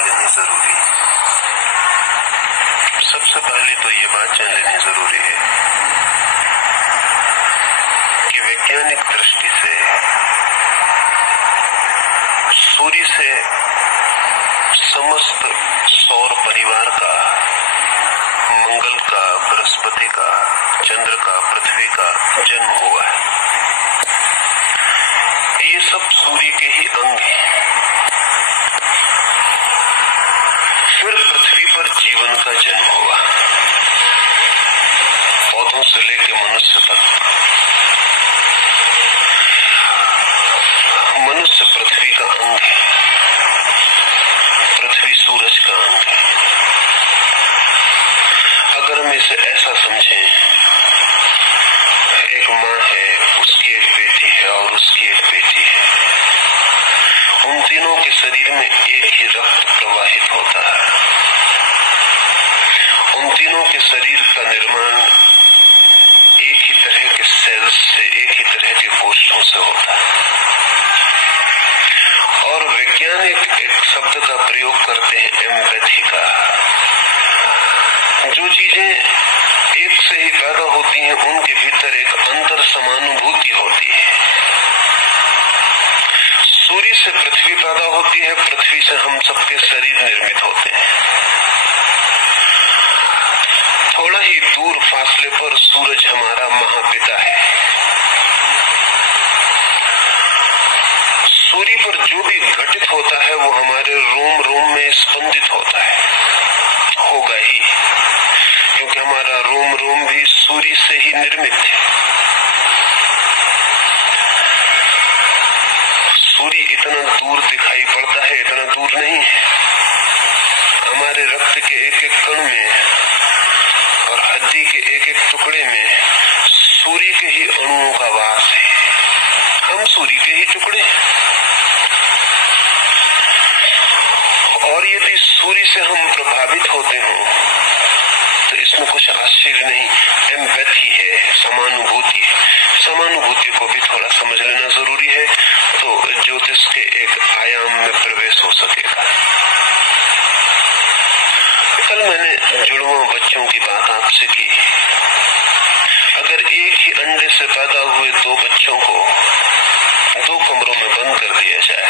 लेनी जरूरी है। सबसे पहले तो ये बात जान लेनी जरूरी है कि वैज्ञानिक दृष्टि से सूर्य से समस्त सौर परिवार का, मंगल का, बृहस्पति का, चंद्र का, पृथ्वी का जन्म हुआ है। ये सब सूर्य के ही अंग हैं। फिर पृथ्वी पर जीवन का जन्म हुआ, पौधों से लेकर मनुष्य तक। मनुष्य पृथ्वी का अंग है, पृथ्वी सूरज का अंग है। अगर हम इसे ऐसा समझें, एक माँ है, उसकी एक बेटी है और उसकी एक बेटी है। उन तीनों के शरीर में एक ही रक्त प्रवाहित होता है। उन तीनों के शरीर का निर्माण एक ही तरह के सेल्स से, एक ही तरह के कोशिकाओं से होता है। और वैज्ञानिक एक शब्द का प्रयोग करते हैं, एम्पैथी का। जो चीजें एक से ही पैदा होती हैं, उनके भीतर एक अंतर समानुभूति होती है। सूर्य से पृथ्वी पैदा होती है, पृथ्वी से हम सबके शरीर निर्मित होते हैं। थोड़ा ही दूर फासले पर सूरज हमारा महापिता है। सूर्य पर जो भी घटित होता है वो हमारे रोम रोम में स्पंदित होता है, होगा ही, क्योंकि हमारा रोम रोम भी सूर्य से ही निर्मित है। सूर्य इतना दूर दिखाई पड़ता है, इतना दूर नहीं है। हमारे रक्त के एक एक कण में और हड्डी के एक एक टुकड़े में सूर्य के ही अणुओं का वास है। हम सूर्य के ही टुकड़े हैं। और यदि सूर्य से हम प्रभावित होते हो तो इसमें कुछ आश्चर्य नहीं। एम्पैथी है, समानुभूति है। समानुभूति को भी थोड़ा समझ लेना जरूरी है, तो ज्योतिष के एक आयाम में प्रवेश हो सकेगा। कल मैंने जुड़वा बच्चों की बात आपसे की। अगर एक ही अंडे से पैदा हुए दो बच्चों को दो कमरों में बंद कर दिया जाए,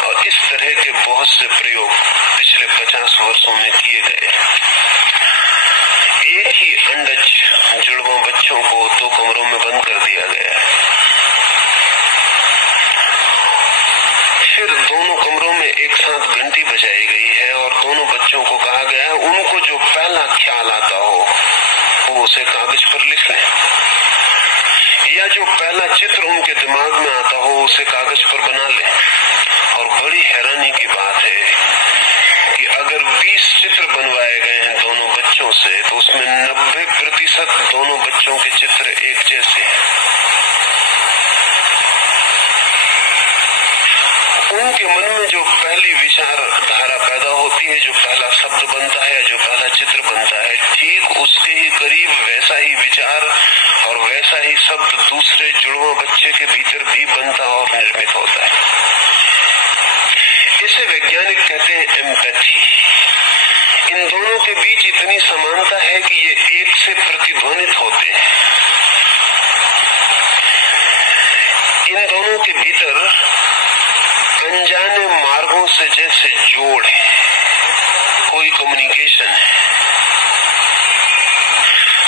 और इस तरह के बहुत से प्रयोग पिछले 50 वर्षों में किए गए। एक ही अंडज जुड़वा बच्चों को दो कमरों में बंद कर दिया गया। फिर दोनों कमरों में एक साथ घंटी बजाई गई है और दोनों बच्चों को कहा गया है उनको जो पहला ख्याल आता हो वो उसे कागज पर लिख लें, या जो पहला चित्र उनके दिमाग में आता हो उसे कागज पर बना लें। और बड़ी हैरानी की बात है कि अगर 20 चित्र बनवाए गए हैं दोनों बच्चों से, तो उसमें 90% दोनों बच्चों के चित्र एक जैसे हैं। उनके मन में जो पहली विचारधारा पैदा होती है, जो पहला शब्द बनता है, जो पहला चित्र बनता है, ठीक उसके ही करीब वैसा ही विचार और वैसा ही शब्द दूसरे जुड़वा बच्चे के भीतर भी बनता और निर्मित होता है। इसे वैज्ञानिक कहते हैं एम्पैथी। इन दोनों के बीच इतनी समानता है कि ये एक से प्रतिध्वनित होते हैं। इन दोनों के भीतर अनजाने मार्गों से जैसे जोड़ है, कोई कम्युनिकेशन है।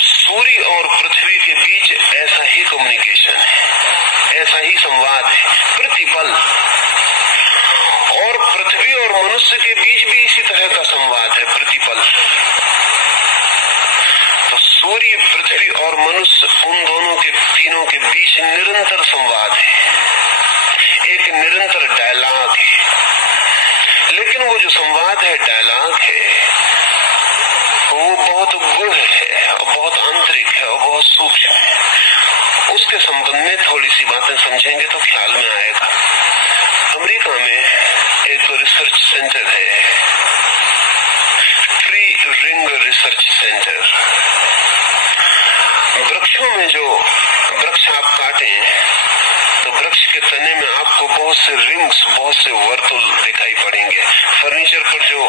सूर्य और पृथ्वी के बीच ऐसा ही कम्युनिकेशन है, ऐसा ही संवाद है, प्रतिपल। और पृथ्वी और मनुष्य के बीच भी इसी तरह का संवाद है, प्रतिपल। तो सूर्य, पृथ्वी और मनुष्य, उन दोनों के, तीनों के बीच निरंतर संवाद है, एक निरंतर डायलॉग है। लेकिन वो जो संवाद है, डायलॉग है, वो बहुत गुण है और बहुत आंतरिक है और बहुत सूक्ष्म है। उसके संबंध में थोड़ी सी बातें समझेंगे तो ख्याल में आएगा। अमेरिका में एक रिसर्च सेंटर है, ट्री रिंग रिसर्च सेंटर। वृक्षों में जो वृक्ष आप काटें तो वृक्ष के तने में आपको बहुत से रिंग्स, बहुत से वर्तुल दिखाई पड़ेंगे। फर्नीचर पर जो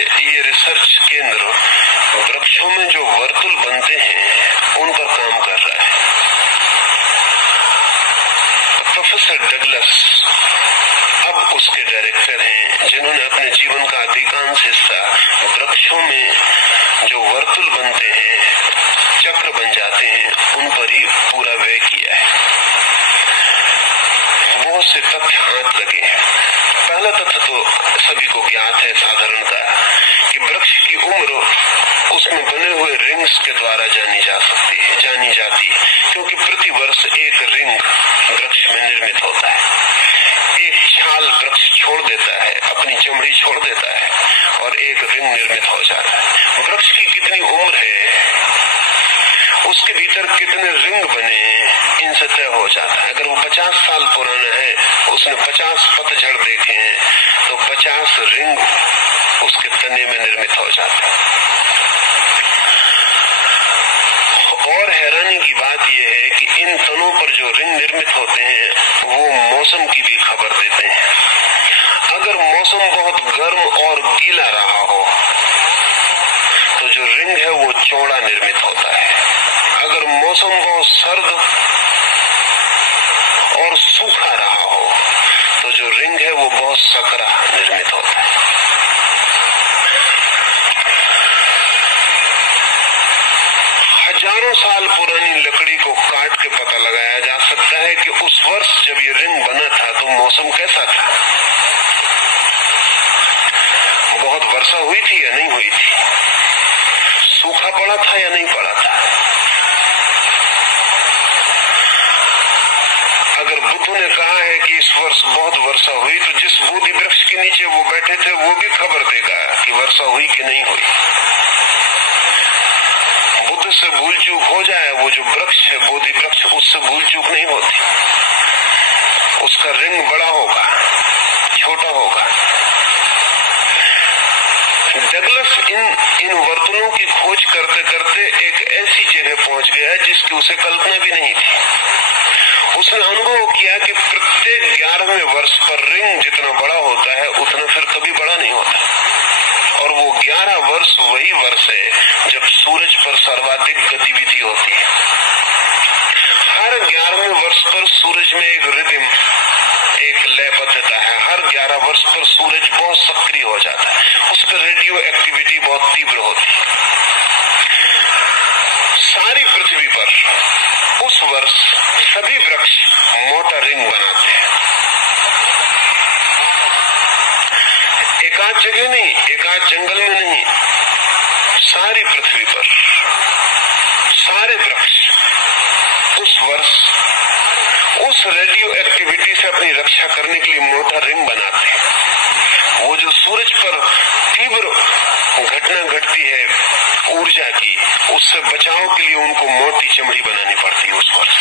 ये रिसर्च केंद्र वृक्षों में जो वर्तुल बनते हैं उन पर काम कर रहा है। प्रोफेसर डगलस अब उसके डायरेक्टर हैं, जिन्होंने अपने जीवन का अधिकांश हिस्सा वृक्षों में जो वर्तुल बनते हैं, चक्र बन जाते हैं, उन पर ही पूरा व्यय किया है। बहुत से तथ्य हाथ लगे हैं। पहला तथ्य तो सभी को ज्ञात है साधारणता कि वृक्ष की उम्र उसमें बने हुए रिंग्स के द्वारा जानी जाती है, क्योंकि प्रति वर्ष एक रिंग वृक्ष में निर्मित होता है। एक छाल वृक्ष छोड़ देता है, अपनी चमड़ी छोड़ देता है और एक रिंग निर्मित हो जाता है। वृक्ष की कितनी उम्र है, उसके भीतर कितने रिंग बने, इनसे तय हो जाता है। अगर वो 50 साल पुराना है, उसने 50 पतझड़ देखे हैं, तो 50 रिंग उसके तने में निर्मित हो जाते हैं। और हैरानी की बात यह है कि इन तनों पर जो रिंग निर्मित होते हैं वो मौसम की भी खबर देते हैं। अगर मौसम बहुत गर्म और गीला रहा हो तो जो रिंग है वो चौड़ा निर्मित होता है। अगर मौसम बहुत सर्द और सूखा रहा हो तो जो रिंग है वो बहुत सकरा निर्मित होता है। हजारों साल पुरानी लकड़ी को काट के पता लगाया जा सकता है कि उस वर्ष जब ये रिंग बना था तो मौसम कैसा था, बहुत वर्षा हुई थी या नहीं हुई थी, सूखा पड़ा था या नहीं पड़ा था। अगर बुद्ध ने कहा है कि इस वर्ष बहुत वर्षा हुई, तो जिस बोधि वृक्ष के नीचे वो बैठे थे वो भी खबर देगा कि वर्षा हुई कि नहीं हुई। बुद्ध से भूल चूक हो जाए, वो जो वृक्ष है बोधि वृक्ष, उससे भूल चूक नहीं होती। उसका रिंग बड़ा होगा, छोटा होगा। डगलस इन वर्तुलों की खोज करते करते एक ऐसी जगह पहुंच गया जिसकी उसे कल्पना भी नहीं थी। उसने अनुभव किया कि प्रत्येक 11वें वर्ष पर रिंग जितना बड़ा होता है उतना फिर कभी बड़ा नहीं होता। और वो 11 वर्ष वही वर्ष है जब सूरज पर सर्वाधिक गतिविधि होती है। हर 11वें वर्ष पर सूरज में एक रिदम, एक लयबद्धता है। हर 11 वर्ष पर सूरज बहुत सक्रिय हो जाता है, उस पर रेडियो एक्टिविटी बहुत तीव्र होती है। सारी पृथ्वी पर उस वर्ष सभी वृक्ष मोटा रिंग बनाते हैं। एकाध जगह नहीं, एकाध जंगल में नहीं, सारी पृथ्वी पर सारे वृक्ष उस वर्ष उस रेडियो एक्टिविटी से अपनी रक्षा करने के लिए मोटा रिंग बनाते हैं। वो जो सूरज पर तीव्र घटना घटती है ऊर्जा की, उससे बचाव के लिए उनको मोटी चमड़ी बनानी पड़ती है उस वर्ष,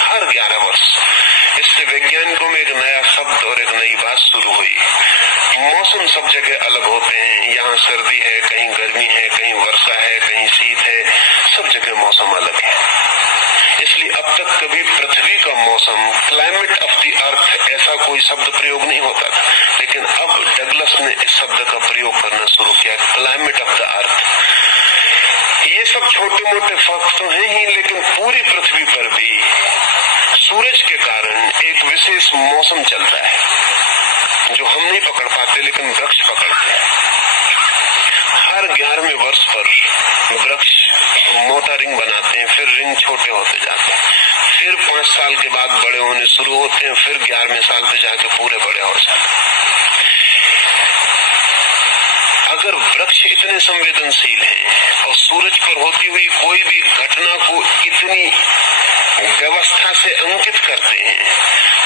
हर 11 वर्ष। इससे वैज्ञानिकों में एक नया शब्द और एक नई बात शुरू हुई। मौसम सब जगह अलग होते हैं, यहाँ सर्दी है, कहीं गर्मी है, कहीं वर्षा है, कहीं शीत है, सब जगह मौसम अलग है। इसलिए अब तक कभी पृथ्वी का मौसम, क्लाइमेट ऑफ द अर्थ, ऐसा कोई शब्द प्रयोग नहीं होता था। लेकिन अब डगलस ने इस शब्द का प्रयोग करना शुरू किया, क्लाइमेट ऑफ द अर्थ। ये सब छोटे मोटे फर्क तो हैं ही, लेकिन पूरी पृथ्वी पर भी सूरज के कारण एक विशेष मौसम चलता है जो हम नहीं पकड़ पाते लेकिन वृक्ष पकड़ते हैं। हर 11वें वर्ष पर वृक्ष मोटा रिंग बनाते हैं, फिर रिंग छोटे होते जाते हैं, फिर 5 साल के बाद बड़े होने शुरू होते हैं, फिर 11वें साल पे जाके पूरे बड़े हो जाते हैं। अगर वृक्ष इतने संवेदनशील हैं और सूरज पर होती हुई कोई भी घटना को इतनी व्यवस्था से अंकित करते हैं,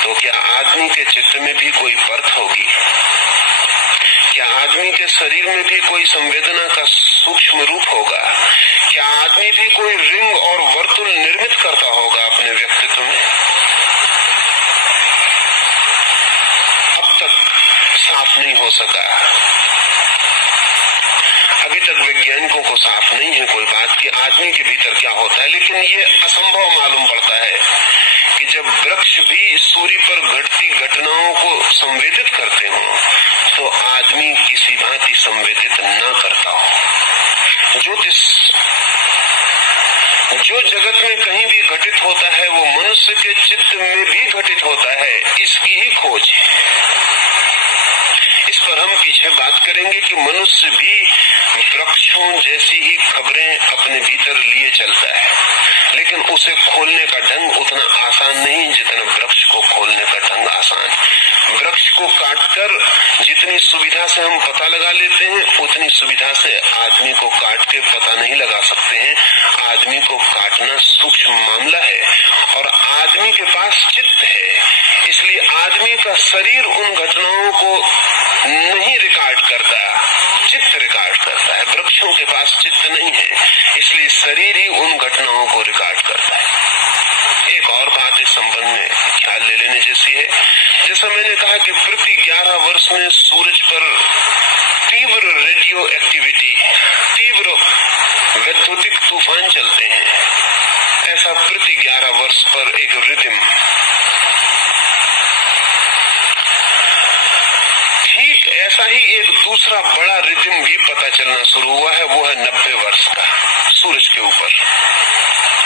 तो क्या आदमी के चित्त में भी कोई परत होगी? क्या आदमी के शरीर में भी कोई संवेदना का सूक्ष्म रूप होगा? क्या आदमी भी कोई रिंग और वर्तुल निर्मित करता होगा अपने व्यक्तित्व में? अब तक साफ नहीं हो सका। अभी तक वैज्ञानिकों को साफ नहीं है कोई बात कि आदमी के भीतर क्या होता है, लेकिन ये असंभव मालूम पड़ता है कि जब वृक्ष भी सूर्य पर घटती घटनाओं को संवेदित करते हो तो आदमी किसी भांति संवेदित न करता हो। ज्योतिष जो जगत में कहीं भी घटित होता है वो मनुष्य के चित्त में भी घटित होता है, इसकी ही खोज है। इस पर हम पीछे बात करेंगे कि मनुष्य भी वृक्षों जैसी ही खबरें अपने भीतर लिए चलता है, लेकिन उसे खोलने का ढंग उतना आसान नहीं जितना वृक्ष को खोलने का ढंग आसान। वृक्ष को काटकर जितनी सुविधा से हम पता लगा लेते हैं उतनी सुविधा से आदमी को काट के पता नहीं लगा सकते हैं। आदमी को काटना सूक्ष्म मामला है और आदमी के पास चित्त है, इसलिए आदमी का शरीर उन घटनाओं को नहीं रिकॉर्ड करता, चित्त रिकॉर्ड करता है। वृक्षों के पास चित्त नहीं है, इसलिए शरीर ही उन घटनाओं को रिकॉर्ड करता है। एक और बात इस संबंध में ख्याल ले लेने जैसी है, जैसा मैंने कहा कि प्रति 11 वर्ष में सूरज पर तीव्र रेडियो एक्टिविटी, तीव्र वैद्युतिक तूफान चलते हैं, ऐसा प्रति 11 वर्ष पर एक रिदम। ठीक ऐसा ही एक दूसरा बड़ा रिदम भी पता चलना शुरू हुआ है, वो है 90 वर्ष का सूरज के ऊपर,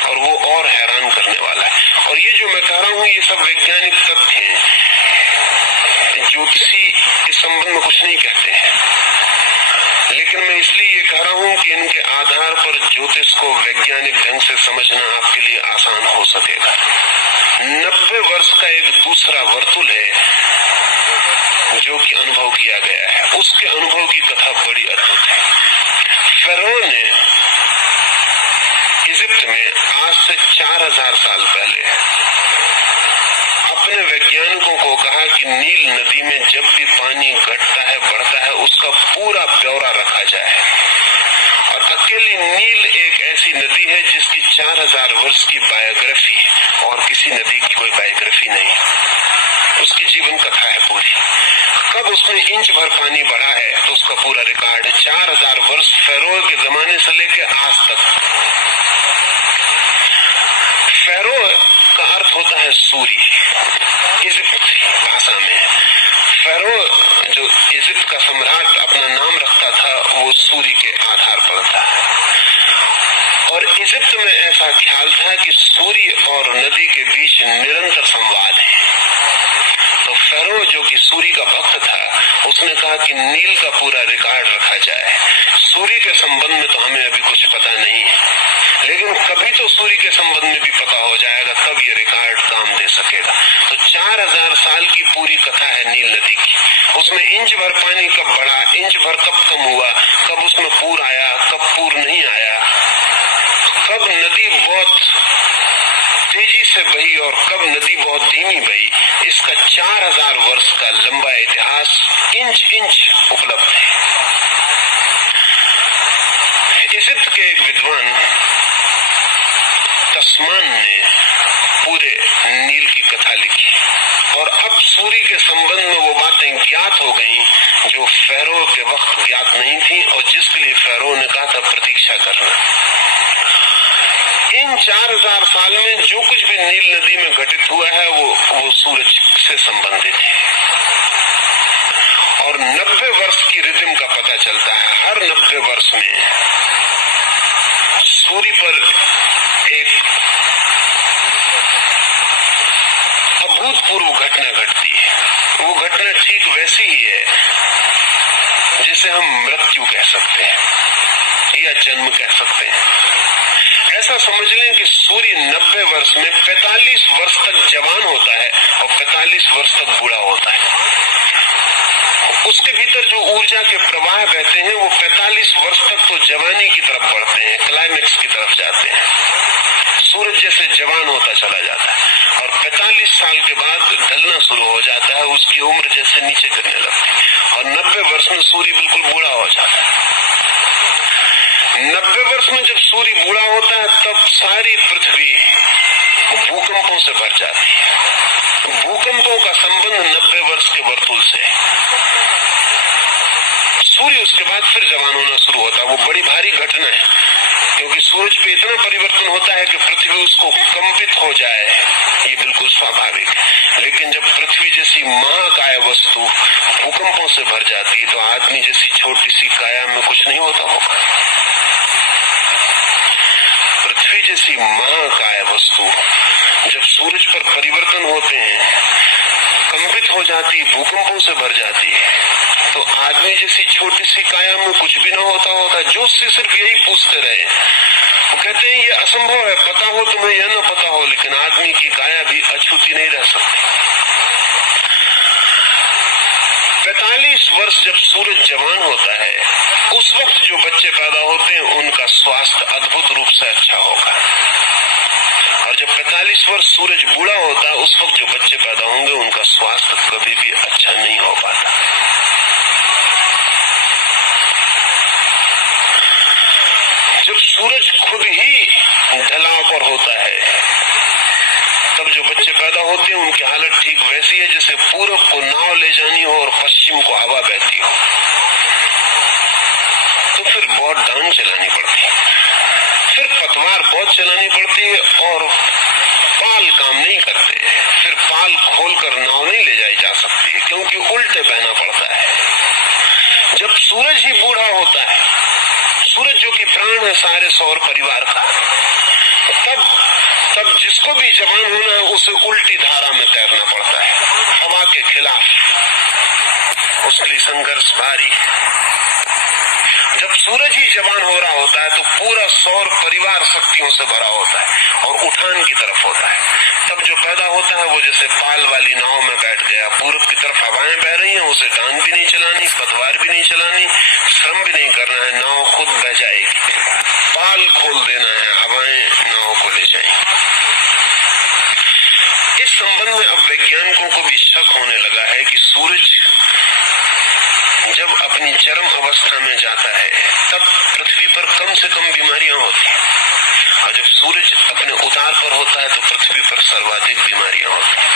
और वो और हैरान करने वाला है। और ये जो मैं कह रहा हूं ये सब वैज्ञानिक तथ्य हैं, ज्योतिषी इस संबंध में कुछ नहीं कहते हैं, लेकिन मैं इसलिए ये कह रहा हूं कि इनके आधार पर ज्योतिष को वैज्ञानिक ढंग से समझना आपके लिए आसान हो सकेगा। 90 वर्ष का एक दूसरा वर्तुल है जो कि अनुभव किया गया है, उसके अनुभव की कथा बड़ी अद्भुत है। फेरों ने इजिप्ट में आज से 4000 साल पहले अपने वैज्ञानिकों को कहा कि नील नदी में जब भी पानी घटता है बढ़ता है उसका पूरा ब्यौरा रखा जाए। और अकेली नील एक ऐसी नदी है जिसकी 4000 वर्ष की बायोग्राफी है और किसी नदी की कोई बायोग्राफी नहीं, उसकी जीवन कथा है पूरी। कब उसमें इंच भर पानी बढ़ा है तो उसका पूरा रिकॉर्ड है। 4000 वर्ष फेरो के जमाने से लेकर आज तक। फेरो का अर्थ होता है सूर्य, इजिप्ट भाषा में। फेरो जो इजिप्ट का सम्राट अपना नाम रखता था वो सूर्य के आधार पर था, और इजिप्ट में ऐसा ख्याल था कि सूर्य और नदी के बीच निरंतर संवाद है। तो फेरो जो कि सूर्य का भक्त था उसने कहा कि नील का पूरा रिकॉर्ड रखा जाए। सूर्य के संबंध में तो हमें अभी कुछ पता नहीं है, लेकिन कभी तो सूर्य के संबंध में भी पता हो जाएगा, तब ये रिकॉर्ड काम दे सकेगा। तो 4000 साल की पूरी कथा है नील नदी की। उसमें इंच भर पानी कब बढ़ा, इंच भर कब कम हुआ, कब उसमें पूर आया, कब पूर नहीं आया, कब नदी बहुत तेजी से बही और कब नदी बहुत धीमी बही, इसका 4000 वर्ष का लंबा इतिहास इंच इंच उपलब्ध है। इजिप्ट के एक विद्वान तस्मान ने पूरे नील की कथा लिखी, और अब सूर्य के संबंध में वो बातें ज्ञात हो गईं जो फेरो के वक्त ज्ञात नहीं थी और जिसके लिए फेरो ने कहा था प्रतीक्षा करना। इन 4000 साल में जो कुछ भी नील नदी में घटित हुआ है वो सूरज से संबंधित है, और 90 वर्ष की रिदम का पता चलता है। हर 90 वर्ष में सूर्य पर एक अभूतपूर्व घटना घटती है। वो घटना ठीक वैसी ही है जिसे हम मृत्यु कह सकते हैं या जन्म कह सकते हैं। ऐसा समझ लें कि सूर्य 90 वर्ष में 45 वर्ष तक जवान होता है और 45 वर्ष तक बूढ़ा होता है। उसके भीतर जो ऊर्जा के प्रवाह बहते हैं वो 45 वर्ष तक तो जवानी की तरफ बढ़ते हैं, क्लाइमेक्स की तरफ जाते हैं। सूरज जैसे जवान होता चला जाता है और 45 साल के बाद ढलना शुरू हो जाता है, उसकी उम्र जैसे नीचे गिरने लगती है, और 90 वर्ष में सूर्य बिल्कुल बूढ़ा हो जाता है। 90 वर्ष में जब सूर्य बूढ़ा होता है तब सारी पृथ्वी भूकंपों से भर जाती है। भूकंपों का संबंध 90 वर्ष के वर्तुल से है। सूर्य उसके बाद फिर जवान होना शुरू होता है। वो बड़ी भारी घटना है, क्योंकि सूरज पे इतना परिवर्तन होता है कि पृथ्वी उसको कंपित हो जाए, ये बिल्कुल स्वाभाविक है। लेकिन जब पृथ्वी जैसी महाकाय वस्तु भूकंपों से भर जाती है तो आदमी जैसी छोटी सी काया में कुछ नहीं होता होगा। पृथ्वी जैसी महाकाय वस्तु जब सूरज पर परिवर्तन होते हैं, कंपित हो जाती, भूकंपों से भर जाती है, तो आदमी जैसी छोटी सी काया में कुछ भी ना होता होगा। जोश से सिर्फ यही पूछते रहे, वो कहते हैं ये असंभव है, पता हो तुम्हें या न पता हो, लेकिन आदमी की काया भी अछूती नहीं रह सकती। 45 वर्ष जब सूरज जवान होता है, उस वक्त जो बच्चे पैदा होते हैं उनका स्वास्थ्य अद्भुत रूप से अच्छा होगा, और जब 45 वर्ष सूरज बूढ़ा होता है, उस वक्त जो बच्चे पैदा होंगे उनका स्वास्थ्य कभी भी अच्छा नहीं हो पाता। जब सूरज खुद ही ढलाव पर होता है, तब जो बच्चे पैदा होते हैं उनकी हालत ठीक वैसी है जैसे पूरब को नाव ले जानी हो और पश्चिम को हवा बहती हो। तो फिर बहुत डांड चलानी पड़ती है, फिर पतवार बहुत चलानी पड़ती है, और पाल काम नहीं करते, फिर पाल खोलकर नाव नहीं ले जाई जा सकती क्योंकि उल्टे बहना पड़ता है। जब सूरज ही बूढ़ा होता है, सूरज जो कि प्राण है सारे सौर परिवार का, तब जिसको भी जवान होना है उसे उल्टी धारा में तैरना पड़ता है, हवा के खिलाफ। उसके लिए संघर्ष भारी। जब सूरज ही जवान हो रहा होता है तो पूरा सौर परिवार शक्तियों से भरा होता है और उठान की तरफ होता है। तब जो पैदा होता है वो जैसे पाल वाली नाव में बैठ गया, पूरब की तरफ हवाएं बह रही हैं, उसे डांड भी नहीं चलानी, पतवार भी नहीं चलानी, श्रम भी नहीं करना है, नाव खुद बह जाएगी। पाल खोल देना है, हवाएं नाव को ले जाएंगी। इस संबंध में अब वैज्ञानिकों को भी शक होने लगा है कि सूरज जब अपनी चरम अवस्था में जाता है तब पृथ्वी पर कम से कम बीमारियां होती हैं, और जब सूरज अपने उतार पर होता है तो पृथ्वी पर सर्वाधिक बीमारियां होती हैं।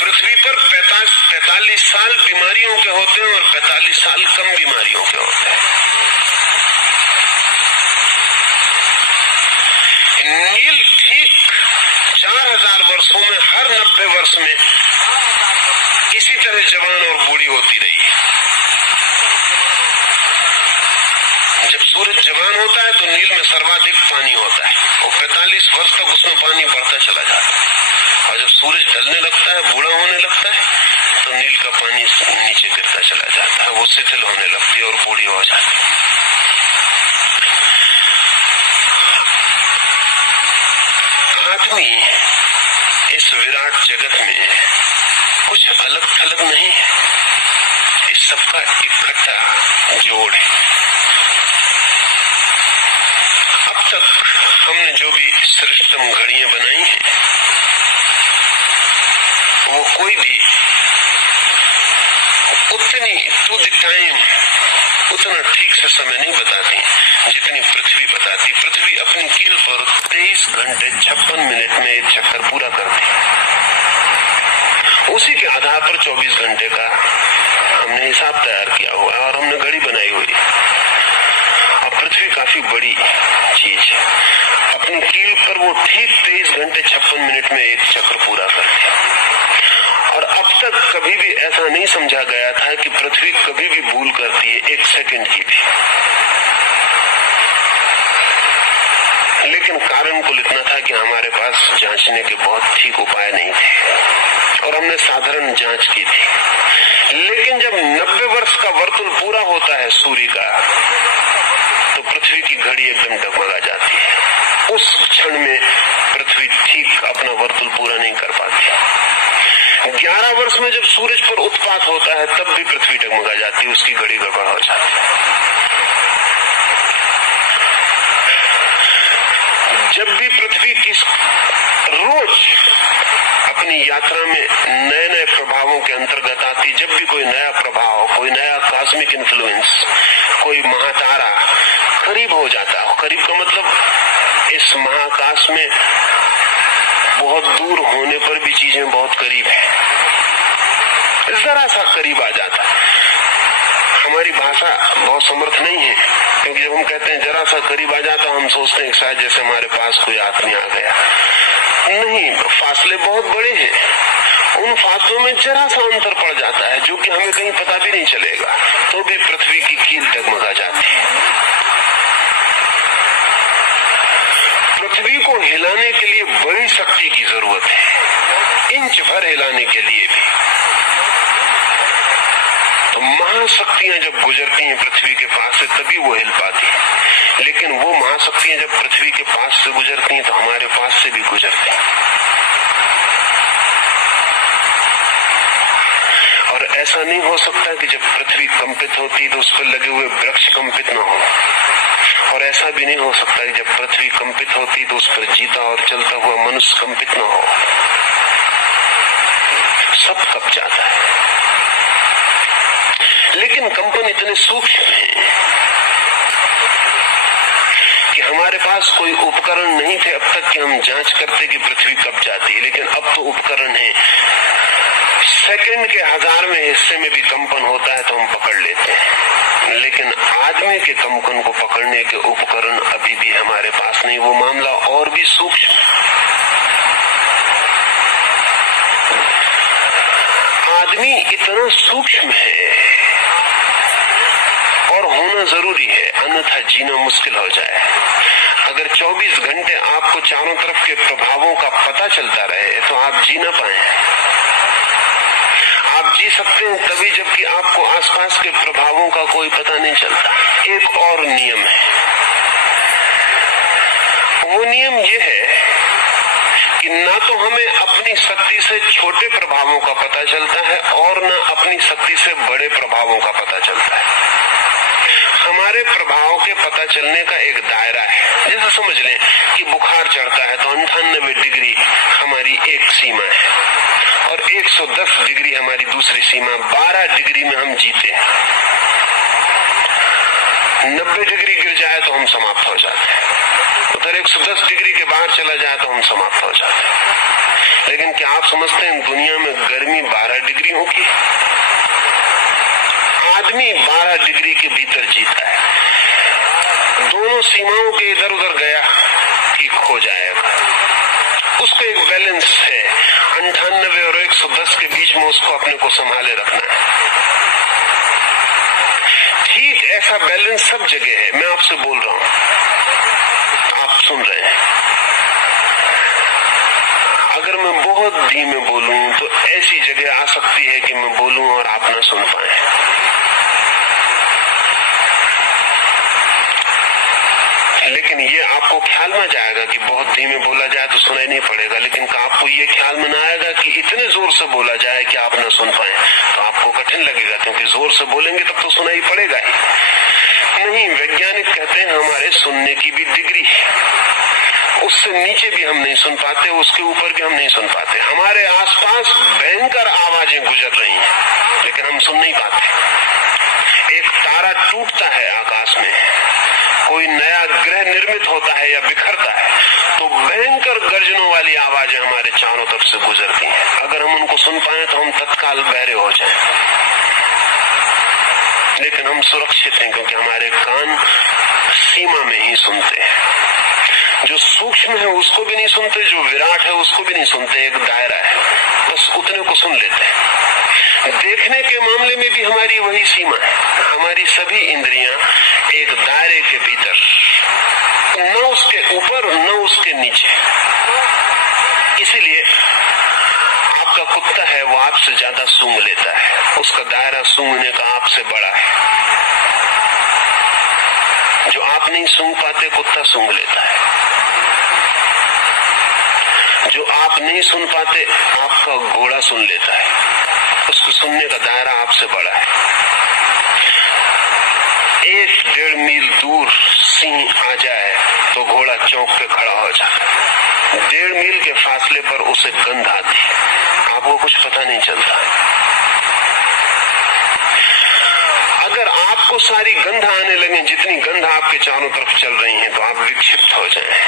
पृथ्वी पर 45 साल बीमारियों के होते हैं और 45 साल कम बीमारियों के होते हैं। नील ठीक 4000 वर्षों में हर 90 वर्ष में इसी तरह जवान और बूढ़ी होती रही है। जब सूरज जवान होता है तो नील में सर्वाधिक पानी होता है और 45 वर्ष तक उसमें पानी बढ़ता चला जाता है, और जब सूरज ढलने लगता है, बूढ़ा होने लगता है, तो नील का पानी नीचे गिरता चला जाता है, वो शिथिल होने लगती है और बूढ़ी हो जाती है। आदमी इस विराट जगत में कुछ अलग थलग नहीं है, इस सबका इकट्ठा जोड़ है। अब तक हमने जो भी श्रेष्ठतम घड़ियां बनाई हैं वो कोई भी उतनी टू द टाइम उतना ठीक से समय नहीं बताती जितनी पृथ्वी बताती। पृथ्वी अपनी कील पर 23 घंटे 56 मिनट में एक चक्कर पूरा करती है। उसी के आधार पर 24 घंटे का हमने हिसाब तैयार किया हुआ है और हमने घड़ी बनाई हुई। अब पृथ्वी काफी बड़ी चीज है, अपनी कील पर वो ठीक 23 घंटे 56 मिनट में एक चक्र पूरा करती है। और अब तक कभी भी ऐसा नहीं समझा गया था कि पृथ्वी कभी भी भूल करती है, एक सेकंड की भी। लेकिन कारण कुल इतना था कि हमारे पास जांचने के बहुत ठीक उपाय नहीं थे और हमने साधारण जांच की थी। लेकिन जब 90 वर्ष का वर्तुल पूरा होता है सूर्य का, तो पृथ्वी की घड़ी एकदम डगमगा जाती है। उस क्षण में पृथ्वी ठीक अपना वर्तुल पूरा नहीं कर पाती। 11 वर्ष में जब सूरज पर उत्पात होता है तब भी पृथ्वी डगमगा जाती है, उसकी घड़ी गड़बड़ हो जाती है। जब भी पृथ्वी की रोज अपनी यात्रा में नए नए प्रभावों के अंतर्गत आती, जब भी कोई नया प्रभाव, कोई नया कॉस्मिक इन्फ्लुएंस, कोई महातारा करीब हो जाता है, करीब का मतलब इस महाकाश में बहुत दूर होने पर भी चीजें बहुत करीब है, जरा सा करीब आ जाता है। हमारी हमारी भाषा बहुत समर्थ नहीं है, क्योंकि जब हम कहते हैं जरा सा करीब आ जाता, हम सोचते हैं शायद जैसे हमारे पास कोई आदमी आ गया। नहीं, फासले बहुत बड़े हैं। उन फासलों में जरा सा अंतर पड़ जाता है जो कि हमें कहीं पता भी नहीं चलेगा, तो भी पृथ्वी की कील डगमगा जाती है। पृथ्वी को हिलाने के लिए बड़ी शक्ति की जरूरत है, इंच भर हिलाने के लिए भी। तो महाशक्तियां जब गुजरती हैं पृथ्वी के पास से तभी वो हिल पाती है, लेकिन वो महाशक्तियां जब पृथ्वी के पास से गुजरती हैं तो हमारे पास से भी गुजरती हैं। और ऐसा नहीं हो सकता कि जब पृथ्वी कंपित होती तो उस पर लगे हुए वृक्ष कंपित न हो, और ऐसा भी नहीं हो सकता कि जब पृथ्वी कंपित होती तो उस पर जीता और चलता हुआ मनुष्य कंपित न हो। सब कब जाता है, लेकिन कंपन इतने सूक्ष्म है कि हमारे पास कोई उपकरण नहीं थे अब तक कि हम जांच करते कि पृथ्वी कब जाती है, लेकिन अब तो उपकरण है। सेकंड के 1000वें हिस्से में भी कंपन होता है तो हम पकड़ लेते हैं, लेकिन आदमी के कंपन को पकड़ने के उपकरण अभी भी हमारे पास नहीं। वो मामला और भी सूक्ष्म। आदमी इतना सूक्ष्म है और होना जरूरी है, अन्यथा जीना मुश्किल हो जाए। अगर 24 घंटे आपको चारों तरफ के प्रभावों का पता चलता रहे तो आप जी ना पाए। आप जी सकते हैं तभी जबकि आपको आसपास के प्रभावों का कोई पता नहीं चलता। एक और नियम है, वो नियम ये है कि ना तो हमें अपनी शक्ति से छोटे प्रभावों का पता चलता है और ना अपनी शक्ति से बड़े प्रभावों का पता चलता है। हमारे प्रभाव के पता चलने का एक दायरा है। जैसे समझ लें कि बुखार चढ़ता है तो 98 डिग्री हमारी एक सीमा है और 110 डिग्री हमारी दूसरी सीमा। 12 डिग्री में हम जीते हैं। 90 डिग्री गिर जाए तो हम समाप्त हो जाते हैं, उधर 110 डिग्री के बाहर चला जाए तो हम समाप्त हो जाते हैं। लेकिन क्या आप समझते हैं दुनिया में गर्मी 12 डिग्री होगी? आदमी 12 डिग्री के भीतर जीता है। दोनों सीमाओं के इधर उधर गया कि खो जाएगा। उसका एक बैलेंस है, 98 और 110 के बीच में उसको अपने को संभाले रखना है। ठीक ऐसा बैलेंस सब जगह है। मैं आपसे बोल रहा हूं, आप सुन रहे हैं। अगर मैं बहुत धीमे बोलूं तो ऐसी जगह आ सकती है कि मैं बोलूं और आप ना सुन पाए। लेकिन ये आपको ख्याल में जाएगा कि बहुत धीमे बोला जाए तो सुनाई नहीं पड़ेगा, लेकिन आपको ये ख्याल में ना आएगा कि इतने जोर से बोला जाए कि आप ना सुन पाए, तो आपको कठिन लगेगा, क्योंकि जोर से बोलेंगे तब तो सुनाई पड़ेगा ही नहीं। वैज्ञानिक कहते हैं हमारे सुनने की भी डिग्री है, उससे नीचे भी हम नहीं सुन पाते, उसके ऊपर भी हम नहीं सुन पाते। हमारे आसपास भयंकर आवाजें गुजर रही हैं लेकिन हम सुन नहीं पाते। एक तारा टूटता है आकाश में, कोई नया ग्रह निर्मित होता है या बिखरता है तो भयंकर गर्जनों वाली आवाजें हमारे चारों तरफ से गुजरती हैं। अगर हम उनको सुन पाए तो हम तत्काल बहरे हो जाएं, लेकिन हम सुरक्षित हैं क्योंकि हमारे कान सीमा में ही सुनते हैं। जो सूक्ष्म है उसको भी नहीं सुनते, जो विराट है उसको भी नहीं सुनते। एक दायरा है, बस उतने को सुन लेते हैं। देखने के मामले में भी हमारी वही सीमा है। हमारी सभी इंद्रियां एक दायरे के भीतर, न उसके ऊपर न उसके नीचे। इसीलिए आपका कुत्ता है वो आपसे ज्यादा सूंघ लेता है, उसका दायरा सूंघने का आपसे बड़ा है। जो आप नहीं सूंघ पाते कुत्ता सूंघ लेता है। जो आप नहीं सुन पाते आपका घोड़ा सुन लेता है, उसको सुनने का दायरा आपसे बड़ा है। 1-1.5 मील दूर सिंह आ जाए तो घोड़ा चौंक के खड़ा हो जाता है। 1.5 मील के फासले पर उसे गंध आती है, आपको कुछ पता नहीं चलता। अगर आपको सारी गंध आने लगे जितनी गंध आपके चारों तरफ चल रही है तो आप विक्षिप्त हो जाएं।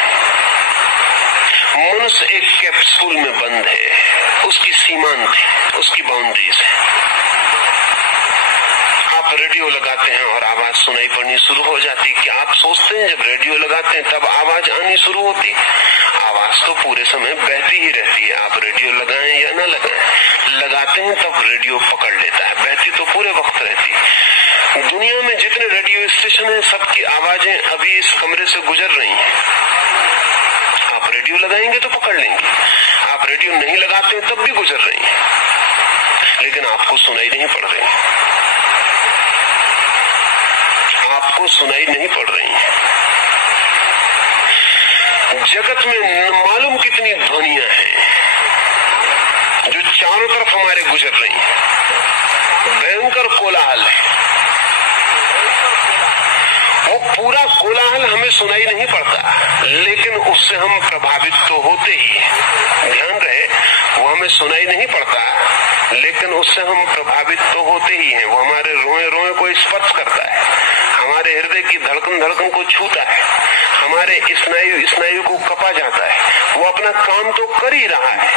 मनुष्य एक कैप्सूल में बंद है, उसकी सीमांत है, उसकी बाउंड्रीज है। आप रेडियो लगाते हैं और आवाज सुनाई पड़नी शुरू हो जाती। क्या आप सोचते हैं जब रेडियो लगाते हैं तब आवाज आनी शुरू होती? आवाज तो पूरे समय बहती ही रहती है, आप रेडियो लगाएं या ना लगाएं। लगाते हैं तब रेडियो पकड़ लेता है, बहती तो पूरे वक्त रहती है। दुनिया में जितने रेडियो स्टेशन हैं सबकी आवाजें अभी इस कमरे से गुजर रही हैं। आप रेडियो लगाएंगे तो पकड़ लेंगे, आप रेडियो नहीं लगाते हैं तब भी गुजर रही हैं, लेकिन आपको सुनाई नहीं पड़ रही, आपको सुनाई नहीं पड़ रही है। जगत में मालूम कितनी ध्वनियां हैं जो चारों तरफ हमारे गुजर रही हैं। भयंकर कोलाहल है, वो पूरा कोलाहल हमें सुनाई नहीं पड़ता, लेकिन उससे हम प्रभावित तो होते ही हैं। ध्यान रहे, वो हमें सुनाई नहीं पड़ता, लेकिन उससे हम प्रभावित तो होते ही हैं। वो हमारे रोए रोए को स्पर्श करता है, हमारे हृदय की धड़कन धड़कन को छूता है, हमारे स्नायु स्नायु को कपा जाता है। वो अपना काम तो कर ही रहा है,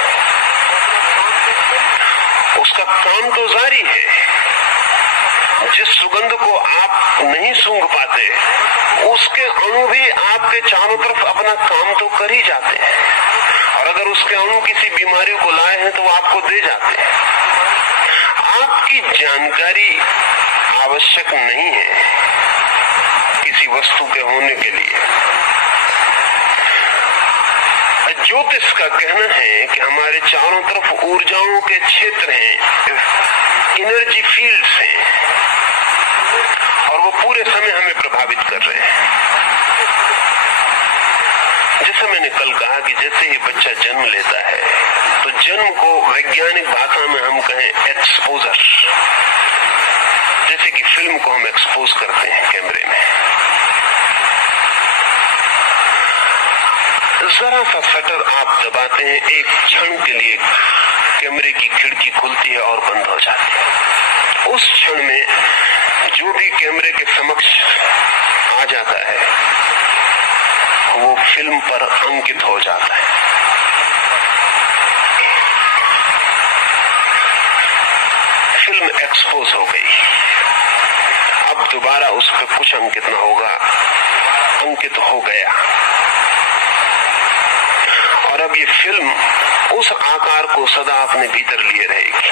उसका काम तो जारी है। जिस सुगंध को आप नहीं सूंघ पाते, उसके अणु भी आपके चारों तरफ अपना काम तो कर ही जाते हैं, और अगर उसके अणु किसी बीमारी को लाए हैं तो वो आपको दे जाते हैं। आपकी जानकारी आवश्यक नहीं है किसी वस्तु के होने के लिए। ज्योतिष का कहना है कि हमारे चारों तरफ ऊर्जाओं के क्षेत्र हैं, एनर्जी फील्ड्स हैं, और वो पूरे समय हमें प्रभावित कर रहे हैं। जैसे मैंने कल कहा कि जैसे ही बच्चा जन्म लेता है तो जन्म को वैज्ञानिक भाषा में हम कहें एक्सपोजर, जैसे कि फिल्म को हम एक्सपोज करते हैं कैमरे में। जरा सा शटर आप दबाते हैं, एक क्षण के लिए कैमरे की खिड़की खुलती है और बंद हो जाती है। उस क्षण में जो भी कैमरे के समक्ष आ जाता है वो फिल्म पर अंकित हो जाता है। फिल्म एक्सपोज हो गई, अब दोबारा उस पर कुछ अंकित ना होगा, अंकित हो गया। और अब ये फिल्म उस आकार को सदा अपने भीतर लिए रहेगी।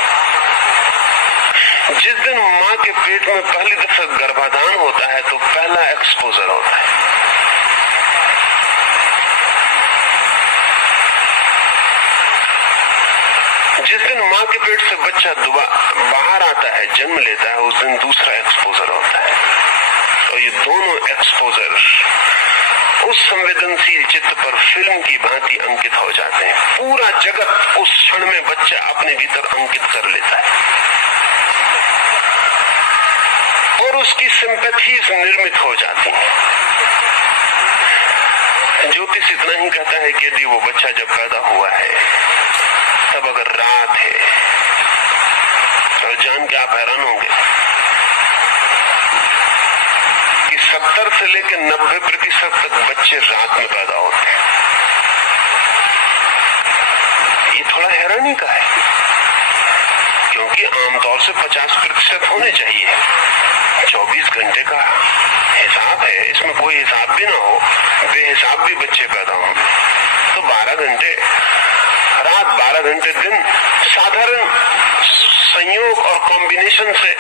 जिस दिन मां के पेट में पहली दफा गर्भाधान होता है तो पहला एक्सपोजर होता है। जिस दिन मां के पेट से बच्चा बाहर आता है, जन्म लेता है, उस दिन दूसरा एक्सपोजर होता है। तो ये दोनों एक्सपोजर उस संवेदनशील चित्त पर फिल्म की भांति अंकित हो जाते हैं। पूरा जगत उस क्षण में बच्चा अपने भीतर अंकित कर लेता है और उसकी सिंपैथीज निर्मित हो जाती हैं। ज्योतिष इतना ही कहता है कि यदि वो बच्चा जब पैदा हुआ है तब अगर रात है, और जान के आप हैरान होंगे कि 70 से लेकर 90% तक बच्चे रात में पैदा होते हैं। ये थोड़ा हैरानी का है, क्योंकि आमतौर से 50% होने चाहिए। 24 घंटे का हिसाब है, इसमें कोई हिसाब भी ना हो, बेहिसाब भी बच्चे पैदा हों, तो 12 घंटे रात, 12 घंटे दिन, साधारण संयोग और कॉम्बिनेशन से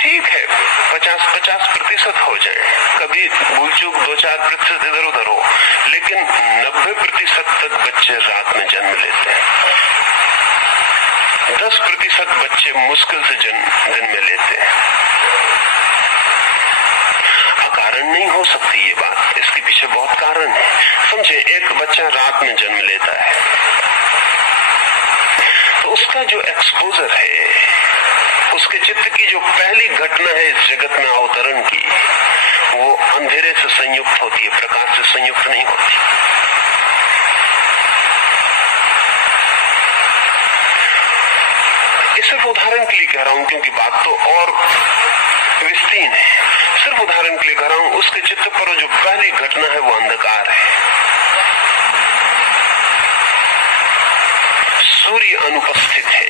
ठीक है 50% हो जाए, कभी भूल चूक 2-4% इधर उधर हो, लेकिन 90% तक बच्चे रात में जन्म लेते हैं। 10% बच्चे मुश्किल से जन्म दिन में लेते हैं। अकारण नहीं हो सकती ये बात, इसके पीछे बहुत कारण है। समझे, एक बच्चा रात में जन्म लेता है तो उसका जो एक्सपोजर है, उसके चित्त की जो पहली घटना है इस जगत में अवतरण की, वो अंधेरे से संयुक्त होती है, प्रकाश से संयुक्त नहीं होती। ये सिर्फ उदाहरण के लिए कह रहा हूं, क्योंकि बात तो और विस्तीर्ण है। सिर्फ उदाहरण के लिए कह रहा हूं, उसके चित्त पर जो पहली घटना है वो अंधकार है। सूर्य अनुपस्थित है,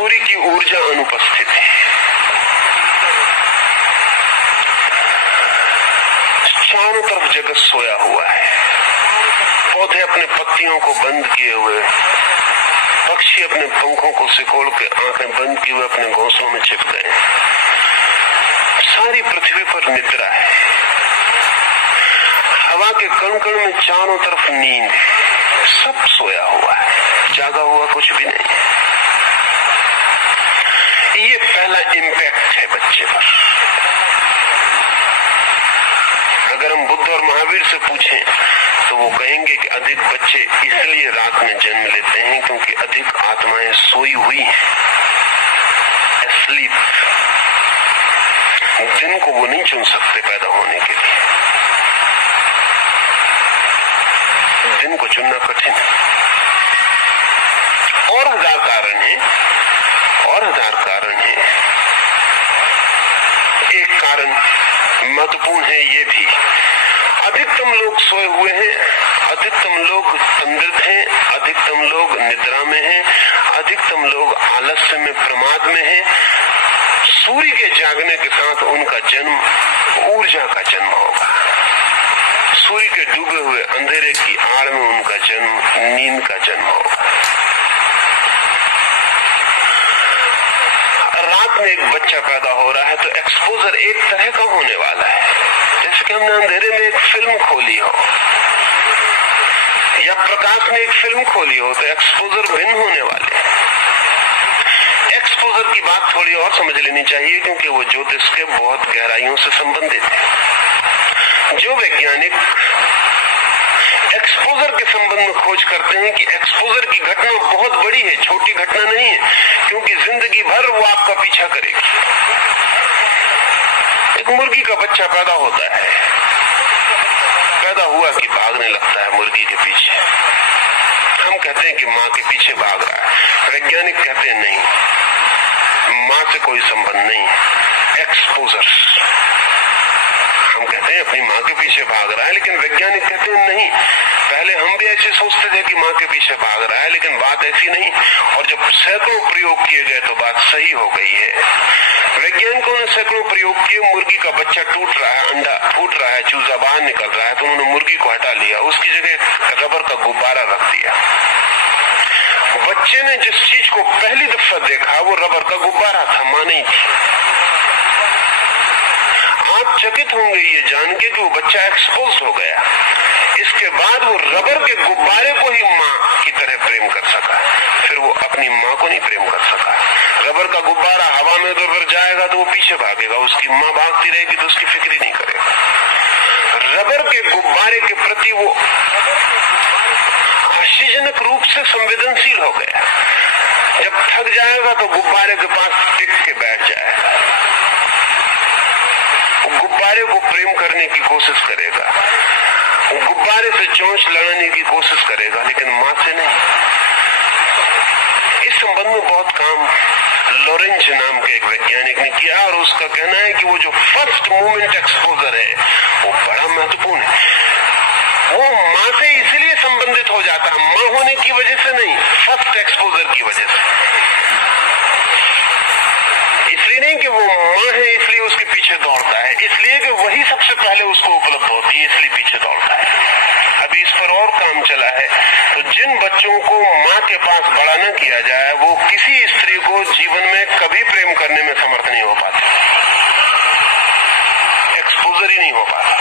सूर्य की ऊर्जा अनुपस्थित है। चारों तरफ जगत सोया हुआ है, पौधे अपने पत्तियों को बंद किए हुए, पक्षी अपने पंखों को सिकोड़ के आंखें बंद किए हुए अपने घोंसलों में छिप गए। सारी पृथ्वी पर निद्रा है, हवा के कण कण में चारों तरफ नींद, सब सोया हुआ है, जागा हुआ कुछ भी नहीं। ये पहला इम्पैक्ट है बच्चे पर। अगर हम बुद्ध और महावीर से पूछें तो वो कहेंगे कि अधिक बच्चे इसलिए रात में जन्म लेते हैं क्योंकि अधिक आत्माएं सोई हुई हैं, एस्लीप। दिन को वो नहीं चुन सकते पैदा होने के लिए, दिन को चुनना कठिन है। और हजार कारण है, और हजार कारण है। एक कारण महत्वपूर्ण है ये भी, अधिकतम लोग सोए हुए हैं, अधिकतम लोग तंद्रित हैं, अधिकतम लोग निद्रा में हैं, अधिकतम लोग आलस्य में, प्रमाद में हैं। सूर्य के जागने के साथ उनका जन्म ऊर्जा का जन्म होगा। सूर्य के डूबे हुए अंधेरे की आड़ में उनका जन्म नींद का जन्म होगा। रात में एक बच्चा पैदा हो रहा है तो एक्सपोजर एक तरह का होने वाला है, जैसे कि हमने अंधेरे में एक फिल्म खोली हो या प्रकाश ने एक फिल्म खोली हो, तो एक्सपोजर भिन्न होने वाले हैं। एक्सपोजर की बात थोड़ी और समझ लेनी चाहिए क्योंकि वो ज्योतिष के बहुत गहराइयों से संबंधित है। जो वैज्ञानिक एक्सपोजर के संबंध में खोज करते हैं कि एक्सपोजर की घटना बहुत बड़ी है, छोटी घटना नहीं है, क्योंकि जिंदगी भर वो आपका पीछा करेगी। एक मुर्गी का बच्चा पैदा होता है, पैदा हुआ कि भागने लगता है मुर्गी के पीछे। हम कहते हैं कि माँ के पीछे भाग रहा है, वैज्ञानिक कहते हैं नहीं, माँ से कोई संबंध नहीं, एक्सपोजर। हम कहते हैं अपनी माँ के पीछे भाग रहा है, लेकिन वैज्ञानिक कहते हैं नहीं। पहले हम भी ऐसे सोचते थे कि माँ के पीछे भाग रहा है, लेकिन बात ऐसी नहीं। और जब सैकड़ों प्रयोग किए गए तो बात सही हो गई है। वैज्ञानिकों ने सैकड़ों प्रयोग किए, मुर्गी का बच्चा टूट रहा है, अंडा फूट रहा है, चूजा बाहर निकल रहा है, तो उन्होंने मुर्गी को हटा लिया, उसकी जगह रबर का गुब्बारा रख दिया। बच्चे ने जिस चीज को पहली दफा देखा वो रबर का गुब्बारा था, मां नहीं थी। आप चकित होंगे ये जान के कि वो बच्चा एक्सपोज हो गया। इसके बाद वो रबर के गुब्बारे को ही मां की तरह प्रेम कर सका, फिर वो अपनी मां को नहीं प्रेम कर सका। रबर का गुब्बारा हवा में इधर उधर जाएगा तो वो पीछे भागेगा, उसकी मां भागती रहेगी तो उसकी फिक्र ही नहीं करेगा। रबर के गुब्बारे के प्रति वो आश्चर्यजनक रूप से संवेदनशील हो गया। जब थक जाएगा तो गुब्बारे के पास टिक के बैठ जाएगा, गुब्बारे को प्रेम करने की कोशिश करेगा, गुब्बारे से चोंच लड़ाने की कोशिश करेगा, लेकिन मां से नहीं। इस संबंध में बहुत काम लॉरेंज नाम के एक वैज्ञानिक ने किया और उसका कहना है कि वो जो फर्स्ट मोमेंट एक्सपोजर है वो बड़ा महत्वपूर्ण है। वो मां से इसलिए संबंधित हो जाता है, मां होने की वजह से नहीं, फर्स्ट एक्सपोजर की वजह से। इसलिए नहीं कि वो मां है इसलिए उसके पीछे दौड़ता है, इसलिए कि वही सबसे पहले उसको उपलब्ध होती है इसलिए पीछे दौड़ता है। अभी इस पर और काम चला है। तो जिन बच्चों को मां के पास बड़ा न किया जाए वो किसी स्त्री को जीवन में कभी प्रेम करने में समर्थ नहीं हो पाते, एक्सपोजर ही नहीं हो पाता।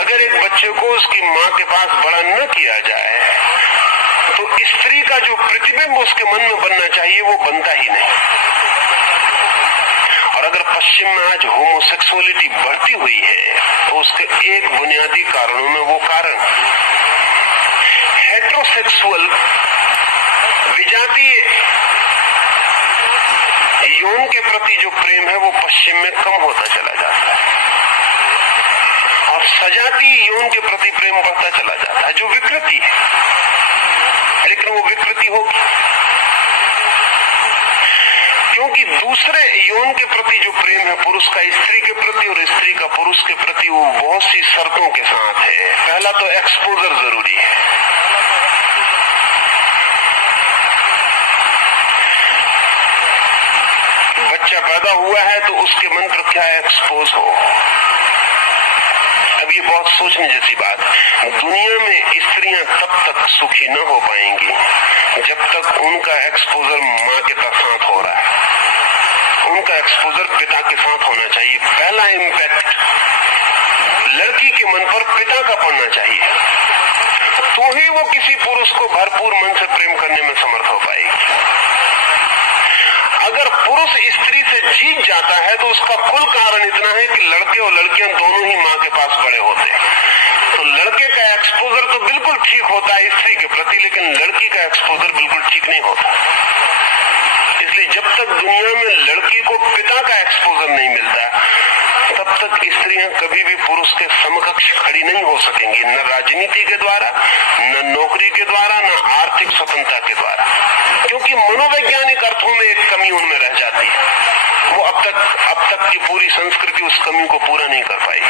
अगर एक बच्चे को उसकी मां के पास बड़ा न किया जाए तो स्त्री का जो प्रतिबिंब उसके मन में बनना चाहिए वो बनता ही नहीं। और अगर पश्चिम में आज होमोसेक्सुअलिटी बढ़ती हुई है तो उसके एक बुनियादी कारणों में वो कारण हेट्रोसेक्सुअल विजातीय यौन के प्रति जो प्रेम है वो पश्चिम में कम होता चला जाता है और सजातीय यौन के प्रति प्रेम बढ़ता चला जाता है, जो विकृति है। लेकिन वो विकृति होगी क्योंकि दूसरे यौन के प्रति जो प्रेम है पुरुष का स्त्री के प्रति और स्त्री का पुरुष के प्रति वो बहुत सी शर्तों के साथ है। पहला तो एक्सपोजर जरूरी है। पैदा हुआ है तो उसके मन पर क्या एक्सपोज हो। अब ये बहुत सोचने जैसी बात है। दुनिया में स्त्रियां तब तक सुखी न हो पाएंगी जब तक उनका एक्सपोजर माँ के साथ हो रहा है, उनका एक्सपोजर पिता के साथ होना चाहिए। पहला इम्पैक्ट लड़की के मन पर पिता का पड़ना चाहिए, तो ही वो किसी पुरुष को भरपूर मन से प्रेम करने में समर्थ हो पाएगी। अगर पुरुष स्त्री से जीत जाता है तो उसका कुल कारण इतना है कि लड़के और लड़कियां दोनों ही मां के पास बड़े होते हैं। तो लड़के का एक्सपोजर तो बिल्कुल ठीक होता है स्त्री के प्रति, लेकिन लड़की का एक्सपोजर बिल्कुल ठीक नहीं होता। इसलिए जब तक दुनिया में लड़की को पिता का एक्सपोजर नहीं मिलता तब तक स्त्रियां कभी भी पुरुष के समकक्ष खड़ी नहीं हो सकेंगी, न राजनीति के द्वारा, न नौकरी के द्वारा, न आर्थिक स्वतंत्रता के द्वारा, क्योंकि मनोवैज्ञानिक अर्थों में एक कमी उनमें रह जाती है। वो अब तक की पूरी संस्कृति उस कमी को पूरा नहीं कर पाई।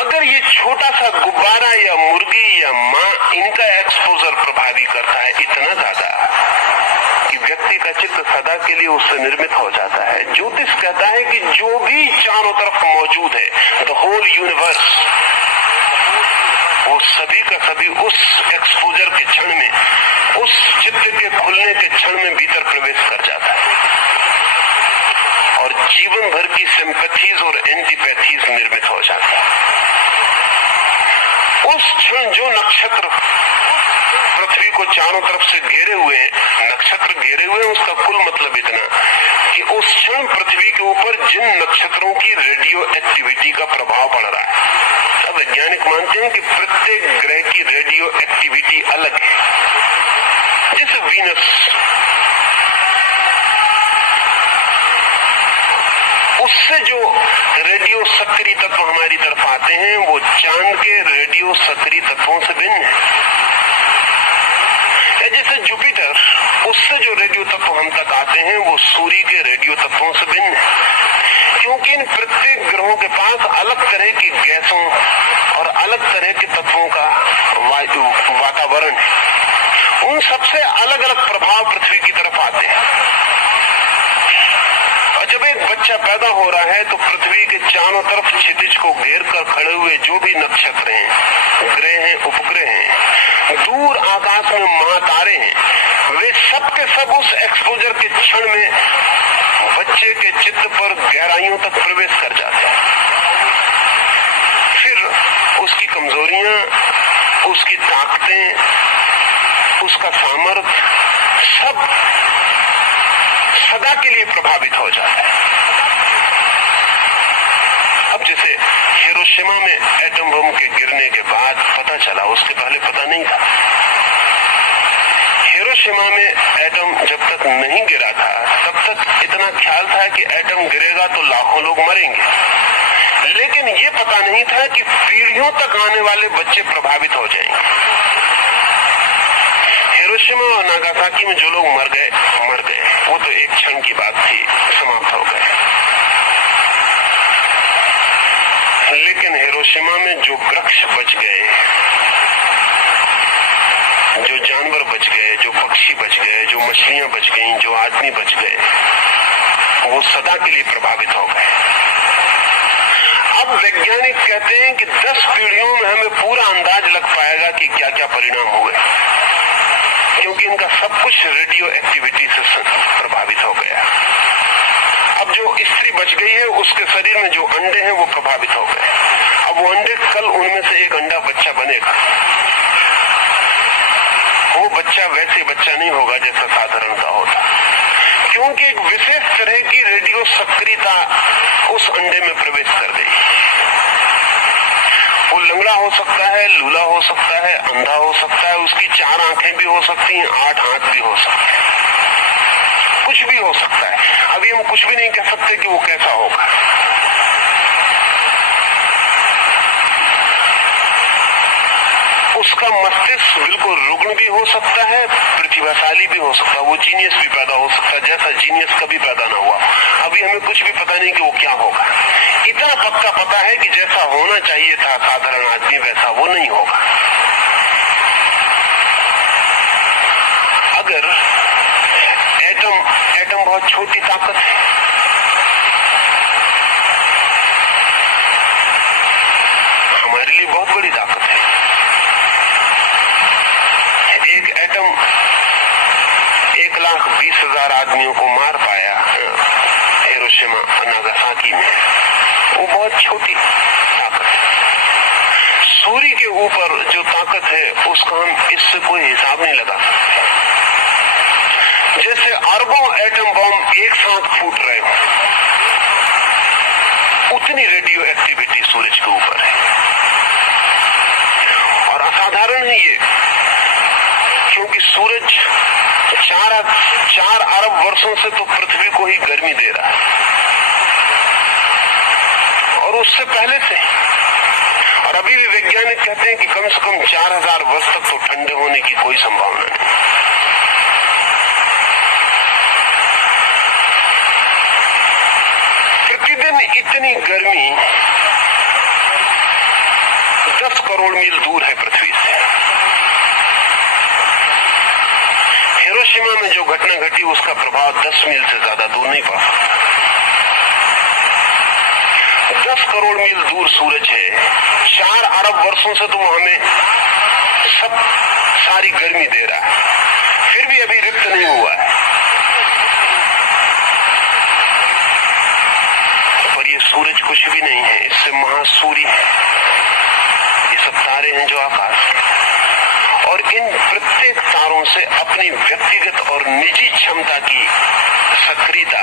अगर ये छोटा सा गुब्बारा या मुर्गी या माँ इनका एक्सपोजर प्रभावी करता है इतना ज्यादा कि व्यक्ति का चित्त सदा के लिए उससे निर्मित हो जाता है। ज्योतिष कहता है कि जो भी चारों तरफ मौजूद है, द होल यूनिवर्स, वो सभी का सभी उस एक्सपोजर के क्षण में, उस चित्त के खुलने के क्षण में भीतर प्रवेश कर जाता है और जीवन भर की सिंपैथीज और एंटीपैथीज निर्मित हो जाती है। उस क्षण जो नक्षत्र पृथ्वी को चारों तरफ से घेरे हुए हैं, नक्षत्र घेरे हुए हैं, उसका कुल मतलब इतना कि उस क्षण पृथ्वी के ऊपर जिन नक्षत्रों की रेडियो एक्टिविटी का प्रभाव पड़ रहा है। अब वैज्ञानिक मानते हैं कि प्रत्येक ग्रह की रेडियो एक्टिविटी अलग है। जैसे वीनस, उससे जो रेडियो सक्रिय तत्व हमारी तरफ आते हैं वो चांद के रेडियो सक्रिय तत्वों से भिन्न है। या जैसे जुपिटर, उससे जो रेडियो तत्व हम तक आते हैं वो सूर्य के रेडियो तत्वों से भिन्न है, क्योंकि इन प्रत्येक ग्रहों के पास अलग तरह की गैसों और अलग तरह के तत्वों का वातावरण है। उन सबसे अलग अलग प्रभाव पृथ्वी की तरफ आते हैं। और जब एक बच्चा पैदा हो रहा है तो पृथ्वी के चारों तरफ क्षितिज को घेर कर खड़े हुए जो भी नक्षत्र हैं, ग्रह हैं, उपग्रह हैं, दूर आकाश में महातारे हैं, वे सब के सब उस एक्सपोजर के क्षण में बच्चे के चित्त पर गहराइयों तक प्रवेश कर जाते हैं। फिर उसकी कमजोरियां, उसकी ताकतें, उसका सामर्थ्य सब सदा के लिए प्रभावित हो जाता है। अब जैसे हिरोशिमा में एटम बम के गिरने के बाद पता चला, उसके पहले पता नहीं था। हिरोशिमा में एटम जब तक नहीं गिरा था तब तक इतना ख्याल था कि एटम गिरेगा तो लाखों लोग मरेंगे, लेकिन ये पता नहीं था कि पीढ़ियों तक आने वाले बच्चे प्रभावित हो जाएंगे। हिरोशिमा और नागासाकी में जो लोग मर गए, वो तो एक क्षण की बात थी, समाप्त हो गए। लेकिन हिरोशिमा में जो वृक्ष बच गए, जो जानवर बच गए, जो पक्षी बच गए, जो मछलियां बच गईं, जो आदमी बच गए, वो सदा के लिए प्रभावित हो गए। अब वैज्ञानिक कहते हैं कि 10 पीढ़ियों में हमें पूरा अंदाज लग पाएगा कि क्या क्या परिणाम हुए, क्योंकि इनका सब कुछ रेडियो एक्टिविटी से प्रभावित हो गया। अब जो स्त्री बच गई है उसके शरीर में जो अंडे हैं वो प्रभावित हो गए। अब वो अंडे, कल उनमें से एक अंडा बच्चा बनेगा, वो बच्चा वैसे बच्चा नहीं होगा जैसा साधारण का होता, क्योंकि एक विशेष तरह की रेडियो सक्रियता उस अंडे में प्रवेश कर गई। वो लंगड़ा हो सकता है, लूला हो सकता है, अंधा हो सकता है, उसकी 4 आंखें भी हो सकती हैं, 8 हाथ भी हो सकते हैं, कुछ भी हो सकता है। अभी हम कुछ भी नहीं कह सकते कि वो कैसा होगा। उसका मस्तिष्क बिल्कुल रुग्ण भी हो सकता है, प्रतिभाशाली भी हो सकता है, वो जीनियस भी पैदा हो सकता है जैसा जीनियस कभी पैदा ना हुआ। अभी हमें कुछ भी पता नहीं कि वो क्या होगा। इतना पक्का पता है कि जैसा होना चाहिए था साधारण आदमी वैसा वो नहीं होगा। अगर एटम बहुत छोटी ताकत है। हमारे लिए बहुत बड़ी ताकत है। एक एटम 1,20,000 आदमियों को मार पाया हिरोशिमा और नागासाकी में। वो बहुत छोटी ताकत है। सूर्य के ऊपर जो ताकत है उसका हम इससे कोई हिसाब नहीं लगा सकते। जैसे अरबों एटम बम एक साथ फूट रहे हो, उतनी रेडियो एक्टिविटी सूरज के ऊपर है। और असाधारण है ये, क्योंकि सूरज 4 अरब वर्षों से तो पृथ्वी को ही गर्मी दे रहा है, और उससे पहले से। और अभी भी वैज्ञानिक कहते हैं कि कम से कम 4,000 वर्ष तक तो ठंडे होने की कोई संभावना नहीं। प्रतिदिन इतनी गर्मी 10 करोड़ मील दूर है पृथ्वी से। हिरोशिमा में जो घटना घटी उसका प्रभाव 10 मील से ज्यादा दूर नहीं पड़ सकता। 10 करोड़ मील दूर सूरज है। 4 अरब वर्षों से तो वो हमें सारी गर्मी दे रहा है, फिर भी अभी रिक्त नहीं हुआ है। पर ये सूरज कुछ भी नहीं है, इससे महासूर्य है। ये सब तारे हैं जो आकाश में, और इन प्रत्येक तारों से अपनी व्यक्तिगत और निजी क्षमता की सक्रियता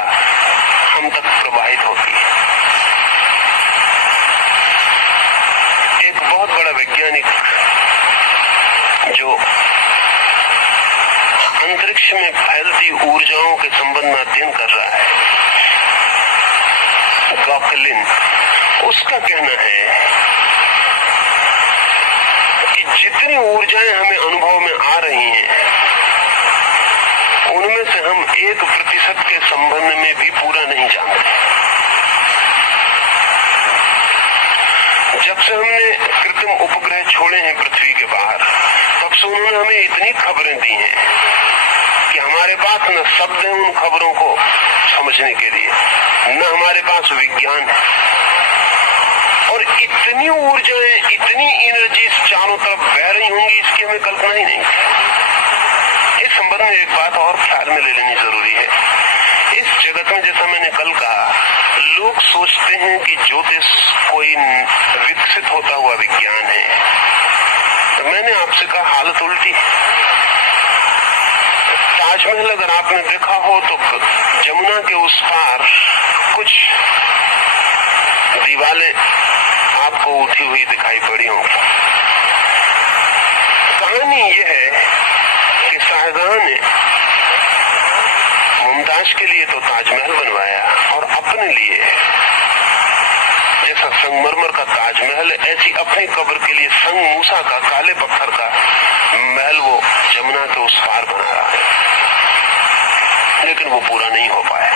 हम तक प्रवाहित होती है। एक बहुत बड़ा वैज्ञानिक जो अंतरिक्ष में फैलती ऊर्जाओं के संबंध में अध्ययन कर रहा है, गॉकलिन, उसका कहना है कि जितनी ऊर्जाएं हमें अनुभव में आ रही हैं, उनमें से हम 1% के संबंध में भी पूरा नहीं जानते। जब से हमने कृत्रिम उपग्रह छोड़े हैं पृथ्वी के बाहर, तब से उन्होंने हमें इतनी खबरें दी हैं कि हमारे पास न शब्द है उन खबरों को समझने के लिए, न हमारे पास विज्ञान है। और इतनी ऊर्जाएं, इतनी एनर्जी चारों तरफ बह रही होंगी, इसकी हमें कल्पना ही नहीं। इस संबंध में एक बात और ख्याल में ले लेनी जरूरी है। इस जगत में, जैसा मैंने कल कहा, लोग सोचते हैं कि ज्योतिष कोई विकसित होता हुआ विज्ञान है। तो मैंने आपसे कहा हालत उल्टी। ताजमहल अगर आपने देखा हो तो जमुना के उस पार कुछ दीवारें आपको उठी हुई दिखाई पड़ी होंगी। कहानी यह है कि शाहजहां ने मुमताज के लिए तो ताजमहल बनवाया, और अपने लिए जैसा संगमरमर का ताजमहल, ऐसी अपनी कब्र के लिए संग मूसा का काले पत्थर का महल वो जमुना के उस पार बना रहा है। लेकिन वो पूरा नहीं हो पाया।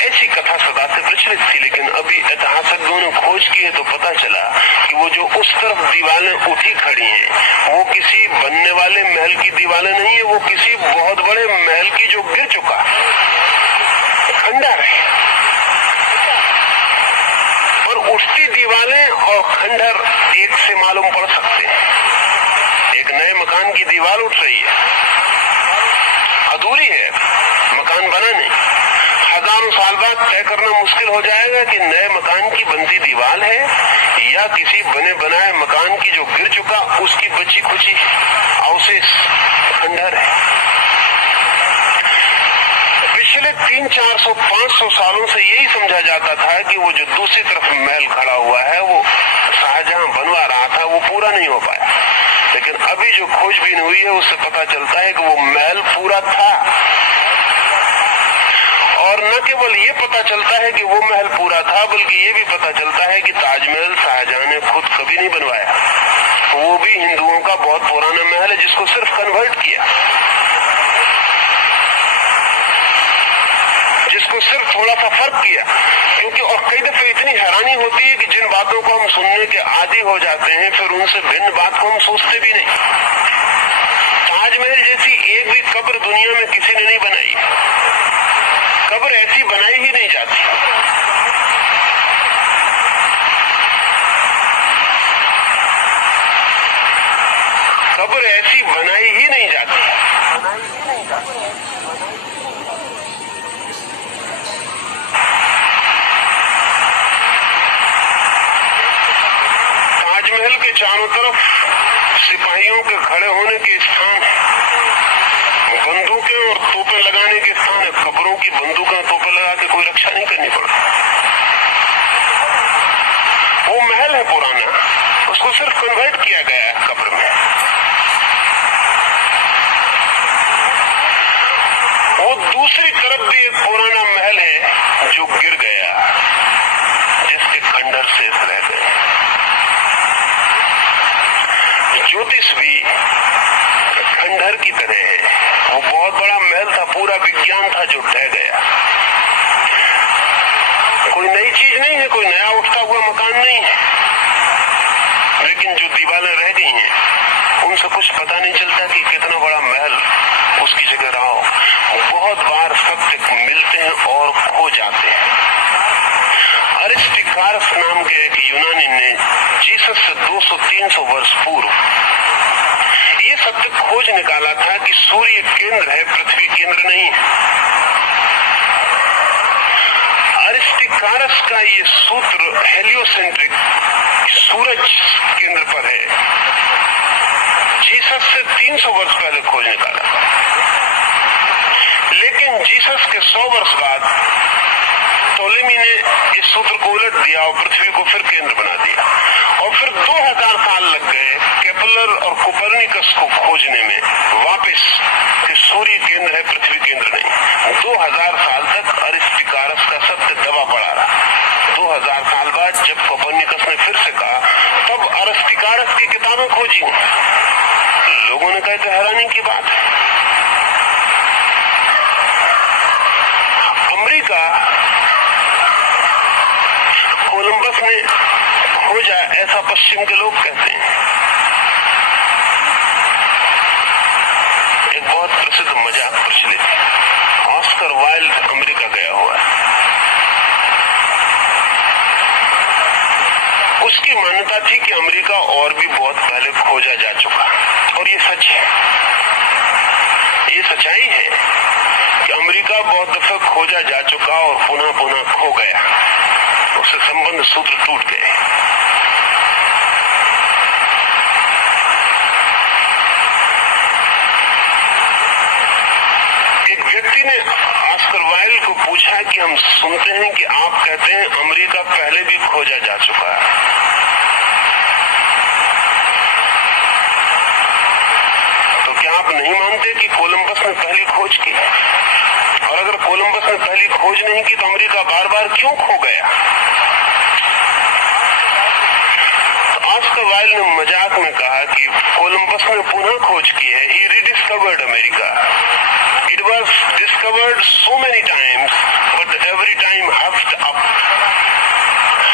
ऐसी कथा सदा से प्रचलित थी, लेकिन अभी ऐतिहासिकों ने खोज की है तो पता चला कि वो जो उस तरफ दीवारें उठी खड़ी हैं, वो किसी बनने वाले महल की दीवारें नहीं है, वो किसी बहुत बड़े महल की जो गिर चुका खंडर है। और उठती दीवारें और खंडर एक से मालूम पड़ सकते हैं। एक नए मकान की दीवार उठ रही है, अधूरी है, मकान बना नहीं। हजारों साल बाद तय करना मुश्किल हो जाएगा कि नए मकान की बनती दीवार है या किसी बने बनाए मकान की जो गिर चुका उसकी बची खुची अवशेष खंडर है। पिछले 300, 400, 500 सालों से यही समझा जाता था कि वो जो दूसरी तरफ महल खड़ा हुआ है वो शाहजहां बनवा रहा था, वो पूरा नहीं हो पाया। लेकिन अभी जो खोजबीन हुई है उससे पता चलता है कि वो महल पूरा था। और न केवल ये पता चलता है कि वो महल पूरा था, बल्कि ये भी पता चलता है कि ताजमहल शाहजहां ने खुद कभी नहीं बनवाया। वो भी हिंदुओं का बहुत पुराना महल है जिसको सिर्फ कन्वर्ट किया, जिसको सिर्फ थोड़ा सा फर्क किया। क्योंकि और कई दफे इतनी हैरानी होती है कि जिन बातों को हम सुनने के आदी हो जाते हैं, फिर उनसे भिन्न बात को हम सोचते भी नहीं। ताजमहल जैसी एक भी कब्र दुनिया में किसी ने नहीं बनाई। कब्र ऐसी बनाई ही नहीं जाती। कब्र ऐसी बनाई ही नहीं जाती। ताजमहल के चारों तरफ सिपाहियों के खड़े होने के स्थान है, बंदूकें और तोपें लगाने के स्थान है। कब्रों की बंदूकें तोपें लगा के कोई रक्षा नहीं करनी पड़ती। वो महल है पुराना, उसको सिर्फ कन्वर्ट किया गया है कब्र में। वो दूसरी तरफ भी एक पुराना महल है जो गिर गया, जिसके खंडर शेष रह गए। ज्योतिष भी खंडहर की तरह है। वो बहुत बड़ा महल था, पूरा विज्ञान था जो ढह गया। कोई नई चीज नहीं है, कोई नया उठता हुआ मकान नहीं है, लेकिन जो दीवारें रह गई हैं उनसे कुछ पता नहीं चलता कि कितना बड़ा महल उसकी जगह रहा हो। बहुत बार सत्य मिलते हैं और खो जाते हैं। अरिस्टिकारस नाम के एक यूनानी ने जीसस से 200-300 वर्ष पूर्व ये सत्य खोज निकाला था कि सूर्य केंद्र है, पृथ्वी केंद्र नहीं है। अरिस्टिकारस का ये सूत्र हेलियोसेंट्रिक, सूरज केंद्र पर है, जीसस से 300 वर्ष पहले खोज निकाला। लेकिन जीसस के 100 वर्ष बाद टोलेमी ने इस सूत्र को उलट दिया और पृथ्वी को फिर केंद्र बना दिया। और फिर 2000 साल लग गए केपलर और कोपरनिकस को खोजने में वापस कि सूर्य केंद्र है, पृथ्वी केंद्र नहीं। 2000 साल तक अरिस्टिकारस का सत्य दबा पड़ा रहा। 2000 साल बाद जब कोपरनिकस ने फिर से कहा, तब अरिस्टिकारस की किताबें खोजी। लोगों ने कहा कि हैरानी की बात है। अमेरिका कोलंबस ने खोजा, ऐसा पश्चिम के लोग कहते हैं। एक बहुत प्रसिद्ध मजाक प्रचलित है, ऑस्कर वाइल्ड अमेरिका गया हुआ है। उसकी मान्यता थी कि अमेरिका और भी बहुत पहले खोजा जा चुका, और ये सच है। ये सच्चाई है कि अमेरिका बहुत दफे खोजा जा चुका और पुनः पुनः खो गया। उससे संबंध सूत्र टूट गए। एक व्यक्ति ने ऑस्कर वाइल्ड को पूछा कि हम सुनते हैं कि आप कहते हैं अमेरिका पहले भी खोजा जा चुका है, तो क्या आप नहीं मानते कि कोलंबस ने पहली खोज की? और अगर कोलंबस ने पहली खोज नहीं की तो अमेरिका बार बार क्यों खो गया? तो ऑस्कर वाइल्ड ने मजाक में कहा कि कोलंबस ने पुनः खोज की है। He rediscovered America. It was discovered so many times but every time huffed up.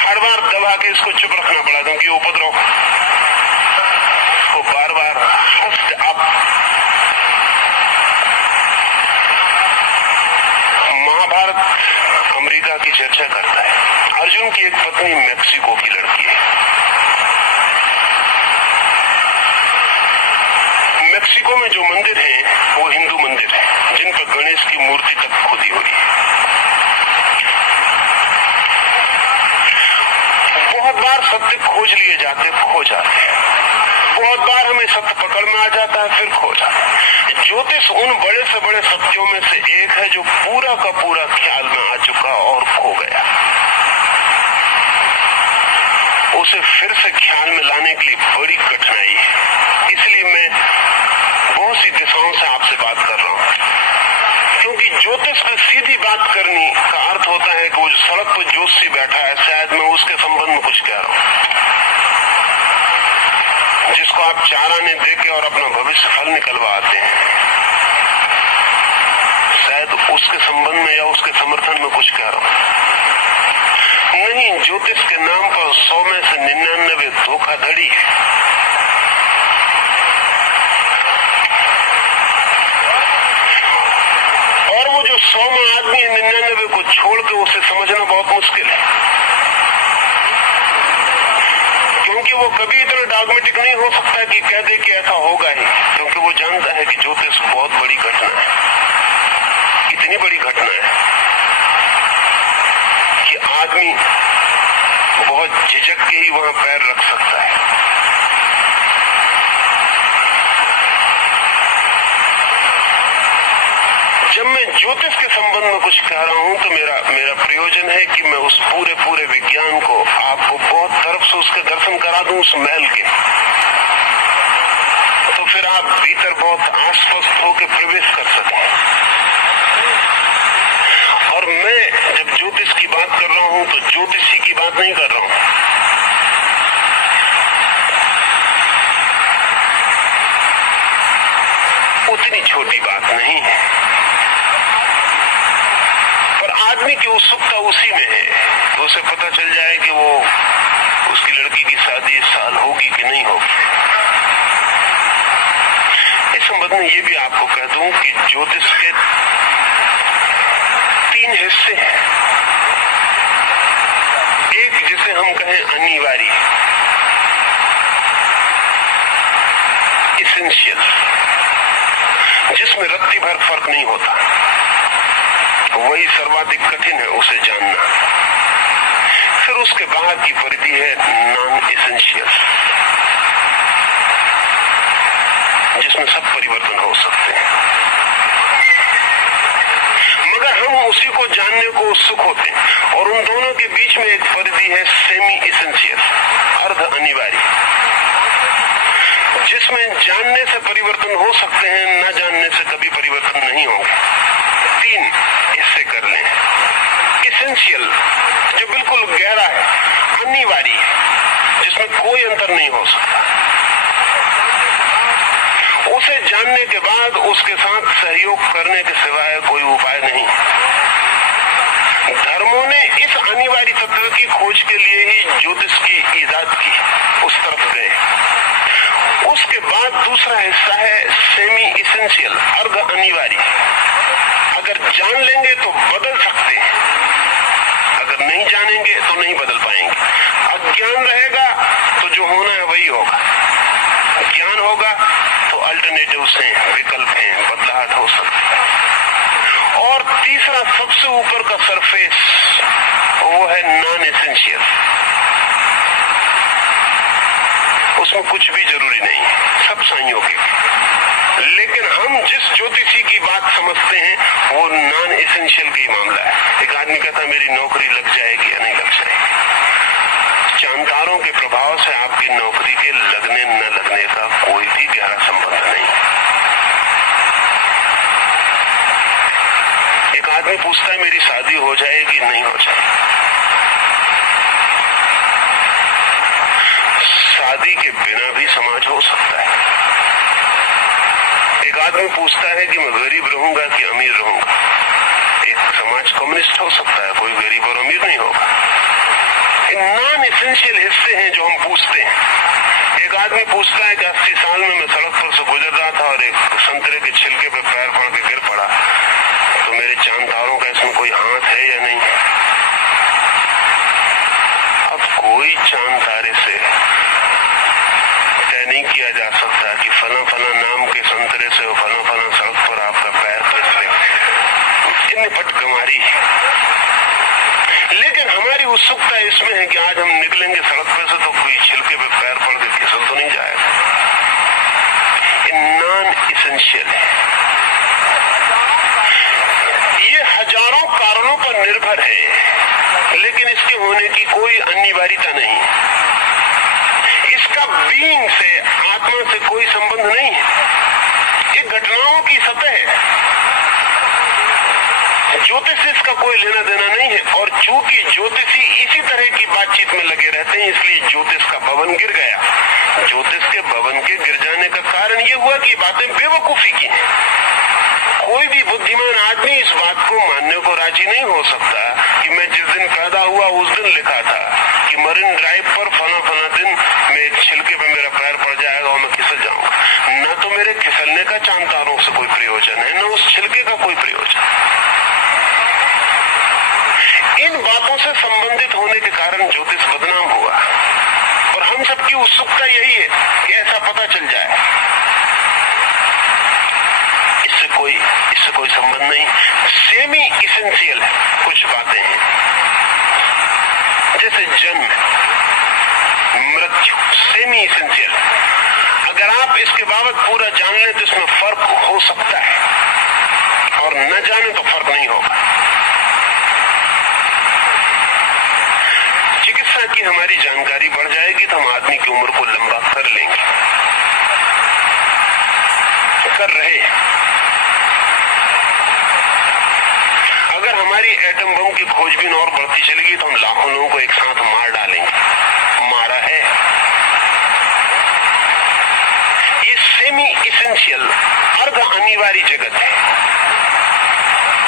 हर बार दबा के इसको चुप रखना पड़ा क्योंकि उपद्रव को बार बार हफ्ड अप। महाभारत अमेरिका की चर्चा करता है। अर्जुन की एक पत्नी मेक्सिको की लड़की है। मेक्सिको में जो मंदिर है वो हिंदू मंदिर है, जिन पर गणेश की मूर्ति तक खुदी हुई है। बहुत बार सत्य खोज लिए जाते, खो जाते। बहुत बार हमें सत्य पकड़ में आ जाता है, फिर खो जाता है। ज्योतिष उन बड़े से बड़े सत्यों में से एक है जो पूरा का पूरा ख्याल में आ चुका और खो गया। उसे फिर से ख्याल में लाने के लिए बड़ी कठिनाई है। इसलिए मैं बहुत सी दिशाओं से आपसे बात कर रहा हूं, क्योंकि ज्योतिष में सीधी बात करने का अर्थ होता है कि वो जो सड़क पर ज्योतिषी बैठा है, शायद मैं उसके संबंध में कुछ कह रहा हूं, जिसको आप 4 आने देके और अपना भविष्य फल निकलवा आते हैं। शायद उसके संबंध में या उसके समर्थन में कुछ कह रहा हूं। नहीं, ज्योतिष के नाम पर 100 में से 99 धोखाधड़ी है। आदमी है 99 को छोड़ के उसे समझना बहुत मुश्किल है, क्योंकि वो कभी इतना डॉगमेटिक नहीं हो सकता कि कह दे कि ऐसा होगा ही, क्योंकि वो जानता है कि ज्योतिष बहुत बड़ी घटना है, इतनी बड़ी घटना है कि आदमी बहुत झिझक के ही वहां पैर रख सकता है। जब मैं ज्योतिष के संबंध में कुछ कह रहा हूं तो मेरा प्रयोजन है कि मैं उस पूरे विज्ञान को आपको बहुत तरफ से उसके दर्शन करा दूं, उस महल के, तो फिर आप भीतर बहुत आश्वस्त होकर प्रवेश कर सकें। और मैं जब ज्योतिष की बात कर रहा हूं तो ज्योतिषी की बात नहीं कर रहा हूं, उतनी छोटी बात नहीं है, पर आदमी की उत्सुकता उसी में है तो उसे पता चल जाए कि वो उसकी लड़की की शादी इस साल होगी कि नहीं होगी। इस संबंध में ये भी आपको कह दूं कि ज्योतिष के 3 हिस्से हैं। एक जिसे हम कहें अनिवार्य, इसेंशियल, जिसमें रत्ती भर फर्क नहीं होता, वही सर्वाधिक कठिन है उसे जानना। फिर उसके बाहर की परिधि है नॉन एसेंशियल, जिसमें सब परिवर्तन हो सकते हैं, मगर हम उसी को जानने को उत्सुक होते हैं। और उन दोनों के बीच में एक परिधि है सेमी एसेंशियल, अर्ध अनिवार्य, जिसमें जानने से परिवर्तन हो सकते हैं, न जानने से कभी परिवर्तन नहीं होंगे। 3 हिस्से कर लें। एसेंशियल जो बिल्कुल गहरा है, अनिवार्य जिसमें कोई अंतर नहीं हो सकता, उसे जानने के बाद उसके साथ सहयोग करने के सिवाय कोई उपाय नहीं। धर्मों ने इस अनिवार्य तत्व की खोज के लिए ही ज्योतिष की इजाद की, उस तरफ गए। उसके बाद दूसरा हिस्सा है सेमी एसेंशियल, अर्ध अनिवार्य। अगर जान लेंगे तो बदल सकते हैं, अगर नहीं जानेंगे तो नहीं बदल पाएंगे। अज्ञान रहेगा तो जो होना है वही होगा, ज्ञान होगा तो अल्टरनेटिव्स हैं, विकल्प हैं, बदलाहट हो सकती है। और तीसरा सबसे ऊपर का सरफेस, वो है नॉन एसेंशियल, उसमें कुछ भी जरूरी नहीं, सब संयोगिक। लेकिन हम जिस ज्योतिषी की बात समझते हैं वो नॉन एसेंशियल का ही मामला है। एक आदमी कहता मेरी नौकरी लग जाएगी या नहीं लग जाएगी। चांदारों के प्रभाव से आपकी नौकरी के लगने न लगने का कोई भी गहरा संबंध नहीं। एक आदमी पूछता है मेरी शादी हो जाएगी नहीं हो जाएगी। शादी के बिना भी समाज हो सकता है। एक आदमी पूछता है कि मैं गरीब रहूंगा कि अमीर रहूंगा। एक समाज कम्युनिस्ट हो सकता है, कोई गरीब और अमीर नहीं होगा। नॉन एसेंशियल हिस्से हैं जो हम पूछते हैं। एक आदमी पूछता है कि 80 साल में मैं सड़क पर से गुजर रहा था और एक संतरे के छिलके पे पैर पड़ के गिर पड़ा, तो मेरे चांद तारों का इसमें कोई हाथ है या नहीं। अब कोई चांद तारे से तय नहीं किया जा सकता कि फला फला नाम के संतरे से फला फला सड़क पर आपका पैर फिसले, इन भटकमारी। लेकिन हमारी उत्सुकता इसमें है कि आज हम निकलेंगे सड़क पर से तो कोई छिलके पे पैर पड़ के फिसल तो नहीं जाएगा। ये नॉन एसेंशियल है। ये हजारों कारणों पर निर्भर है, लेकिन इसके होने की कोई अनिवार्यता नहीं। इसका बीइंग से, आत्मा से कोई संबंध नहीं है। ये घटनाओं की सतह है। ज्योतिष से इसका कोई लेना देना नहीं है। और चूंकि ज्योतिषी इसी तरह की बातचीत में लगे रहते हैं, इसलिए ज्योतिष का भवन गिर गया। ज्योतिष के भवन के गिर जाने का कारण ये हुआ कि बातें बेवकूफी की हैं। कोई भी बुद्धिमान आदमी इस बात को मानने को राजी नहीं हो सकता कि मैं जिस दिन पैदा हुआ उस दिन लिखा था कि मरीन ड्राइव पर फला फला दिन में एक छिलके पे मेरा पैर पड़ जाएगा और मैं फिसल जाऊंगा। न तो मेरे फिसलने का चांद तारों से कोई प्रयोजन है, न उस छिलके का कोई प्रयोजन। के कारण ज्योतिष बदनाम हुआ। और हम सबकी उत्सुकता यही है कि ऐसा पता चल जाए। इससे कोई संबंध नहीं, सेमी इसेंशियल है कुछ बातें हैं, जैसे जन्म, मृत्यु, सेमी इसेंशियल। अगर आप इसके बाबत पूरा जान लें तो इसमें फर्क हो सकता है, और न जाने तो फर्क नहीं होगा। चिकित्सा की हमारी जानकारी बढ़ जाएगी तो हम आदमी की उम्र को लंबा कर लेंगे, कर रहे। अगर हमारी एटम बम की खोजबीन और बढ़ती चलेगी तो हम लाखों लोगों को एक साथ मार डालेंगे, मारा है। ये सेमी इसेंशियल, अर्ध अनिवार्य जगत है,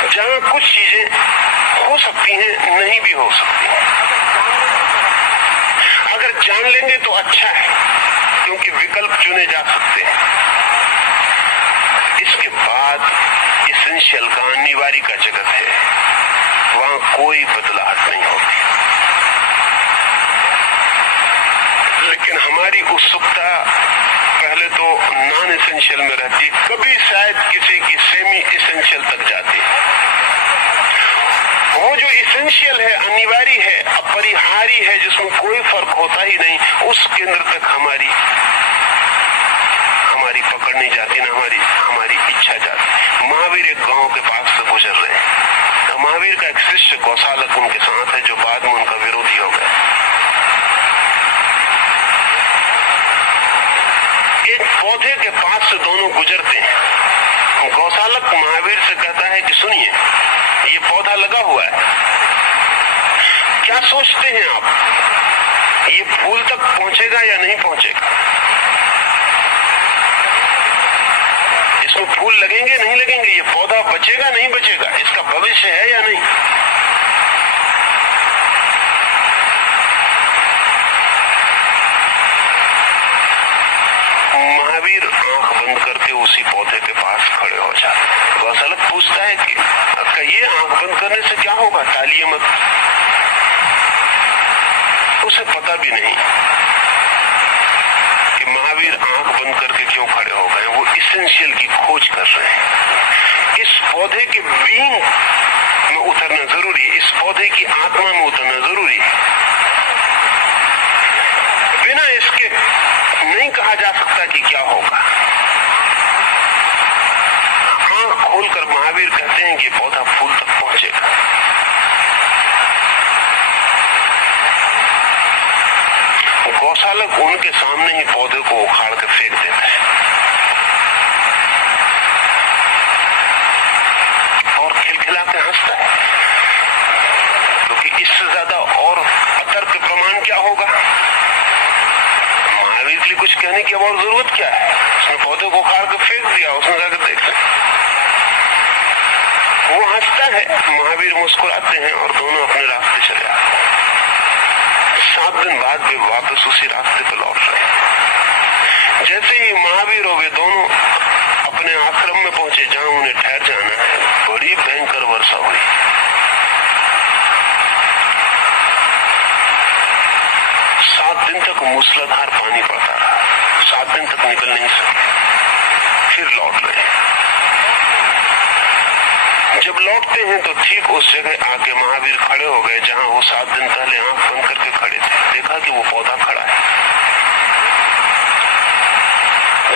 जहां कुछ चीजें हो सकती हैं, नहीं भी हो सकती हैं। अगर जान लेंगे तो अच्छा है, क्योंकि विकल्प चुने जा सकते हैं। इसके बाद इसेंशियल का, अनिवार्य का जगत है, वहां कोई बदलाहट नहीं होगी। लेकिन हमारी उत्सुकता पहले तो नॉन इसेंशियल में रहती, कभी शायद किसी की सेमी इसेंशियल तक जाती। वो जो इसेंशियल है, अनिवार्य है, अपरिहार्य है, जिसमें कोई फर्क होता ही नहीं, उस केंद्र तक हमारी पकड़ नहीं जाती, ना हमारी इच्छा जाती। महावीर एक गांव के पास से गुजर रहे हैं, तो महावीर का एक शिष्य गौशालक उनके साथ है, जो बाद में उनका विरोधी हो गया। एक पौधे के पास से दोनों गुजरते हैं। गौशालक महावीर से कहता है कि सुनिए, ये पौधा लगा हुआ है, क्या सोचते हैं आप, ये फूल तक पहुंचेगा या नहीं पहुंचेगा? इसमें फूल लगेंगे नहीं लगेंगे, ये पौधा बचेगा नहीं बचेगा, इसका भविष्य है या नहीं? महावीर आंख बंद करके उसी पौधे के पास खड़े हो जाते। गौशालक पूछता है कि कहिए, आंख बंद करने से क्या होगा, टालिए मत। उसे पता भी नहीं कि महावीर आंख बंद करके क्यों खड़े हो गए। वो इसेंशियल की खोज कर रहे हैं। इस पौधे के बीइंग में उतरना जरूरी है, इस पौधे की आत्मा में उतरना जरूरी है। बिना इसके नहीं कहा जा सकता कि क्या होगा। आंख खोलकर महावीर कहते हैं कि पौधा फूल तक पहुंचेगा। गौशालक उनके सामने ही पौधे को उखाड़ के फेंक देता है और खिलखिला के हंसता है, क्योंकि इससे ज्यादा और अतर्क प्रमाण क्या होगा? महावीर के लिए कुछ कहने की और जरूरत क्या है? उसने पौधे को उखाड़ के फेंक दिया, उसने जाकर देख लिया। वो हंसता है, महावीर मुस्कुराते हैं और दोनों अपने रास्ते चले आते हैं। 7 दिन बाद वे वापस उसी रास्ते पर लौट रहे। जैसे ही महावीर और वे दोनों अपने आश्रम में पहुंचे, जहां उन्हें ठहर जाना है, बड़ी भयंकर वर्षा हुई। सात दिन तक मूसलाधार पानी पड़ता रहा। 7 दिन तक निकल नहीं सके, फिर लौट रहे। जब लौटते हैं तो ठीक उस जगह आके महावीर खड़े हो गए जहां वो 7 दिन पहले आंख बंद करके खड़े थे। देखा कि वो पौधा खड़ा है।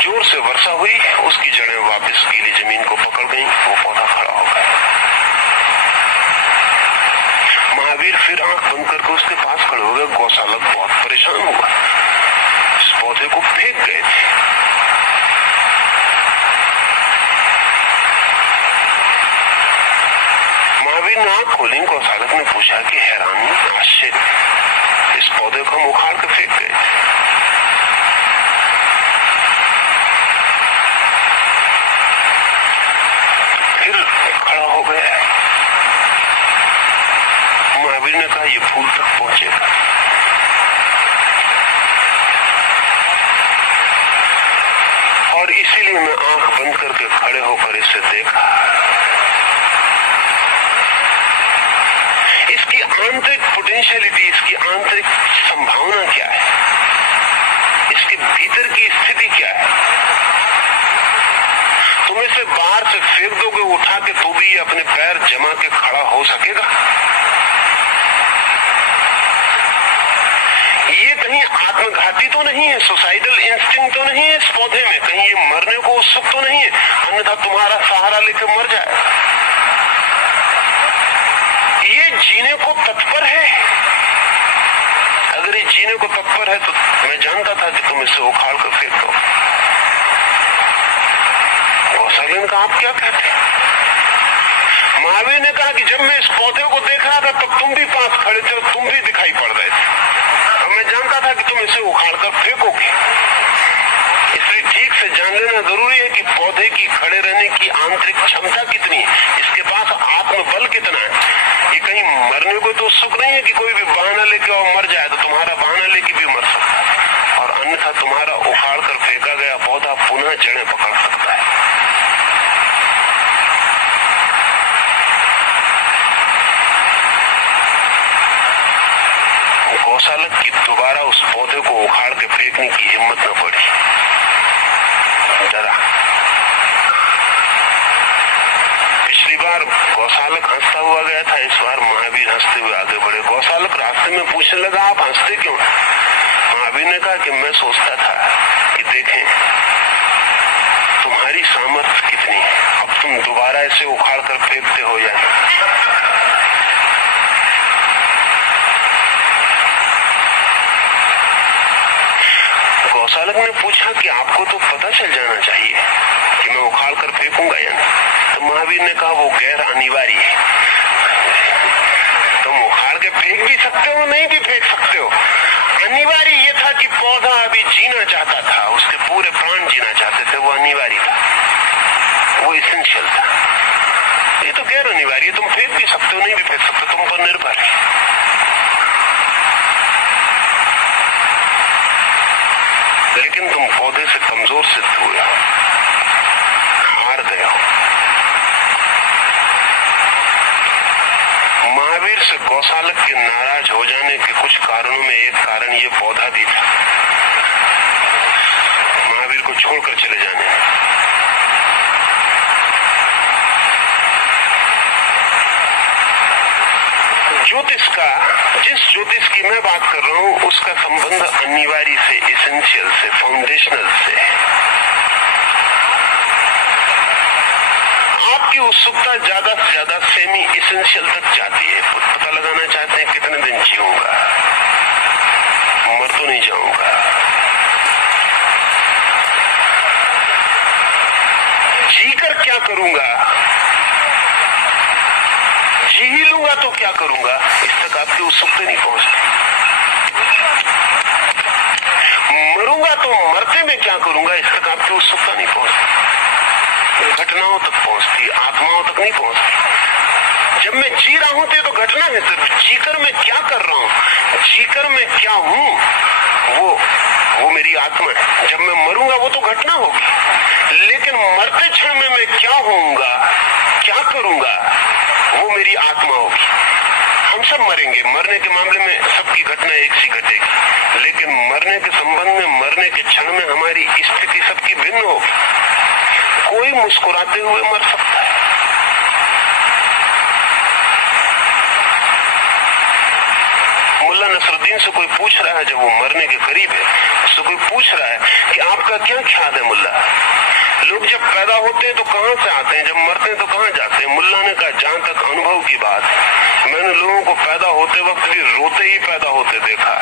जोर से वर्षा हुई, उसकी जड़ें वापस गीली जमीन को पकड़ गईं, वो पौधा खड़ा हो गया। महावीर फिर आंख बंद करके उसके पास खड़े हो गए। गौशालक बहुत परेशान हुआ, इस पौधे को फेंक गए थे। महावीर ने आंख खोली। गौशालक ने पूछा कि हैरानी, आश्चर्य, इस पौधे को हम उखाड़ के फेंक गए थे। फिर खड़ा हो गया। महावीर ने कहा, ये फूल तक पहुंचेगा। और इसीलिए मैं आंख बंद करके खड़े होकर इसे देखा। इसकी आंतरिक पोटेंशियलिटी, इसकी आंतरिक संभावना क्या है, इसके भीतर की स्थिति क्या है। तुम इसे बाहर से फेंक दोगे उठा के तो भी अपने पैर जमा के खड़ा हो सकेगा। ये कहीं आत्मघाती तो नहीं है, सुसाइडल इंस्टिंक्ट तो नहीं है इस पौधे में, कहीं ये मरने को उत्सुक तो नहीं है, अन्यथा तुम्हारा सहारा लेकर मर जाए। ये जीने को तत्पर है। अगर ये जीने को तत्पर है तो मैं जानता था कि तुम इसे उखाड़ कर फेंक दो। गौशालन का आप क्या कहते हैं? महावीर ने कहा कि जब मैं इस पौधे को देख रहा था तब तुम भी पास खड़े थे और तुम भी दिखाई पड़ रहे थे, और मैं जानता था कि तुम इसे उखाड़ कर फेंकोगे। इसलिए ठीक से जान लेना जरूरी है कि पौधे की खड़े रहने की आंतरिक क्षमता कितनी है, इसके पास आत्मबल कितना है। ये कहीं मरने को तो उत्सुक नहीं है कि कोई भी बहाना लेके और मर जाए, तो तुम्हारा बहाना लेके भी मर सकता है, और अन्यथा तुम्हारा उखाड़ कर फेंका गया पौधा पुनः जड़ें पकड़ सकता है। गौशालक की दोबारा उस पौधे को उखाड़ के फेंकने की हिम्मत न पड़ी, डरा। पिछली बार गौशालक हंसता हुआ गया था, इस बार महावीर हंसते हुए आगे बढ़े। गौशालक रास्ते में पूछने लगा, आप हंसते क्यों? महावीर ने कहा कि मैं सोचता था कि देखें तुम्हारी सामर्थ्य कितनी है, अब तुम दोबारा इसे उखाड़ कर फेंकते हो या नहीं। गौशालक ने पूछा कि आपको तो पता चल जाना चाहिए कि मैं उखाड़ कर फेंकूंगा या नहीं। तो महावीर ने कहा वो गैर अनिवार्य है, तुम उखाड़ के फेंक भी सकते हो, नहीं भी फेंक सकते हो। अनिवार्य ये था कि पौधा अभी जीना चाहता था, उसके पूरे प्राण जीना चाहते थे, वो अनिवार्य था, वो इसेंशियल था। ये तो गैर अनिवार्य, तुम फेंक भी सकते हो, नहीं भी फेंक सकते, तुम पर निर्भर है। लेकिन तुम पौधे से कमजोर सिद्ध हुए, हार गए हो। महावीर से गौशालक के नाराज हो जाने के कुछ कारणों में एक कारण ये पौधा भी था, महावीर को छोड़कर चले जाने। ज्योतिष का, जिस ज्योतिष की मैं बात कर रहा हूं, उसका संबंध अनिवार्य से, एसेंशियल से, फाउंडेशनल से। आपकी उत्सुकता ज्यादा से ज्यादा सेमी एसेंशियल तक जाती है। पता लगाना चाहते हैं कितने दिन जीऊंगा, मर तो नहीं जाऊंगा। जीकर क्या करूंगा, जी ही लूंगा तो क्या करूंगा, इस तक आपकी उत्सुकता नहीं पहुंचती। मरूंगा तो मरते में क्या करूंगा, इस तक आपकी उत्सुकता नहीं पहुंचती। घटनाओं तक पहुंचती, आत्माओं तक नहीं पहुंचती। जब मैं जी रहा हूं तो घटना है, सिर्फ जीकर मैं क्या कर रहा हूं, जीकर मैं क्या हूं, वो मेरी आत्मा है। जब मैं मरूंगा वो तो घटना होगी, लेकिन मरते क्षण में मैं क्या होऊंगा, क्या करूंगा, वो मेरी आत्मा होगी। हम सब मरेंगे, मरने के मामले में सबकी घटना एक सी घटेगी, लेकिन मरने के संबंध में, मरने के क्षण में हमारी स्थिति सबकी भिन्न होगी। कोई मुस्कुराते हुए मर सकता है, मुल्ला नसरुद्दीन से कोई पूछ रहा है, जब वो मरने के करीब है, उससे कोई पूछ रहा है कि आपका क्या ख्याल है मुल्ला, लोग जब पैदा होते हैं तो कहां से आते हैं, जब मरते हैं तो कहां जाते हैं? मुल्ला ने कहा, जहां तक अनुभव की बात है, मैंने लोगों को पैदा होते वक्त भी रोते ही पैदा होते देखा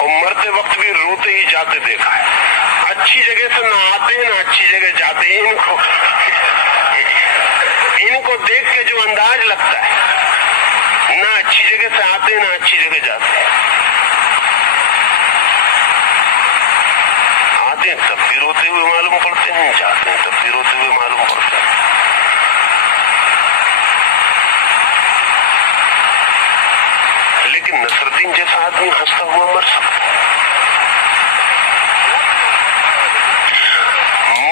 और मरते वक्त भी रोते ही जाते देखा है। अच्छी जगह से ना आते हैं ना अच्छी जगह जाते हैं। इनको देख के जो अंदाज लगता है, ना अच्छी जगह से आते हैं ना अच्छी जगह जाते हैं। आते हैं तब भी रोते हुए मालूम पड़ते हैं, जाते हैं तब भी रोते हुए मालूम पड़ते हैं। लेकिन नसरुद्दीन जैसा आदमी हंसता हुआ मर सकता है।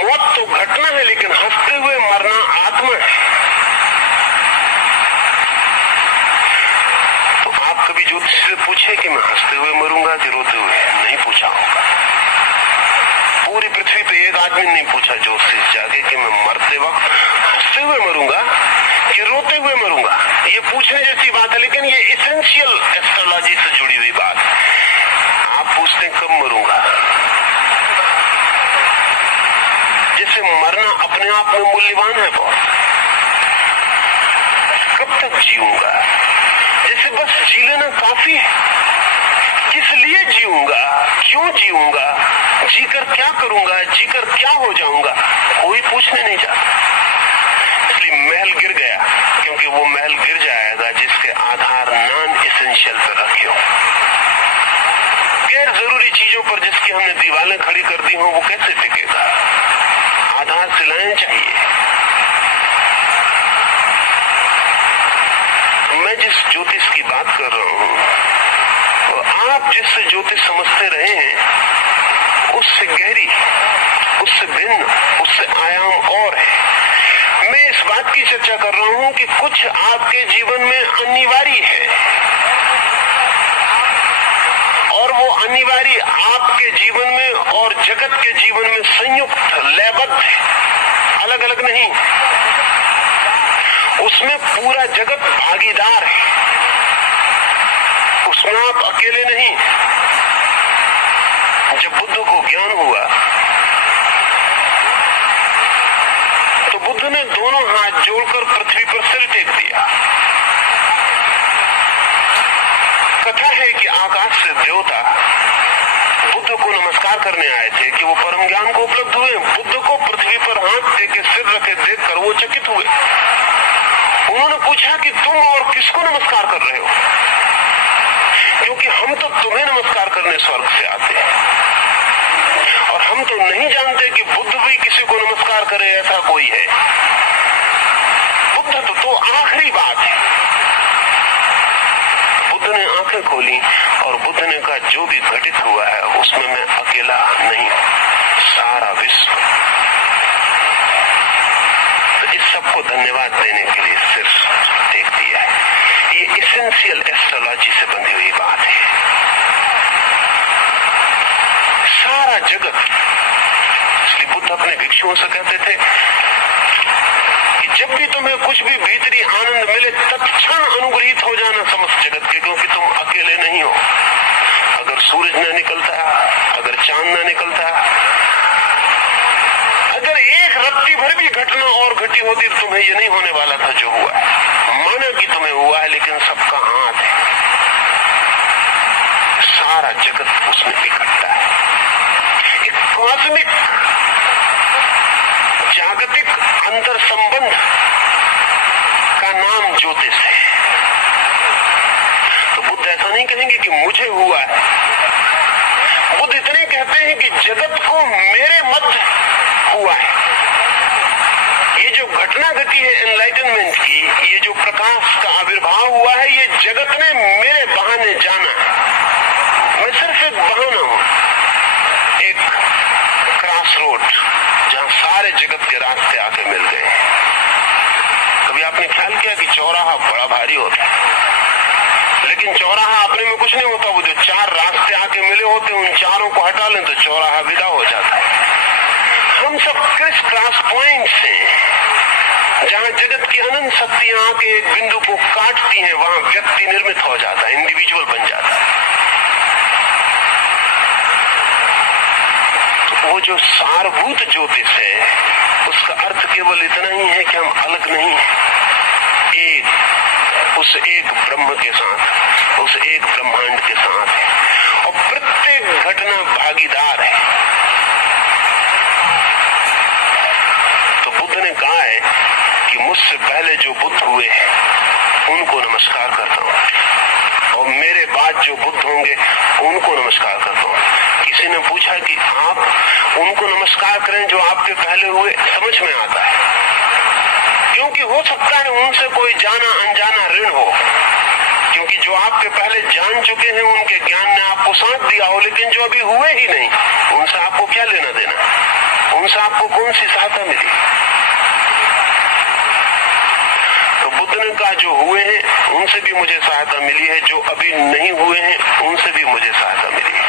मौत तो घटना है, लेकिन हंसते हुए मरना आत्मा है। तो आप मुझसे पूछे कि मैं हंसते हुए मरूंगा कि रोते हुए, नहीं पूछा होगा। पूरी पृथ्वी पे एक आदमी नहीं पूछा जो उससे जागे कि मैं मरते वक्त हंसते हुए मरूंगा कि रोते हुए मरूंगा। ये पूछने जैसी बात है, लेकिन ये एसेंशियल एस्ट्रोलॉजी से जुड़ी हुई बात है। आप पूछते हैं कब मरूंगा, जैसे मरना अपने आप में मूल्यवान है बहुत। कब तक जीऊंगा, जैसे बस जी लेना काफी है। किस लिए जीऊंगा, क्यों जीऊंगा, जीकर क्या करूंगा, जीकर क्या हो जाऊंगा, कोई पूछने नहीं जाता। इसलिए महल गिर गया, क्योंकि वो महल गिर जाएगा जिसके आधार नॉन एसेंशियल पर रखे हो। गैर जरूरी चीजों पर जिसकी हमने दीवारें खड़ी कर दी हो, वो कैसे टिकेगा। आधार सिलाएं चाहिए। मैं जिस ज्योतिष की बात कर रहा हूं, आप जिससे ज्योतिष समझते रहे हैं, उससे गहरी, उससे भिन्न, उससे आयाम और है। मैं इस बात की चर्चा कर रहा हूं कि कुछ आपके जीवन में अनिवार्य है, और वो अनिवार्य आपके जीवन में और जगत के जीवन में संयुक्त, लयबद्ध है, अलग अलग नहीं। उसमें पूरा जगत भागीदार है, उसमें आप अकेले नहीं। जब बुद्ध को ज्ञान हुआ तो बुद्ध ने दोनों हाथ जोड़कर पृथ्वी पर सिर टेक दिया। कथा है कि आकाश से देवता बुद्ध को नमस्कार करने आए थे कि वो परम ज्ञान को उपलब्ध हुए। बुद्ध को पृथ्वी पर हाथ टेके सिर रखे देखकर वो चकित हुए। उन्होंने पूछा कि तुम और किसको नमस्कार कर रहे हो, क्योंकि हम तो तुम्हें नमस्कार करने स्वर्ग से आते हैं, और हम तो नहीं जानते कि बुद्ध भी किसी को नमस्कार करे, ऐसा कोई है। बुद्ध तो आखिरी बात है। बुद्ध ने आंखें खोली और बुद्ध ने कहा, जो भी घटित हुआ है उसमें मैं अकेला नहीं हूं, सारा विश्व। तो इस सबको धन्यवाद देने के लिए सिर टेक दिया है। ये एसेंशियल एस्ट्रोलॉजी से बंधी हुई बात है। सारा जगत, इसलिए बुद्ध अपने भिक्षुओं से कहते थे कि जब भी तुम्हें कुछ भी भीतरी आनंद मिले, तत्क्षण अनुग्रहित हो जाना समस्त जगत के, क्योंकि तुम अकेले नहीं हो। अगर सूरज न निकलता, अगर चांद न निकलता, अगर एक रत्ती भर भी घटना और घटी होती तो तुम्हें ये नहीं होने वाला था जो हुआ है। माना कि तुम्हें हुआ है, लेकिन सबका हाथ है, सारा जगत उसमें इकट्ठा है। एक कॉस्मिक जागतिक अंतर संबंध का नाम ज्योतिष है। तो बुद्ध ऐसा नहीं कहेंगे कि मुझे हुआ है। बुद्ध इतने कहते हैं कि जगत को मेरे मध्य हुआ है। ये जो घटना घटी है एनलाइटनमेंट की, ये जो प्रकाश का आविर्भाव हुआ है, ये जगत ने मेरे बहाने जाना है। मैं सिर्फ एक बहाना हूं, एक क्रॉस रोड जहां सारे जगत के रास्ते आके मिल गए। कभी आपने ख्याल किया कि चौराहा बड़ा भारी होता है, लेकिन चौराहा अपने में कुछ नहीं होता। वो जो चार रास्ते आके मिले होते, उन चारों को हटा लें तो चौराहा विदा हो जाता है। हम सब क्रिस क्रॉस पॉइंट्स हैं, जहां जगत की अनंत शक्तियां आके एक बिंदु को काटती हैं, वहां व्यक्ति निर्मित हो जाता है, इंडिविजुअल बन जाता है। तो वो जो सारभूत ज्योतिष है, उसका अर्थ केवल इतना ही है कि हम अलग नहीं हैं, एक उस एक ब्रह्म के साथ, उस एक ब्रह्मांड के साथ है, और प्रत्येक घटना भागीदार है। तो बुद्ध ने कहा है कि मुझसे पहले जो बुद्ध हुए उनको नमस्कार करता हूं, और मेरे बाद जो बुद्ध होंगे उनको नमस्कार करता हूं। किसी ने पूछा कि आप उनको नमस्कार करें जो आपके पहले हुए, समझ में आता है, क्योंकि हो सकता है उनसे कोई जाना अनजाना ऋण हो, क्योंकि जो आपके पहले जान चुके हैं उनके ज्ञान ने आपको साथ दिया हो, लेकिन जो अभी हुए ही नहीं, उनसे आपको क्या लेना देना, उनसे आपको कौन सी सहायता मिली। तो बुद्ध ने कहा जो हुए हैं उनसे भी मुझे सहायता मिली है, जो अभी नहीं हुए हैं उनसे भी मुझे सहायता मिली है।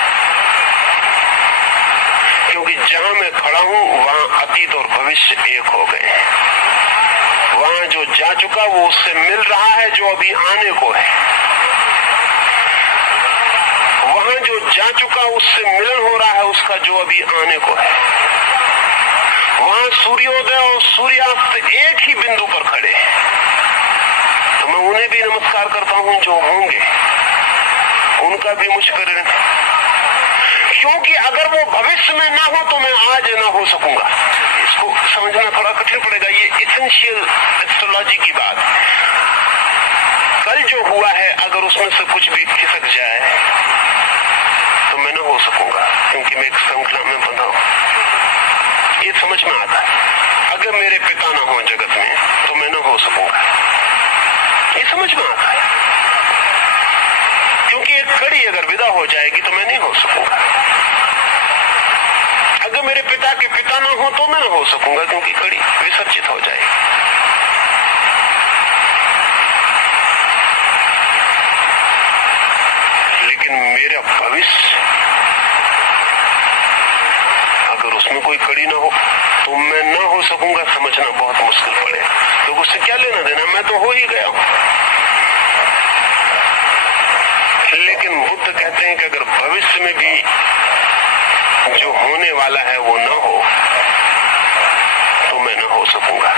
क्योंकि जहां मैं खड़ा हूं वहां अतीत और भविष्य एक हो गए हैं। वहां जो जा चुका वो उससे मिल रहा है जो अभी आने को है। वहां जो जा चुका उससे मिलन हो रहा है उसका जो अभी आने को है। वहां सूर्योदय और सूर्यास्त एक ही बिंदु पर खड़े हैं। तो मैं उन्हें भी नमस्कार करता हूं जो होंगे, उनका भी मुझ पर ऋण, क्योंकि अगर वो भविष्य में ना हो तो मैं आज ना हो सकूंगा। इसको समझना थोड़ा कठिन पड़ेगा, ये एसेंशियल एस्ट्रोलॉजी की बात। कल जो हुआ है अगर उसमें से कुछ भी खिसक जाए तो मैं ना हो सकूंगा, क्योंकि मैं एक श्रृंखला में बंधा हूं। ये समझ में आता है। अगर मेरे पिता ना हो जगत में तो मैं ना हो सकूंगा, ये समझ में आता है। क्योंकि एक कड़ी अगर विदा हो जाएगी तो मैं नहीं हो सकूंगा। अगर मेरे पिता के पिता ना हो तो मैं ना हो सकूंगा, क्योंकि कड़ी विसर्जित हो जाएगी। लेकिन मेरा भविष्य अगर उसमें कोई कड़ी ना हो तो मैं ना हो सकूंगा, समझना बहुत मुश्किल पड़ेगा। तो उससे क्या लेना देना, मैं तो हो ही गया हूं। लेकिन बुद्ध कहते हैं कि अगर भविष्य में भी जो होने वाला है वो ना हो तो मैं ना हो सकूंगा,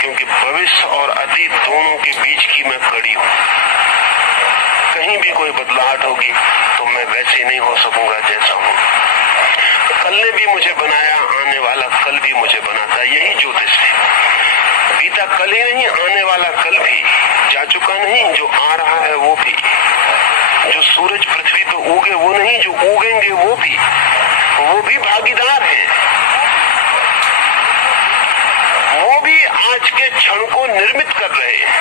क्योंकि भविष्य और अतीत दोनों के बीच की मैं कड़ी हूं। कहीं भी कोई बदलाहट होगी तो मैं वैसे नहीं हो सकूंगा जैसा हूं। कल ने भी मुझे बनाया, आने वाला कल भी मुझे बनाता है। यही ज्योतिष है। बीता कल ही नहीं, आने वाला कल भी, जा चुका नहीं, जो आ रहा है वो भी, जो सूरज पृथ्वी पे उगे वो नहीं, जो उगेंगे वो भी भागीदार हैं। वो भी आज के क्षण को निर्मित कर रहे हैं,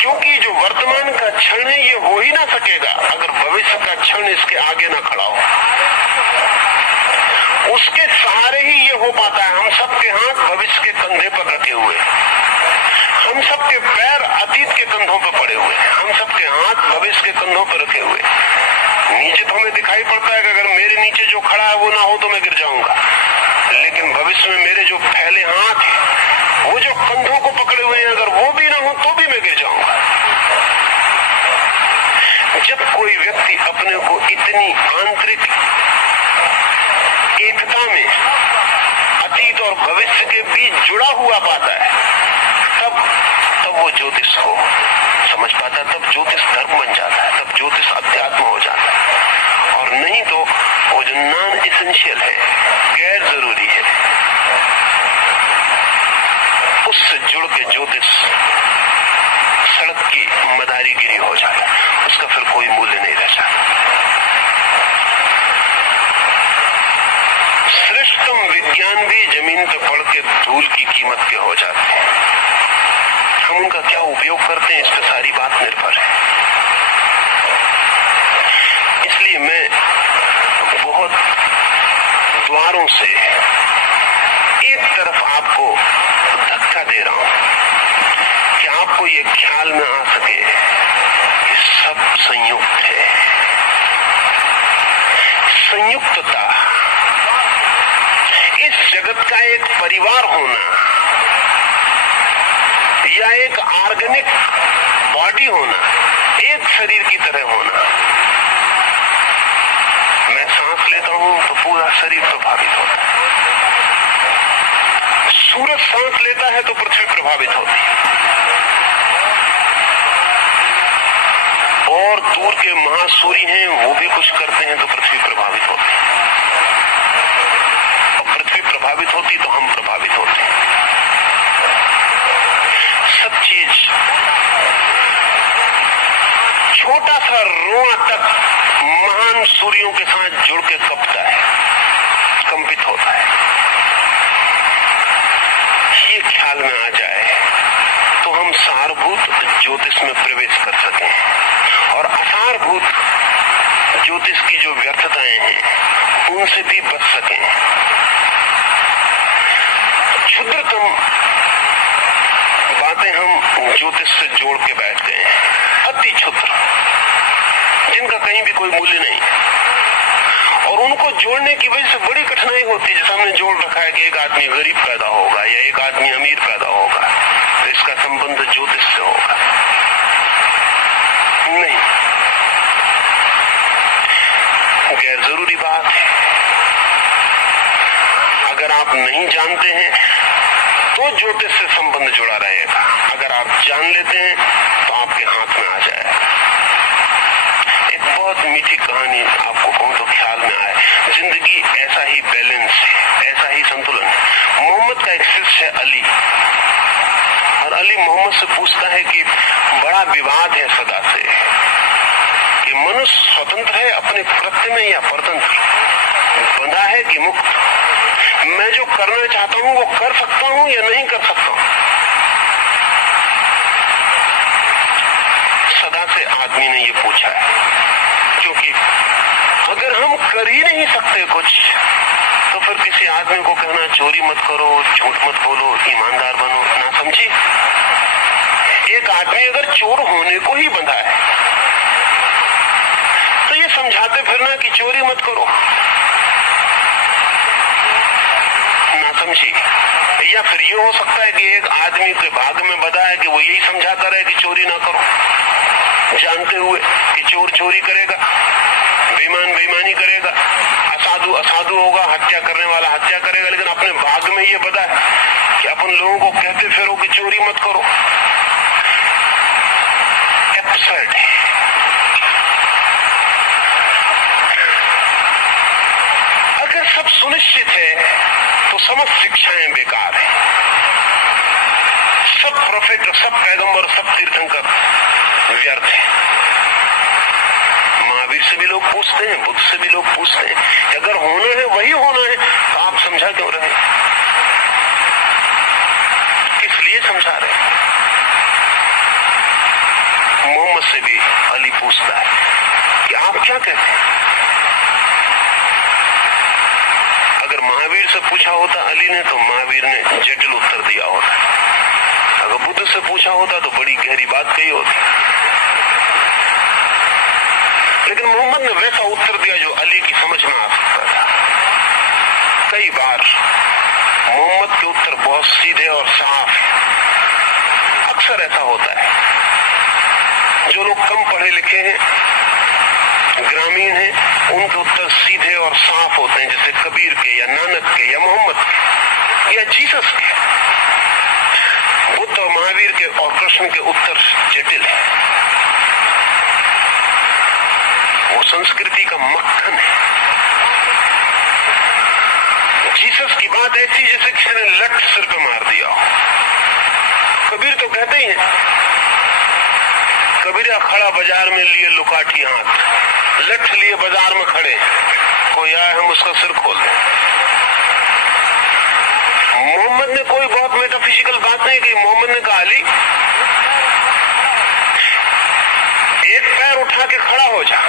क्योंकि जो वर्तमान का क्षण है ये हो ही ना सकेगा अगर भविष्य का क्षण इसके आगे ना खड़ा हो। उसके सहारे ही ये हो पाता है। हम सबके हाथ भविष्य के कंधे पर रखे हुए हैं, हम सबके पैर अतीत के कंधों पर पड़े हुए हैं, हम सबके हाथ भविष्य के कंधों पर रखे हुए हैं। नीचे तो हमें दिखाई पड़ता है कि अगर मेरे नीचे जो खड़ा है वो ना हो तो मैं गिर जाऊंगा, लेकिन भविष्य में मेरे जो फैले हाथ हैं, वो जो कंधों को पकड़े हुए हैं, अगर वो भी ना हो तो भी मैं गिर जाऊंगा। जब कोई व्यक्ति अपने को इतनी आंतरिक एकता में अतीत और भविष्य के बीच जुड़ा हुआ पाता है, तब वो ज्योतिष को समझ पाता है, तब ज्योतिष धर्म बन जाता है, तब ज्योतिष अध्यात्म हो जाता है। और नहीं तो वो जो नॉन एसेंशियल है, गैर जरूरी है, उससे जुड़ के ज्योतिष सड़क की मदारीगिरी हो जाता है, उसका फिर कोई मूल्य नहीं रह जाता। श्रेष्ठतम विज्ञान भी जमीन पर पड़ के धूल की कीमत के हो जाते हैं। हम उनका क्या उपयोग करते हैं इस पर सारी बात निर्भर है। इसलिए मैं बहुत द्वारों से एक तरफ आपको धक्का दे रहा हूं कि आपको ये ख्याल में आ सके कि सब संयुक्त है। संयुक्तता, इस जगत का एक परिवार होना या एक ऑर्गेनिक बॉडी होना, एक शरीर की तरह होना। मैं सांस लेता हूं तो पूरा शरीर प्रभावित होता है। सूरज सांस लेता है तो पृथ्वी प्रभावित होती है, और दूर के महासूरी हैं वो भी कुछ करते हैं तो पृथ्वी प्रभावित होती है, और पृथ्वी प्रभावित होती तो हम प्रभावित होते हैं। सब चीज, छोटा सा रोआ तक महान सूर्यों के साथ जुड़ के कपता है, कंपित होता है। ये ख्याल में आ जाए तो हम सारभूत ज्योतिष में प्रवेश कर सकें और असारभूत ज्योतिष की जो व्यर्थताएं हैं उनसे भी बच सकें। क्षुद्रतम बातें हम ज्योतिष से जोड़ के बैठ गए हैं, अति क्षुद्र, जिनका कहीं भी कोई मूल्य नहीं, और उनको जोड़ने की वजह से बड़ी कठिनाई होती है। जैसे हमने जोड़ रखा है कि एक आदमी गरीब पैदा होगा या एक आदमी अमीर पैदा होगा तो इसका संबंध ज्योतिष से होगा, नहीं, गैर जरूरी बात है। अगर आप नहीं जानते हैं तो ज्योतिष से संबंध जुड़ा रहेगा, अगर आप जान लेते हैं तो आपके हाथ में आ जाएगा। एक बहुत मीठी कहानी आपको कहूं तो ख्याल में आए, जिंदगी ऐसा ही बैलेंस है, ऐसा ही संतुलन है। मोहम्मद का एक शिष्य है अली, और अली मोहम्मद से पूछता है कि बड़ा विवाद है सदा से कि मनुष्य स्वतंत्र है अपने कृत्य में या परतंत्र, बंधा है कि मुक्त, मैं जो करना चाहता हूं वो कर सकता हूं या नहीं कर सकता हूं। सदा से आदमी ने ये पूछा है, क्योंकि अगर हम कर ही नहीं सकते कुछ तो फिर किसी आदमी को कहना चोरी मत करो, झूठ मत बोलो, ईमानदार बनो, ना समझी। एक आदमी अगर चोर होने को ही बंधा है तो ये समझाते फिरना कि चोरी मत करो, ना समझी। या फिर ये हो सकता है कि एक आदमी के भाग में बंधा है कि वो यही समझाता रहे कि चोरी ना करो, जानते हुए कि चोर चोरी करेगा, बेईमान बेईमानी करेगा, असाधु असाधु होगा, हत्या करने वाला हत्या करेगा, लेकिन अपने भाग में ये बता है कि अपन लोगों को कहते फिरो कि चोरी मत करो। एब्सर्ड है। अगर सब सुनिश्चित है तो समस्त शिक्षाएं बेकार है। सब प्रोफेट, सब पैगंबर, सब तीर्थंकर व्यर्थ है। महावीर से भी लोग पूछते हैं, बुद्ध से भी लोग पूछते हैं, अगर होना है वही होना है तो आप समझा क्यों रहे, किस लिए समझा रहे। मोहम्मद से भी अली पूछता है कि आप क्या कहते हैं। अगर महावीर से पूछा होता अली ने तो महावीर ने जटिल उत्तर दिया होता, अगर बुद्ध से पूछा होता तो बड़ी गहरी बात कही होती, लेकिन मोहम्मद ने वैसा उत्तर दिया जो अली की समझ में आ सकता था। कई बार मोहम्मद के उत्तर बहुत सीधे और साफ है। अक्सर ऐसा होता है, जो लोग कम पढ़े लिखे हैं, ग्रामीण हैं, उनके उत्तर सीधे और साफ होते हैं, जैसे कबीर के या नानक के या मोहम्मद के या जीसस के। बुद्ध और महावीर के और कृष्ण के उत्तर जटिल है। वो संस्कृति का मक्खन है। जीसस की बात ऐसी जैसे किसी ने लठ सिर पे मार दिया हो। कबीर तो कहते ही हैं, कबीरा खड़ा बाजार में लिए लुकाठी हाथ, लठ लिए बाजार में खड़े, कोई आए हम उसका सिर खोल दें। मोहम्मद ने कोई बहुत मेटाफिजिकल बात नहीं की। मोहम्मद ने कहा अली एक पैर उठा के खड़ा हो जा।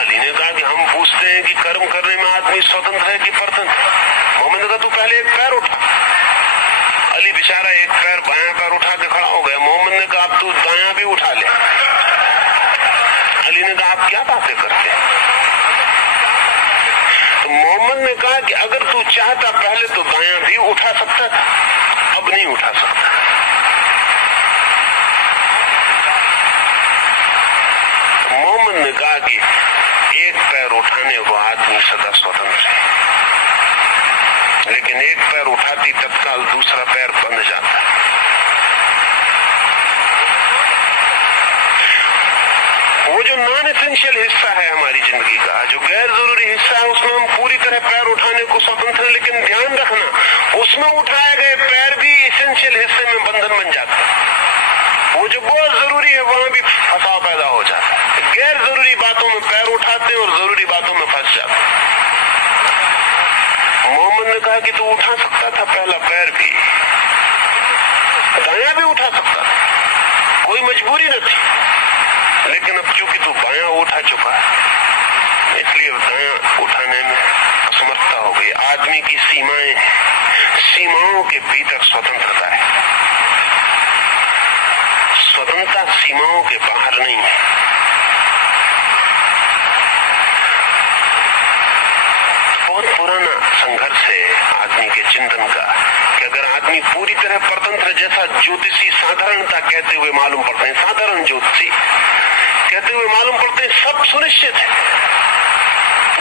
अली ने कहा कि हम पूछते हैं कि कर्म करने में आदमी स्वतंत्र है कि परतंत्र। मोहम्मद ने कहा तू पहले एक पैर उठा। अली बेचारा एक पैर बायां पैर उठा के खड़ा हो गया। मोहम्मद ने कहा अब तू दायां भी उठा ले। अली ने कहा आप क्या बातें करते हैं। तो मोहम्मद ने कहा कि अगर तू चाहता पहले तो दायां भी उठा सकता था, अब नहीं उठा सकता। तो मोहम्मद ने कहा कि एक पैर उठाने को आदमी सदा स्वतंत्र है, लेकिन एक पैर उठाती तत्काल दूसरा पैर बंध जाता है। वो जो नॉन एसेंशियल हिस्सा है हमारी जिंदगी का, जो गैर जरूरी हिस्सा है, उसमें हम पूरी तरह पैर उठाने को स्वतंत्र है, लेकिन ध्यान रखना उसमें उठाए गए पैर भी एसेंशियल हिस्से में बंधन बन जाता है। वो जो बहुत जरूरी है वहां भी फंसाव पैदा हो जाता है। गैर जरूरी बातों में पैर उठाते हैं और जरूरी बातों में फंस जाते हैं। मोहम्मद ने कहा कि तू उठा सकता था पहला पैर भी, दायां भी उठा सकता था, कोई मजबूरी न थी, लेकिन अब चूंकि तू बायां उठा चुका है इसलिए दायां उठाने में असमर्थता हो गई। आदमी की सीमाएं, सीमाओं के भीतर स्वतंत्रता है। स्वतंत्रता सीमाओं के बाहर नहीं है। बहुत पुराना संघर्ष है आदमी के चिंतन का कि अगर आदमी पूरी तरह परतंत्र, जैसा ज्योतिषी साधारणता कहते हुए मालूम पड़ते हैं, साधारण ज्योतिषी कहते हुए मालूम पड़ते हैं सब सुनिश्चित है,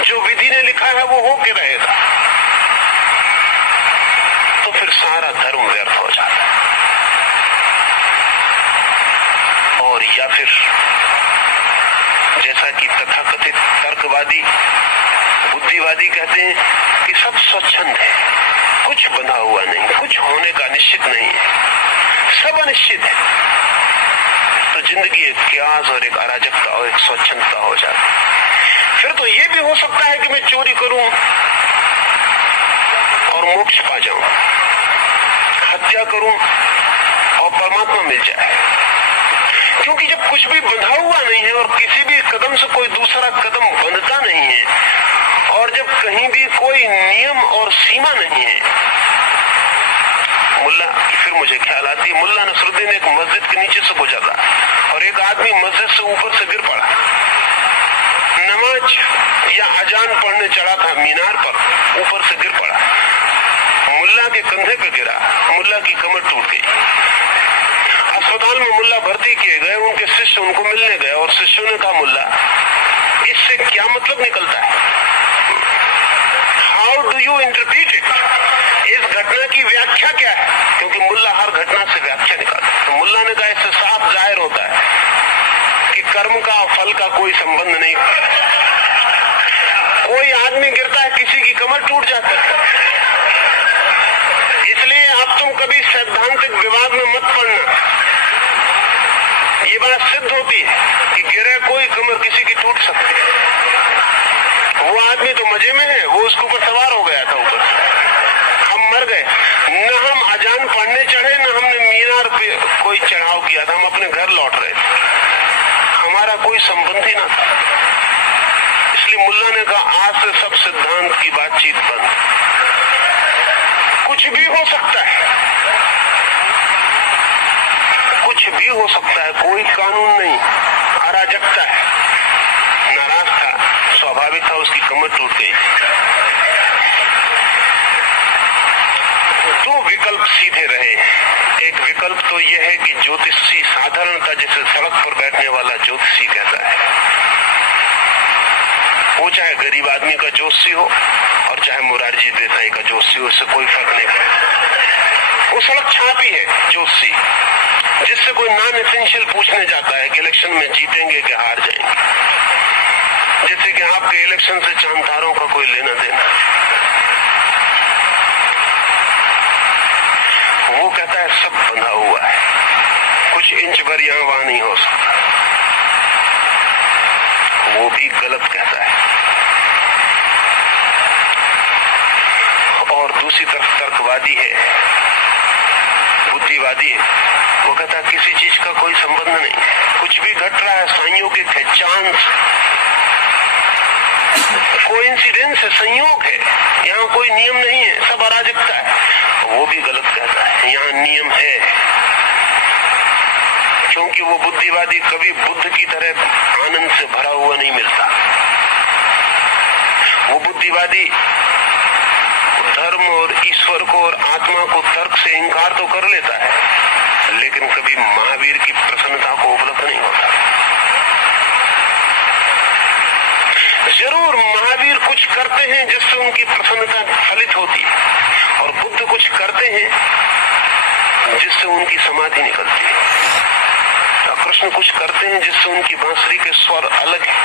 जो विधि ने लिखा है वो होके रहेगा, तो फिर सारा धर्म व्यर्थ हो जाता है। और या फिर जैसा कि तथाकथित तर्कवादी, बुद्धिवादी कहते हैं कि सब स्वच्छंद है, कुछ बंधा हुआ नहीं, कुछ होने का निश्चित नहीं है, सब अनिश्चित है, तो जिंदगी एक क्यास और एक अराजकता और एक स्वच्छंदता हो जाती है। फिर तो ये भी हो सकता है कि मैं चोरी करूं और मोक्ष पा जाऊं, हत्या करूं और परमात्मा मिल जाए, क्योंकि जब कुछ भी बंधा हुआ नहीं है और किसी भी कदम से कोई दूसरा कदम बंधता नहीं है, और जब कहीं भी कोई नियम और सीमा नहीं है। मुल्ला की फिर मुझे ख्याल आती है, मुल्ला नसरुद्दीन एक मस्जिद के नीचे से गुजर रहा और एक आदमी मस्जिद से ऊपर से गिर पड़ा, नमाज या अजान पढ़ने चढ़ा था मीनार पर, ऊपर से गिर पड़ा, मुल्ला के कंधे पे गिरा, मुल्ला की कमर टूट गई। अस्पताल में मुल्ला भर्ती किए गए, उनके शिष्य उनको मिलने गए और शिष्यों ने कहा, मुल्ला इससे क्या मतलब निकलता है, how do you interpret it, इस घटना की व्याख्या क्या है, क्योंकि मुल्ला हर घटना से व्याख्या निकालता। तो मुल्ला ने कहा इससे साफ जाहिर होता है कि कर्म का और फल का कोई संबंध नहीं, कोई आदमी गिरता है किसी की कमर टूट जाती है, इसलिए अब तुम कभी सैद्धांतिक विवाद में मत पड़ना। ये बात सिद्ध होती है कि गिरे कोई कमर किसी की टूट सकती है, वो आदमी तो मजे में है, वो उसके ऊपर सवार हो गया था ऊपर, हम मर गए, न हम अजान पढ़ने चढ़े न हमने मीनार पे कोई चढ़ाव किया था, हम अपने घर लौट रहे थे, हमारा कोई संबंध ही ना था। इसलिए मुल्ला ने कहा आज से सब सिद्धांत की बातचीत बंद, कुछ भी हो सकता है, कुछ भी हो सकता है, कोई कानून नहीं, अराजकता है। नाराज था, स्वाभाविक था, उसकी कमर टूट गई। दो विकल्प सीधे रहे, एक विकल्प तो यह है कि ज्योतिषी साधारणता, जैसे सड़क पर बैठने वाला ज्योतिषी कहता है, वो चाहे गरीब आदमी का ज्योतिषी हो और चाहे मुरारजी देसाई का ज्योतिषी हो, इससे कोई फर्क नहीं पड़ता, वो सड़क छापी है ज्योतिषी, जिससे कोई नॉन एसेंशियल पूछने जाता है कि इलेक्शन में जीतेंगे कि हार जाएंगे, जैसे कि आपके इलेक्शन से चांदारों का कोई लेना देना। वो कहता है सब बंधा हुआ है, कुछ इंच भर यहां वहां नहीं हो सकता, वो भी गलत कहता है। और दूसरी तरफ तर्कवादी है, बुद्धिवादी है, वो कहता है किसी चीज का कोई संबंध नहीं, कुछ भी घट रहा है संयोग है, चांस, कोइंसिडेंस है, संयोग है, यहाँ कोई नियम नहीं है, सब अराजकता है। वो भी गलत कहता है, यहाँ नियम है, क्योंकि वो बुद्धिवादी कभी बुद्ध की तरह आनंद से भरा हुआ नहीं मिलता। वो बुद्धिवादी धर्म और ईश्वर को और आत्मा को तर्क से इंकार तो कर लेता है, लेकिन कभी महावीर की प्रसन्नता को उपलब्ध नहीं होता। जरूर महावीर कुछ करते हैं जिससे उनकी प्रसन्नता फलित होती है, और बुद्ध कुछ करते हैं जिससे उनकी समाधि निकलती है, और कृष्ण कुछ करते हैं जिससे उनकी बांसुरी के स्वर अलग है।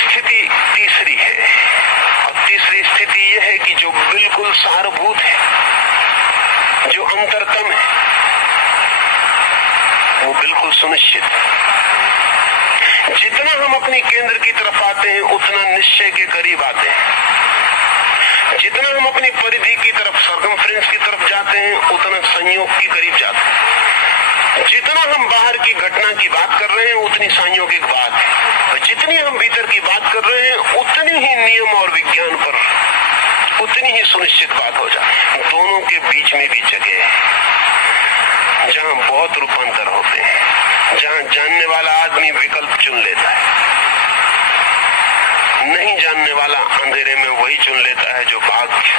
स्थिति तीसरी है, और तीसरी स्थिति यह है कि जो बिल्कुल सारभूत है, जो अंतरतम है, वो बिल्कुल सुनिश्चित है। जितना हम अपनी केंद्र की तरफ आते हैं उतना निश्चय के करीब आते हैं, जितना हम अपनी परिधि की तरफ, सर्कमफ्रेंस की तरफ जाते हैं उतना संयोग के करीब जाते हैं। जितना हम बाहर की घटना की बात कर रहे हैं उतनी संयोगिक बात है, और जितनी हम भीतर की बात कर रहे हैं उतनी ही नियम और विज्ञान पर उतनी ही सुनिश्चित बात हो जाए। दोनों के बीच में भी जगह है जहां बहुत रूपांतर होते हैं, जहां जानने वाला आदमी विकल्प चुन लेता है, नहीं जानने वाला अंधेरे में वही चुन लेता है जो भाग्य,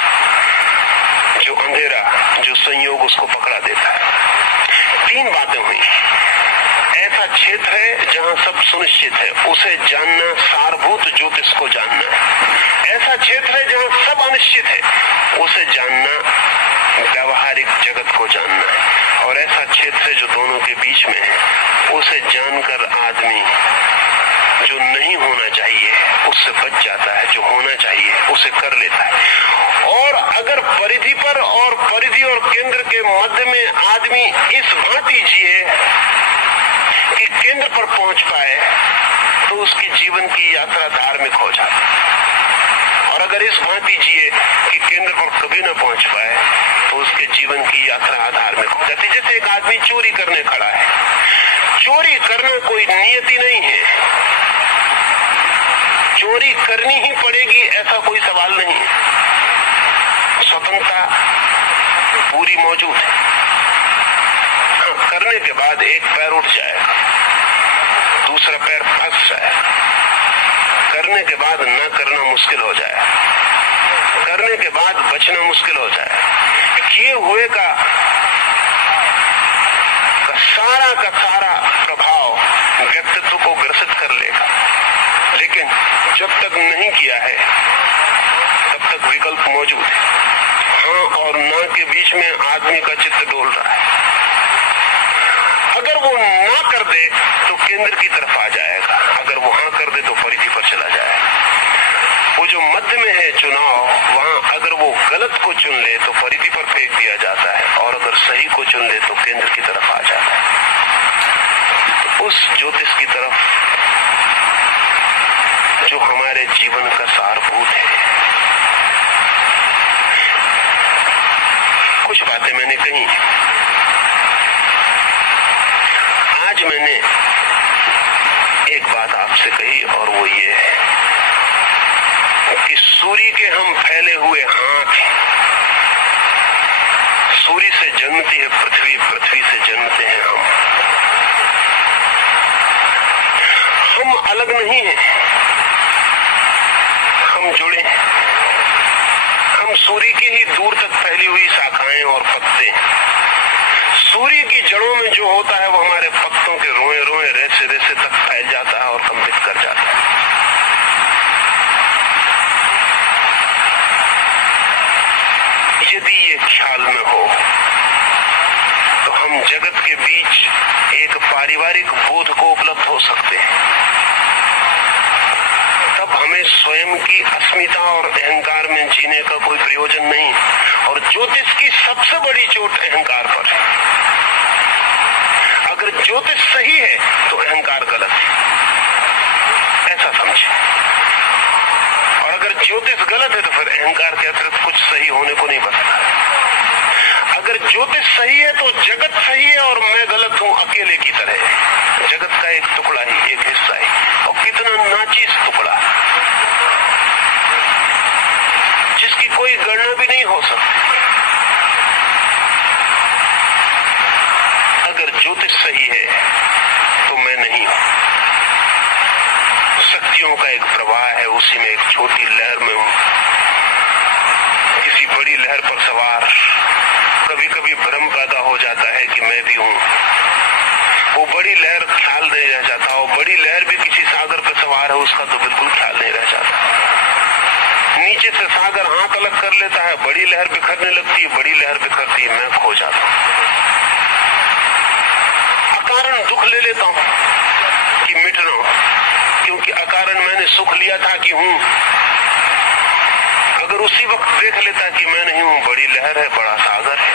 जो अंधेरा, जो संयोग उसको पकड़ा देता है। 3 बातें हुई। ऐसा क्षेत्र है जहां सब सुनिश्चित है, उसे जानना सारभूत ज्योतिष को जानना है। ऐसा क्षेत्र है जहां सब अनिश्चित है, उसे जानना व्यवहारिक जगत को जानना है। और ऐसा क्षेत्र है जो दोनों के बीच में है, उसे जानकर आदमी जो नहीं होना चाहिए उससे बच जाता है, जो होना चाहिए उसे कर लेता है। और अगर परिधि पर और परिधि और केंद्र के मध्य में आदमी इस भांति जिए कि केंद्र पर पहुंच पाए तो उसकी जीवन की यात्रा धार्मिक हो जाती है। और अगर इस भांति जिए कि केंद्र पर कभी न पहुंच पाए तो उसके जीवन की यात्रा अधार्मिक हो जाती है। जैसे एक आदमी चोरी करने खड़ा है, चोरी करना कोई नियति नहीं है, चोरी करनी ही पड़ेगी ऐसा कोई सवाल नहीं है। स्वतंत्रता पूरी मौजूद है। हाँ, करने के बाद एक पैर उठ जाएगा, दूसरा पैर फंस जाएगा, करने के बाद न करना मुश्किल हो जाए, करने के बाद बचना मुश्किल हो जाए। किए हुए का सारा प्रभाव व्यक्तित्व को ग्रसित कर लेगा। लेकिन जब तक नहीं किया है तब तक विकल्प मौजूद है। हाँ और ना के बीच में आदमी का चित्त डोल रहा है। अगर वो ना कर दे तो केंद्र की तरफ आ जाएगा, अगर वो हाँ कर दे तो परिधि पर चला जाएगा। वो जो मध्य में है चुनाव, वहां अगर वो गलत को चुन ले तो परिधि पर फेंक दिया जाता है, और अगर सही को चुन ले तो केंद्र की तरफ आ जाता है। तो उस ज्योतिष की तरफ जो हमारे जीवन का सारभूत है। कुछ बातें मैंने कही, आज मैंने एक बात आपसे कही और वो ये है कि सूर्य के हम फैले हुए हाथ, सूर्य से जन्मती है पृथ्वी, पृथ्वी से जन्मते हैं हम अलग नहीं हैं, हम जुड़े हैं। हम सूर्य की ही दूर तक फैली हुई शाखाएं और पत्ते। सूर्य की जड़ों में जो होता है वो हमारे पत्तों के रोए रोए रेसे रेसे तक फैल जाता है और कंपित कर जाता है। यदि ये ख्याल में हो तो हम जगत के बीच एक पारिवारिक बोध को उपलब्ध हो सकते हैं। तब हमें स्वयं की अस्मिता और अहंकार में जीने का कोई प्रयोजन नहीं। और ज्योतिष की सबसे बड़ी चोट अहंकार पर है। अगर ज्योतिष सही है तो अहंकार गलत है, ऐसा समझे। और अगर ज्योतिष गलत है तो फिर अहंकार के अतिरिक्त कुछ सही होने को नहीं बचता। अगर ज्योतिष सही है तो जगत सही है और मैं गलत हूं, अकेले की तरह। जगत का एक टुकड़ा ही, एक हिस्सा ही, और कितना नाचीज टुकड़ा जिसकी कोई गणना भी नहीं हो सकती। अगर ज्योतिष सही है तो मैं नहीं हूं, शक्तियों का एक प्रवाह है, उसी में एक छोटी लहर में हूं, किसी बड़ी लहर पर सवार। कभी कभी भ्रम पैदा हो जाता है कि मैं भी हूं। वो बड़ी लहर ख्याल नहीं रह जाता, वो बड़ी लहर भी किसी सागर पर सवार है, उसका तो बिल्कुल ख्याल नहीं रह जाता। नीचे से सागर हाथ अलग कर लेता है, बड़ी लहर बिखरने लगती है, बड़ी लहर बिखरती है, मैं खो जाता हूं। अकारण दुख ले लेता हूं कि मिट रहा हूं, क्योंकि अकारण मैंने सुख लिया था कि हूं। अगर उसी वक्त देख लेता कि मैं नहीं हूं, बड़ी लहर है, बड़ा सागर है,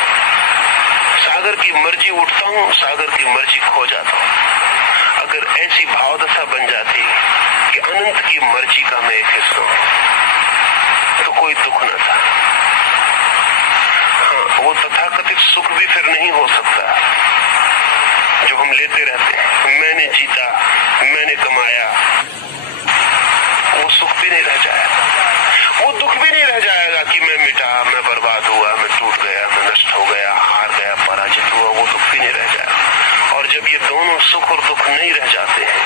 सागर की मर्जी उठता हूं, सागर की मर्जी खो जाता हूं। अगर ऐसी भावदशा बन जाती कि अनंत की मर्जी का मैं एक हिस्सा हूं तो कोई दुख न था। हाँ, वो तथाकथित सुख भी फिर नहीं हो सकता जो हम लेते रहते हैं। मैंने जीता, मैंने कमाया, वो सुख भी नहीं रह जाएगा। वो दुख भी नहीं रह जाएगा कि मैं सुख और दुख नहीं रह जाते हैं,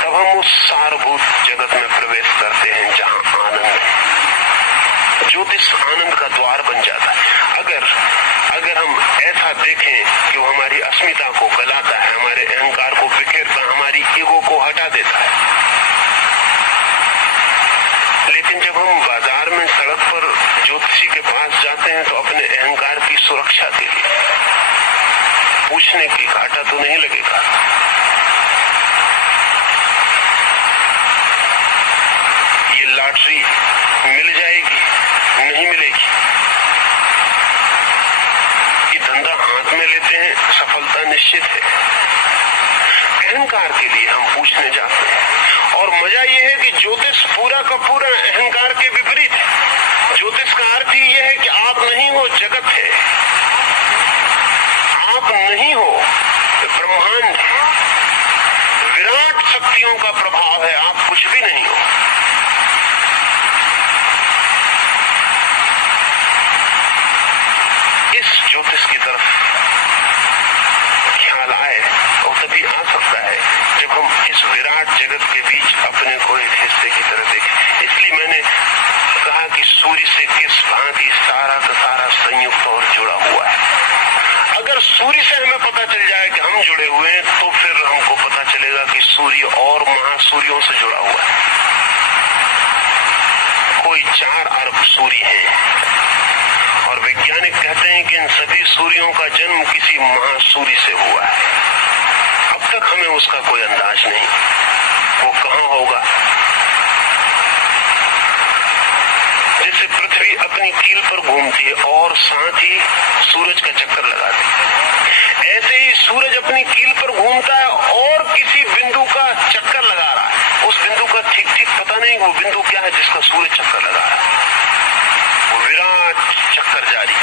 तब हम उस सारभूत जगत में प्रवेश करते हैं जहां आनंद है। ज्योतिष आनंद का द्वार बन जाता है। अगर हम ऐसा देखें कि वो हमारी अस्मिता को गलाता है, हमारे अहंकार को बिखेरता है, हमारी ईगो को हटा देता है। लेकिन जब हम बाजार में सड़क पर ज्योतिषी के पास जाते हैं तो अपने अहंकार की सुरक्षा के लिए पूछने की घाटा तो नहीं लगेगा। ये लॉटरी मिल जाएगी, नहीं मिलेगी। ये धंधा हाथ में लेते हैं, सफलता निश्चित है। अहंकार के लिए हम पूछने जाते हैं। और मजा यह है कि ज्योतिष पूरा का पूरा अहंकार के विपरीत है। ज्योतिष का अर्थ ही यह है कि आप नहीं हो, जगत है। आप नहीं हो, ब्रह्मांड है, विराट शक्तियों का प्रभाव है, आप कुछ भी नहीं हो। इस ज्योतिष की तरफ ख्याल आए और तभी आ सकता है जब हम इस विराट जगत के बीच अपने को एक हिस्से की तरह देखें। इसलिए मैंने कहा कि सूर्य से किस भांति सारा का सारा संयुक्त और जुड़ा हुआ है। अगर सूर्य से हमें पता चल जाए कि हम जुड़े हुए हैं, तो फिर हमको पता चलेगा कि सूर्य और महासूर्यों से जुड़ा हुआ है। कोई 4 अरब सूर्य हैं और वैज्ञानिक कहते हैं कि इन सभी सूर्यों का जन्म किसी महासूर्य से हुआ है। अब तक हमें उसका कोई अंदाज नहीं, वो कहां होगा। जैसे पृथ्वी अपनी कील पर घूमती है और साथ ही सूरज का चक्कर लगाती है, ऐसे ही सूरज अपनी कील पर घूमता है और किसी बिंदु का चक्कर लगा रहा है। उस बिंदु का ठीक ठीक पता नहीं वो बिंदु क्या है जिसका सूरज चक्कर लगा रहा है। वो विराट चक्कर जारी।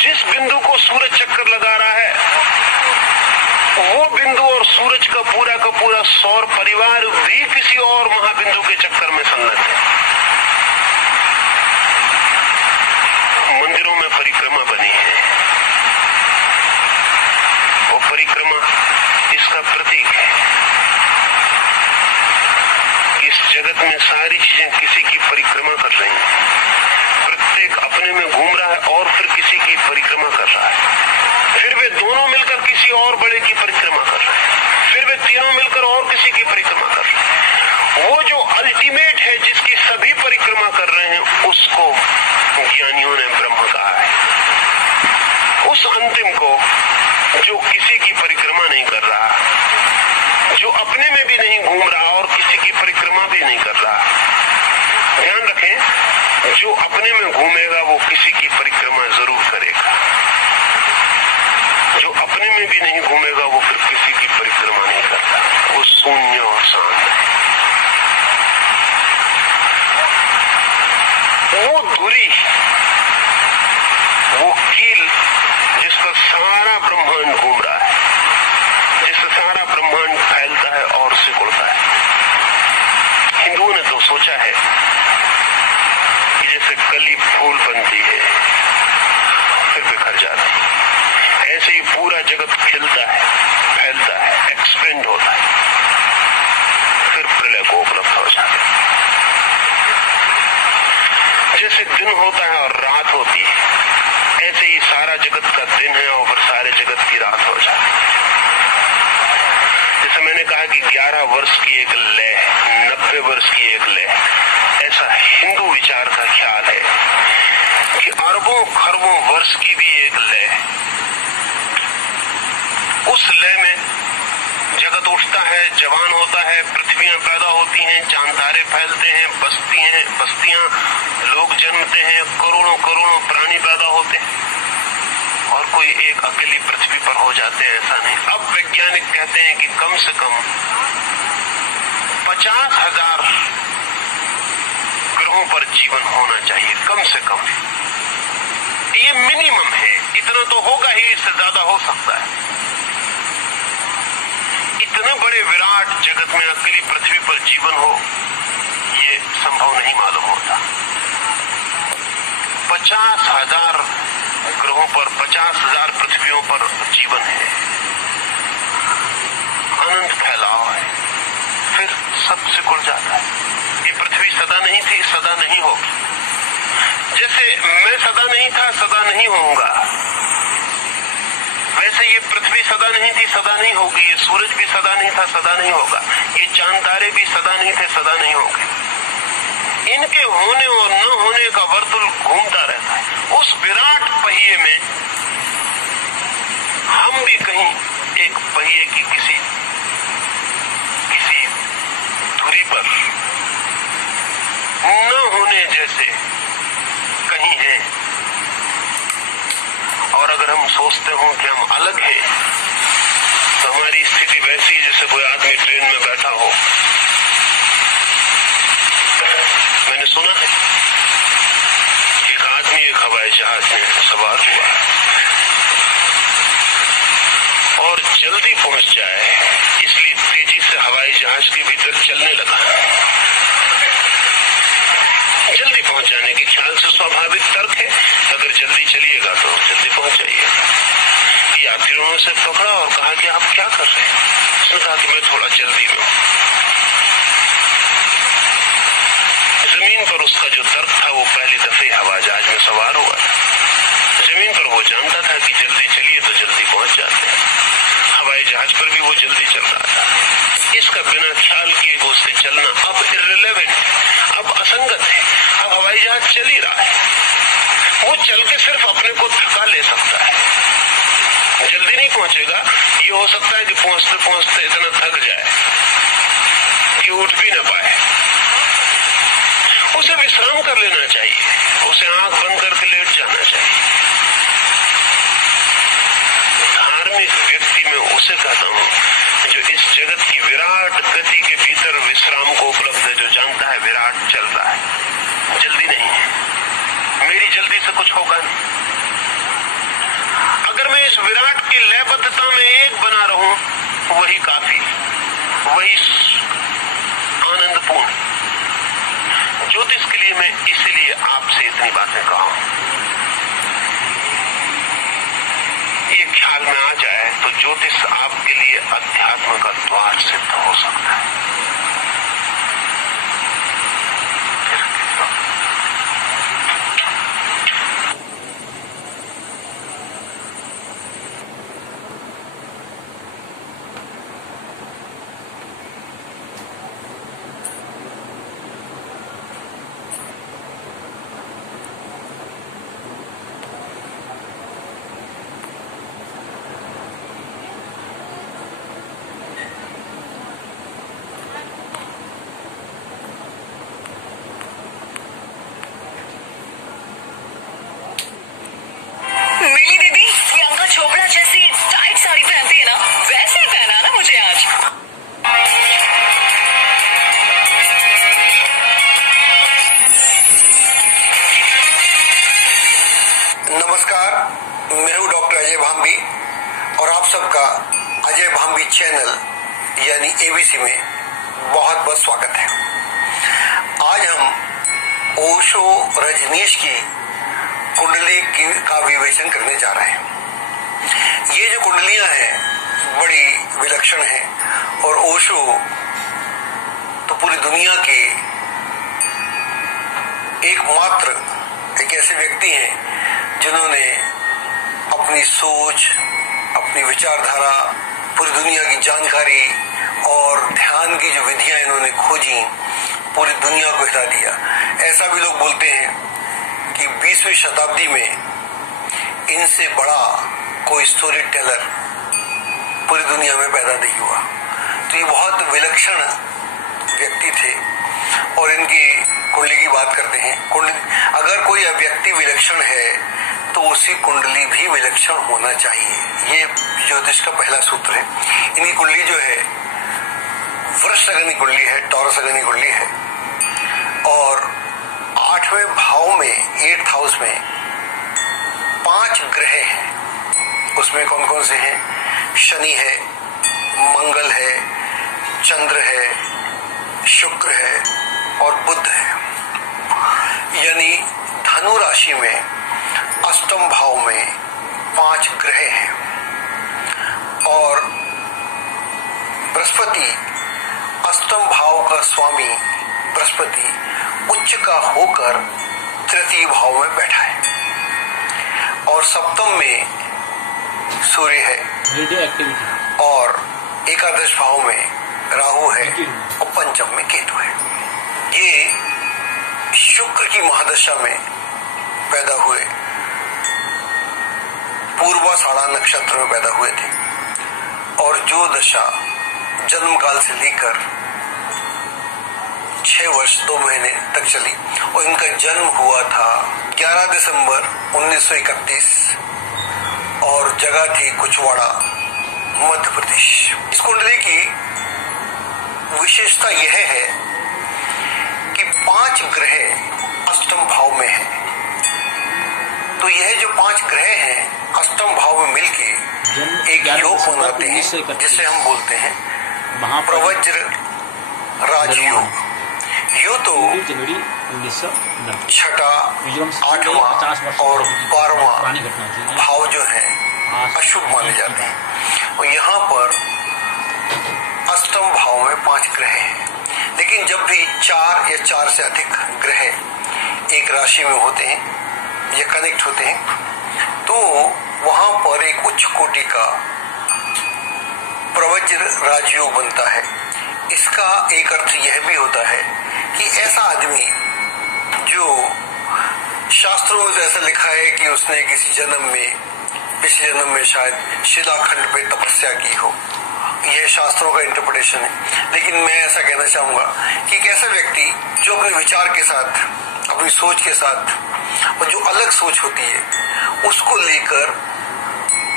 जिस बिंदु को सूरज चक्कर लगा रहा है, वो बिंदु और सूरज का पूरा सौर परिवार भी किसी और महाबिंदु के चक्कर में संलग्न है। मंदिरों में परिक्रमा बनी है, वो परिक्रमा इसका प्रतीक है। इस जगत में सारी चीजें किसी की परिक्रमा कर रही हैं। प्रत्येक अपने में घूम रहा है और फिर किसी की परिक्रमा कर रहा है। फिर वे दोनों मिलकर किसी और बड़े की परिक्रमा कर रहे हैं। फिर वे तीनों मिलकर और किसी की परिक्रमा कर रहे हैं। वो जो अल्टीमेट है जिसकी सभी परिक्रमा कर रहे हैं, उसको ज्ञानियों ने ब्रह्म कहा है। उस अंतिम को जो किसी की परिक्रमा नहीं कर रहा, जो अपने में भी नहीं घूम रहा और किसी की परिक्रमा भी नहीं कर रहा। ध्यान रखें, जो अपने में घूमेगा वो किसी की परिक्रमा जरूर करेगा। जो अपने में भी नहीं घूमेगा वो फिर किसी की परिक्रमा नहीं करता। वो शून्य और शांत है। वो धुरी, वो कील जिसका सारा ब्रह्मांड घूम रहा है, जिससे सारा ब्रह्मांड फैलता है और सिकुड़ता है। हिंदुओं ने तो सोचा है कि जैसे कली फूल बनती है फिर बिखर जाती है, ऐसे ही पूरा जगत खिलता है, फैलता है, एक्सपेंड होता है, फिर प्रलय को उपलब्ध हो जाता है। जैसे दिन होता है और रात होती है, ऐसे ही सारा जगत का दिन है और फिर सारे जगत की रात हो जाती है। जैसे मैंने कहा कि 11 वर्ष की एक लय, 90 वर्ष की एक लय, ऐसा हिंदू विचार का ख्याल है कि अरबों खरबों वर्ष की भी एक लय। उस लय में जगत उठता है, जवान होता है, पृथ्वियां पैदा होती हैं, चांद तारे फैलते हैं, बस्तियां लोग जन्मते हैं, करोड़ों करोड़ों प्राणी पैदा होते हैं और कोई एक अकेली पृथ्वी पर हो जाते हैं, ऐसा नहीं। अब वैज्ञानिक कहते हैं कि कम से कम 50,000 ग्रहों पर जीवन होना चाहिए, कम से कम। ये मिनिमम है, इतना तो होगा ही, इससे ज्यादा हो सकता है। इतने बड़े विराट जगत में अकेली पृथ्वी पर जीवन हो, ये संभव नहीं मालूम होता। 50,000 ग्रहों पर 50,000 पृथ्वियों पर जीवन है, अनंत फैलाव है, फिर सब सिकुड़ जाता है। ये पृथ्वी सदा नहीं थी, सदा नहीं होगी। जैसे मैं सदा नहीं था, सदा नहीं होऊंगा, वैसे ये पृथ्वी सदा नहीं थी, सदा नहीं होगी। ये सूरज भी सदा नहीं था, सदा नहीं होगा। ये चांद तारे भी सदा नहीं थे, सदा नहीं होंगे। इनके होने और न होने का वर्तुल घूमता रहता है। उस विराट पहिए में हम भी कहीं एक पहिए की किसी धुरी पर न होने जैसे कहीं है। और अगर हम सोचते हो कि हम अलग हैं, तो हमारी स्थिति वैसी जैसे कोई आदमी ट्रेन में बैठा हो। मैंने सुना है एक आदमी एक हवाई जहाज में सवार हुआ और जल्दी पहुंच जाए इसलिए तेजी से हवाई जहाज के भीतर चलने लगा। जल्दी पहुंच जाने के ख्याल से स्वाभाविक तर्क है, अगर जल्दी चलिएगा तो जल्दी पहुंच जाइए। यात्रियों ने उसे पकड़ा और कहा कि आप क्या कर रहे हैं? उसने कहा कि मैं थोड़ा जल्दी में हूं। जमीन पर उसका जो तर्क था वो पहली दफे हवाई जहाज में सवार हुआ। जमीन पर वो जानता था कि जल्दी चलिए तो जल्दी पहुंच जाते हैं। हवाई जहाज पर भी वो जल्दी चल रहा था। इसका बिना ख्याल किए वो उससे चलना अब इर्रेलेवेंट, अब असंगत है। अब हवाई जहाज चल ही रहा है, वो चल के सिर्फ अपने को थका ले सकता है, जल्दी नहीं पहुंचेगा। ये हो सकता है कि पहुंचते पहुंचते इतना थक जाए कि उठ भी ना पाए। उसे विश्राम कर लेना चाहिए, उसे आंख बंद करके लेट जाना चाहिए। धार्मिक व्यक्ति में उसे कहता हूं जो इस जगत की विराट गति के भीतर विश्राम को उपलब्ध है, जो जानता है विराट चल रहा है, जल्दी नहीं है, मेरी जल्दी से कुछ होगा नहीं। अगर मैं इस विराट की लयबद्धता में एक बना रहूं, वही काफी, वही आनंदपूर्ण। ज्योतिष के लिए मैं इसीलिए आपसे इतनी बातें कहा हूं। ये ख्याल में आ जाए तो ज्योतिष आपके लिए अध्यात्म का द्वार सिद्ध हो सकता है। नमस्कार, मैं हूं डॉक्टर अजय भांबी और आप सबका अजय भांबी चैनल यानी एबीसी में बहुत बहुत स्वागत है। आज हम ओशो रजनीश की कुंडली का विवेचन करने जा रहे हैं। ये जो कुंडलियां हैं बड़ी विलक्षण हैं और ओशो तो पूरी दुनिया के एकमात्र एक ऐसे व्यक्ति हैं जिन्होंने अपनी सोच, अपनी विचारधारा, पूरी दुनिया की जानकारी और ध्यान की जो विधियां इन्होंने खोजी, पूरी दुनिया को हिला दिया। ऐसा भी लोग बोलते हैं कि 20वीं शताब्दी में इनसे बड़ा कोई स्टोरी टेलर पूरी दुनिया में पैदा नहीं हुआ। तो ये बहुत विलक्षण व्यक्ति थे और इनकी कुंडली की बात करते हैं। अगर कोई व्यक्ति विलक्षण है तो उसकी कुंडली भी विलक्षण होना चाहिए। ये ज्योतिष का पहला सूत्र है। इनकी कुंडली जो है वृष अग्नि कुंडली है, टॉरस अग्नि कुंडली है और 8वें भाव में 8th हाउस में 5 ग्रह हैं। उसमें कौन कौन से हैं? शनि है, मंगल है, चंद्र है, शुक्र है और बुध है। यानी धनु राशि में अष्टम भाव में 5 ग्रह हैं और बृहस्पति अष्टम भाव का स्वामी बृहस्पति उच्च का होकर तृतीय भाव में बैठा है और सप्तम में सूर्य है रेडियो एक्टिविटी और एकादश भाव में राहु है और पंचम में केतु है। ये शुक्र की महादशा में पैदा हुए, पूर्वाषाढ़ा नक्षत्र में पैदा हुए थे और जो दशा जन्म काल से लेकर 6 वर्ष 2 महीने तक चली और इनका जन्म हुआ था 11 दिसंबर 1931 और जगह थी कुचवाड़ा, मध्य प्रदेश। इस कुंडली की विशेषता यह है कि 5 ग्रह अष्टम भाव में हैं। तो यह जो 5 ग्रह हैं अष्टम भाव में मिलके एक योग बनाते हैं जिसे हम बोलते हैं प्रवज्र राजयोग। यो तो जनवरी 1990 छठा, 8वां और 12वां भाव जो है अशुभ माने जाते हैं और यहाँ पर अष्टम भाव में 5 ग्रह हैं। लेकिन जब भी 4 या 4 से अधिक ग्रह एक राशि में होते हैं या कनेक्ट होते हैं तो वहां पर एक उच्च कोटि का प्रवज्र राजयोग बनता है। इसका एक अर्थ यह भी होता है कि ऐसा आदमी जो शास्त्रों में तो ऐसा लिखा है कि उसने किसी जन्म में, पिछले जन्म में शायद शिलाखंड पे तपस्या की हो, यह शास्त्रों का इंटरप्रिटेशन है। लेकिन मैं ऐसा कहना चाहूंगा कि एक ऐसा व्यक्ति जो अपने विचार के साथ, अपनी सोच के साथ और जो अलग सोच होती है उसको लेकर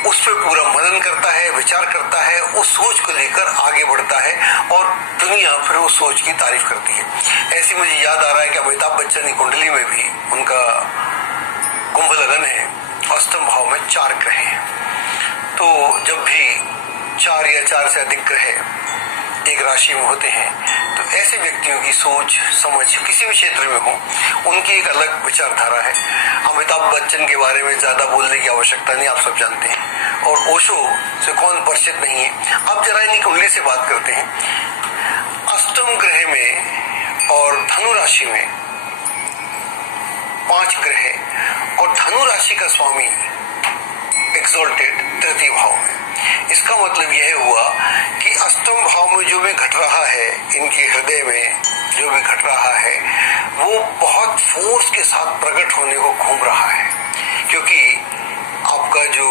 उस पर पूरा मनन करता है, विचार करता है, उस सोच को लेकर आगे बढ़ता है और दुनिया फिर उस सोच की तारीफ करती है। ऐसे मुझे याद आ रहा है कि अमिताभ बच्चन की कुंडली में भी उनका कुंभ लगन है, अष्टम भाव में 4 ग्रह हैं। तो जब भी 4 या 4 से अधिक ग्रह एक राशि में होते हैं तो ऐसे व्यक्तियों की सोच समझ किसी भी क्षेत्र में हो, उनकी एक अलग विचारधारा है। अमिताभ बच्चन के बारे में ज्यादा बोलने की आवश्यकता नहीं, आप सब जानते हैं और ओशो से कौन परिचित नहीं है। अब जरा इन्हीं कुंडली से बात करते हैं। अष्टम ग्रह में और धनु राशि में 5 ग्रह और धनु राशि का स्वामी एक्सॉल्टेड तृतीय भाव में। इसका मतलब यह हुआ कि अष्टम भाव में जो भी घट रहा है, इनके हृदय में जो भी घट रहा है वो बहुत फोर्स के साथ प्रकट होने को घूम रहा है, क्योंकि आपका जो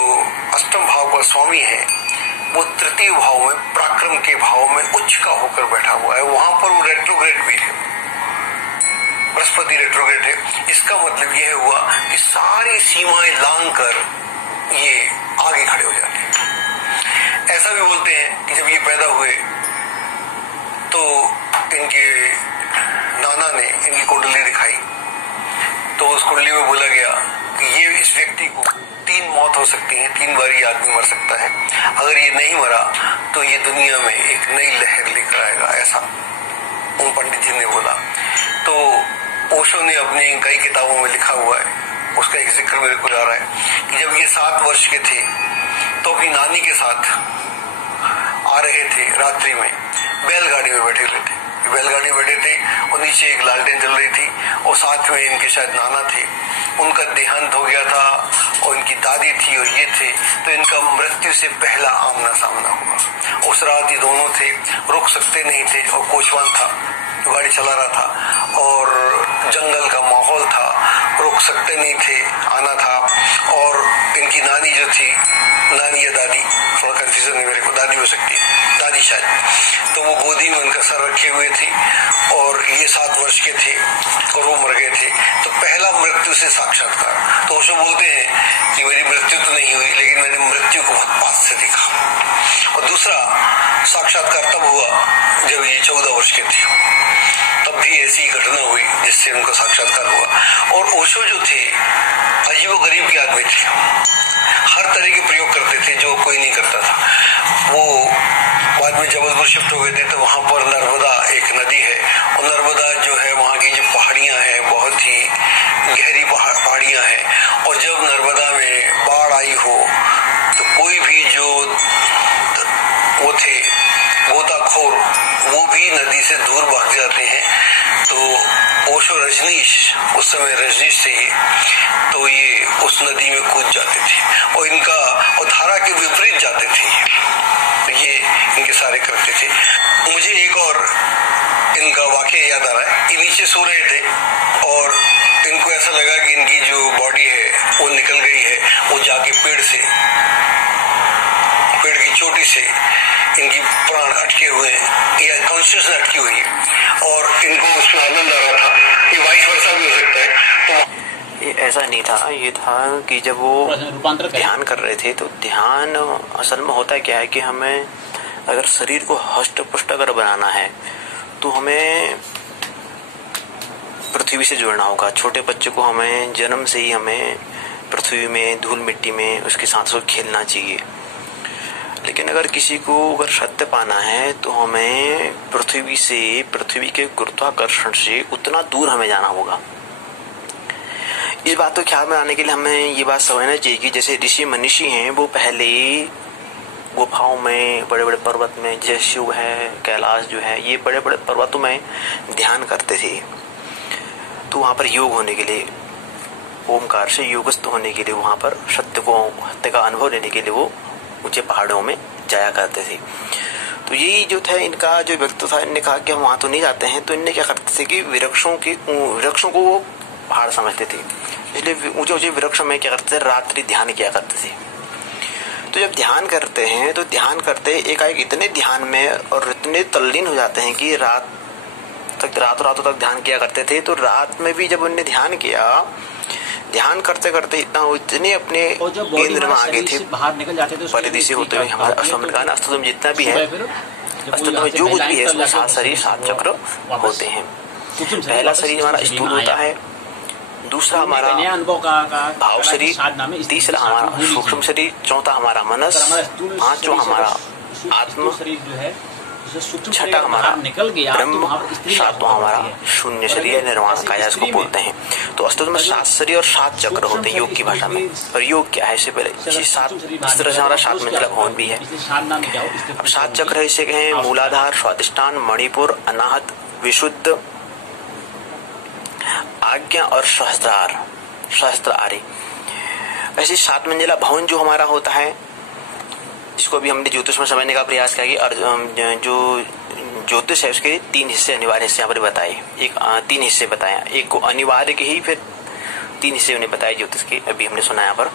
अष्टम भाव का स्वामी है वो तृतीय भाव में, पराक्रम के भाव में उच्च का होकर बैठा हुआ है। वहां पर वो रेट्रोग्रेड भी है, बृहस्पति रेट्रोग्रेड है। इसका मतलब यह हुआ कि सारी सीमाएं लांघ कर ये आगे खड़े हो जाते हैं। ऐसा भी बोलते हैं कि जब ये पैदा हुए तो इनके नाना ने इनकी कुंडली दिखाई तो उस कुंडली में बोला गया कि ये इस व्यक्ति को 3 मौत हो सकती है, 3 बार ये आदमी मर सकता है। अगर ये नहीं मरा तो ये दुनिया में एक नई लहर लेकर आएगा, ऐसा उन पंडित जी ने बोला। तो ओशो ने अपनी कई किताबों में लिखा हुआ है, उसका एक जिक्र मेरे को आ रहा है कि जब ये 7 वर्ष के थे तो अपनी नानी के साथ आ रहे थे, रात्रि में बैलगाड़ी में बैठे हुए थे। बैलगाड़ी में बैठे थे और नीचे एक लालटेन जल रही थी और साथ में इनके शायद नाना थे, उनका देहांत हो गया था और इनकी दादी थी और ये थे। तो इनका मृत्यु से पहला आमना सामना हुआ। उस रात ये दोनों थे, रुक सकते नहीं थे और कोचवान था, गाड़ी चला रहा था और जंगल का माहौल था, रुक सकते नहीं थे, आना था। और इनकी नानी जो थी, नानी या दादी, थोड़ा कंफ्यूजन है मेरे को, दादी हो सकती है, दादी शायद, तो वो गोदी में उनका सर रखे हुए थी और ये 7 वर्ष के थे और वो मर गए थे। तो पहला मृत्यु से साक्षात्कार। तो ओशो बोलते हैं कि मेरी मृत्यु तो नहीं हुई लेकिन मैंने मृत्यु को बहुत पास से देखा। और दूसरा साक्षात्कार तब हुआ जब ये 14 वर्ष के थे। तब भी ऐसी घटना हुई जिससे उनका साक्षात्कार हुआ। और ओशो जो थे अजीबोगरीब के आदमी थे, हर तरह के प्रयोग करते थे जो कोई नहीं करता था। वो बाद में जबलपुर शिफ्ट हो गए थे तो वहां पर नर्मदा एक नदी है, और नर्मदा जो है वहां की जो पहाड़ियां हैं बहुत ही गहरी पहाड़ियां हैं, और जब नर्मदा में बाढ़ आई हो तो कोई भी जो वो थे गोताखोर वो भी नदी से दूर भाग जाते हैं। तो ओशो रजनीश, उस समय रजनीश थे, तो ये उस नदी में कूद जाते थे और इनका और धारा के विपरीत जाते थे। ये इनके सारे करते थे। मुझे एक और इनका वाकया याद आ रहा है। ये नीचे सो रहे थे और इनको ऐसा लगा कि इनकी जो बॉडी है वो निकल गई है। वो जाके पेड़ की चोटी से इनकी प्राण अटके हुए हैं या कॉन्शियसनेस अटकी हुई है और इनको उसमें आनंद आ रहा था। ये वाइस वर्सा भी हो सकता है। तो ये ऐसा नहीं था, ये था कि जब वो ध्यान कर रहे थे तो ध्यान असल में होता क्या है कि हमें अगर शरीर को हष्ट पुष्ट अगर बनाना है तो हमें पृथ्वी से जुड़ना होगा। छोटे बच्चे को हमें जन्म से ही हमें पृथ्वी में धूल मिट्टी में उसके साथ खेलना चाहिए। लेकिन अगर किसी को अगर सत्य पाना है तो हमें पृथ्वी के गुरुत्वाकर्षण से उतना दूर हमें जाना होगा। इस बात को ख्याल में आने के लिए हमें ये बात समझना चाहिए कि जैसे ऋषि मनीषी हैं वो पहले गुफाओं में बड़े बड़े पर्वत में, जैसे शिव है, कैलाश जो है, ये बड़े बड़े पर्वतों में ध्यान करते थे। तो वहां पर योग होने के लिए, ओमकार से योगस्थ होने के लिए, वहां पर सत्य का अनुभव लेने के लिए वो ऊंचे पहाड़ों में जाया करते थे। तो यही जो था इनका जो व्यक्तित्व था, इनने कहा कि हम वहां तो नहीं जाते हैं। तो इनने क्या करते थे कि वृक्षों को वो पहाड़ समझते थे, इसलिए ऊंचे ऊंचे वृक्षों में क्या करते थे, रात्रि ध्यान किया करते थे। तो जब ध्यान करते हैं तो ध्यान करते एकाएक इतने ध्यान में और इतने तल्लीन हो जाते हैं कि रातों तक ध्यान किया करते थे। तो रात में भी जब उन्होंने ध्यान किया, ध्यान करते करते इतने अपने केंद्र में आगे थे, बाहर निकल जाते थे परिधि से होते हुए हमारा अस्त्र जितना भी है, अस्त्र में जो कुछ भी है उसमें 7 शरीर 7 चक्र होते हैं। पहला शरीर हमारा स्थूल होता है, दूसरा हमारा भाव शरीर, तीसरा हमारा सूक्ष्म शरीर, चौथा हमारा मनस, पांचवा हमारा आत्मा, छठा हमारा ब्रह्म, सातवां हमारा शून्य शरीर निर्वाण काया इसको बोलते हैं। तो अस्तित्व में 7 शरीर और 7 चक्र होते हैं योग की भाषा में। और योग क्या है, इससे पहले 7 इस तरह से हमारा 7 मंजिला भवन भी है। अब 7 चक्र इसे कहें मूलाधार, स्वादिष्ठान, मणिपुर, अनाहत, विशुद्ध, आज्ञा और सहस्त्र आर्य। ऐसे 7 मंजिला भवन जो हमारा होता है, इसको भी हमने ज्योतिष में समझने का प्रयास किया कि जो ज्योतिष है उसके 3 हिस्से अनिवार्य हिस्से यहाँ पर बताए। 3 हिस्से बताया, एक को अनिवार्य के ही फिर 3 हिस्से उन्हें बताए ज्योतिष के। अभी हमने सुना यहाँ पर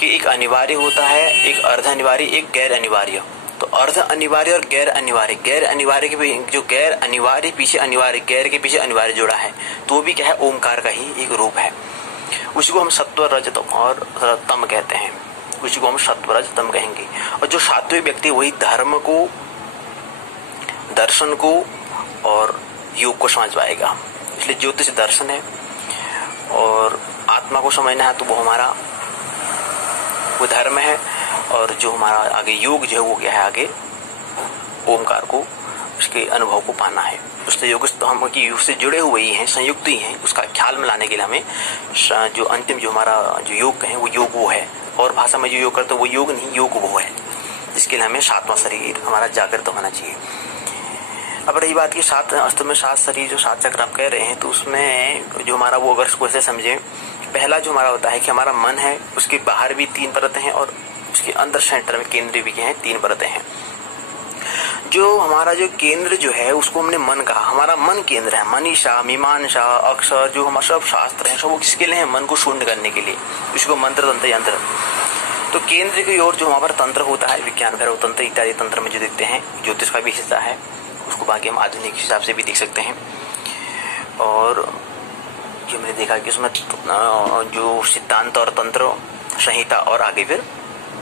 कि एक अनिवार्य होता है, एक अर्ध अनिवार्य, एक गैर अनिवार्य। तो अर्ध अनिवार्य और गैर अनिवार्य, गैर अनिवार्य के जो गैर अनिवार्य पीछे अनिवार्य, गैर के पीछे अनिवार्य जोड़ा है, तो वो भी क्या है, ओमकार का ही एक रूप है। उसी को हम सत्व रजत और तम कहते हैं, उसी को हम सत्व रजत तम कहेंगे। और जो सात्विक व्यक्ति वही धर्म को, दर्शन को और योग को समझ पाएगा। इसलिए ज्योतिष दर्शन है और आत्मा को समझना है तो वो हमारा वो धर्म है, और जो हमारा आगे योग जो है वो क्या है, आगे ओमकार को, उसके अनुभव को पाना है। उससे योग तो हम की योग से जुड़े हुए ही हैं, संयुक्त ही हैं। उसका ख्याल में लाने के लिए हमें जो अंतिम जो हमारा जो योग है वो योग वो है, और भाषा में जो योग करते हैं वो योग नहीं, योग वो है। इसके लिए हमें 7वां शरीर हमारा जागृत होना चाहिए। अब रही बात की 7 अस्त में 7 शरीर जो 7 चक्र आप कह रहे हैं, तो उसमें जो हमारा वो अगर उसको ऐसे समझे, पहला जो हमारा होता है कि हमारा मन है, उसके बाहर भी 3 परतें हैं और उसके अंदर सेंटर में केंद्र भी हैं, 3 परतें हैं। जो हमारा जो केंद्र जो है उसको हमने मन कहा, हमारा मन केंद्र है। मनीषा, मीमांसा, अक्षर जो हमारे सब शास्त्र हैं, सब वो किसके लिए है, मन को शून्य करने के लिए। इसको मंत्र तंत्र यंत्र। तो केंद्र की ओर जो हमारा तंत्र होता है, विज्ञान भैरव तंत्र इत्यादि तंत्र में जो देखते हैं, ज्योतिष का भी हिस्सा है, उसको बाकी हम आधुनिक हिसाब से भी देख सकते हैं। और जो मैंने देखा कि उसमें जो सिद्धांत और तंत्र संहिता और आगे फिर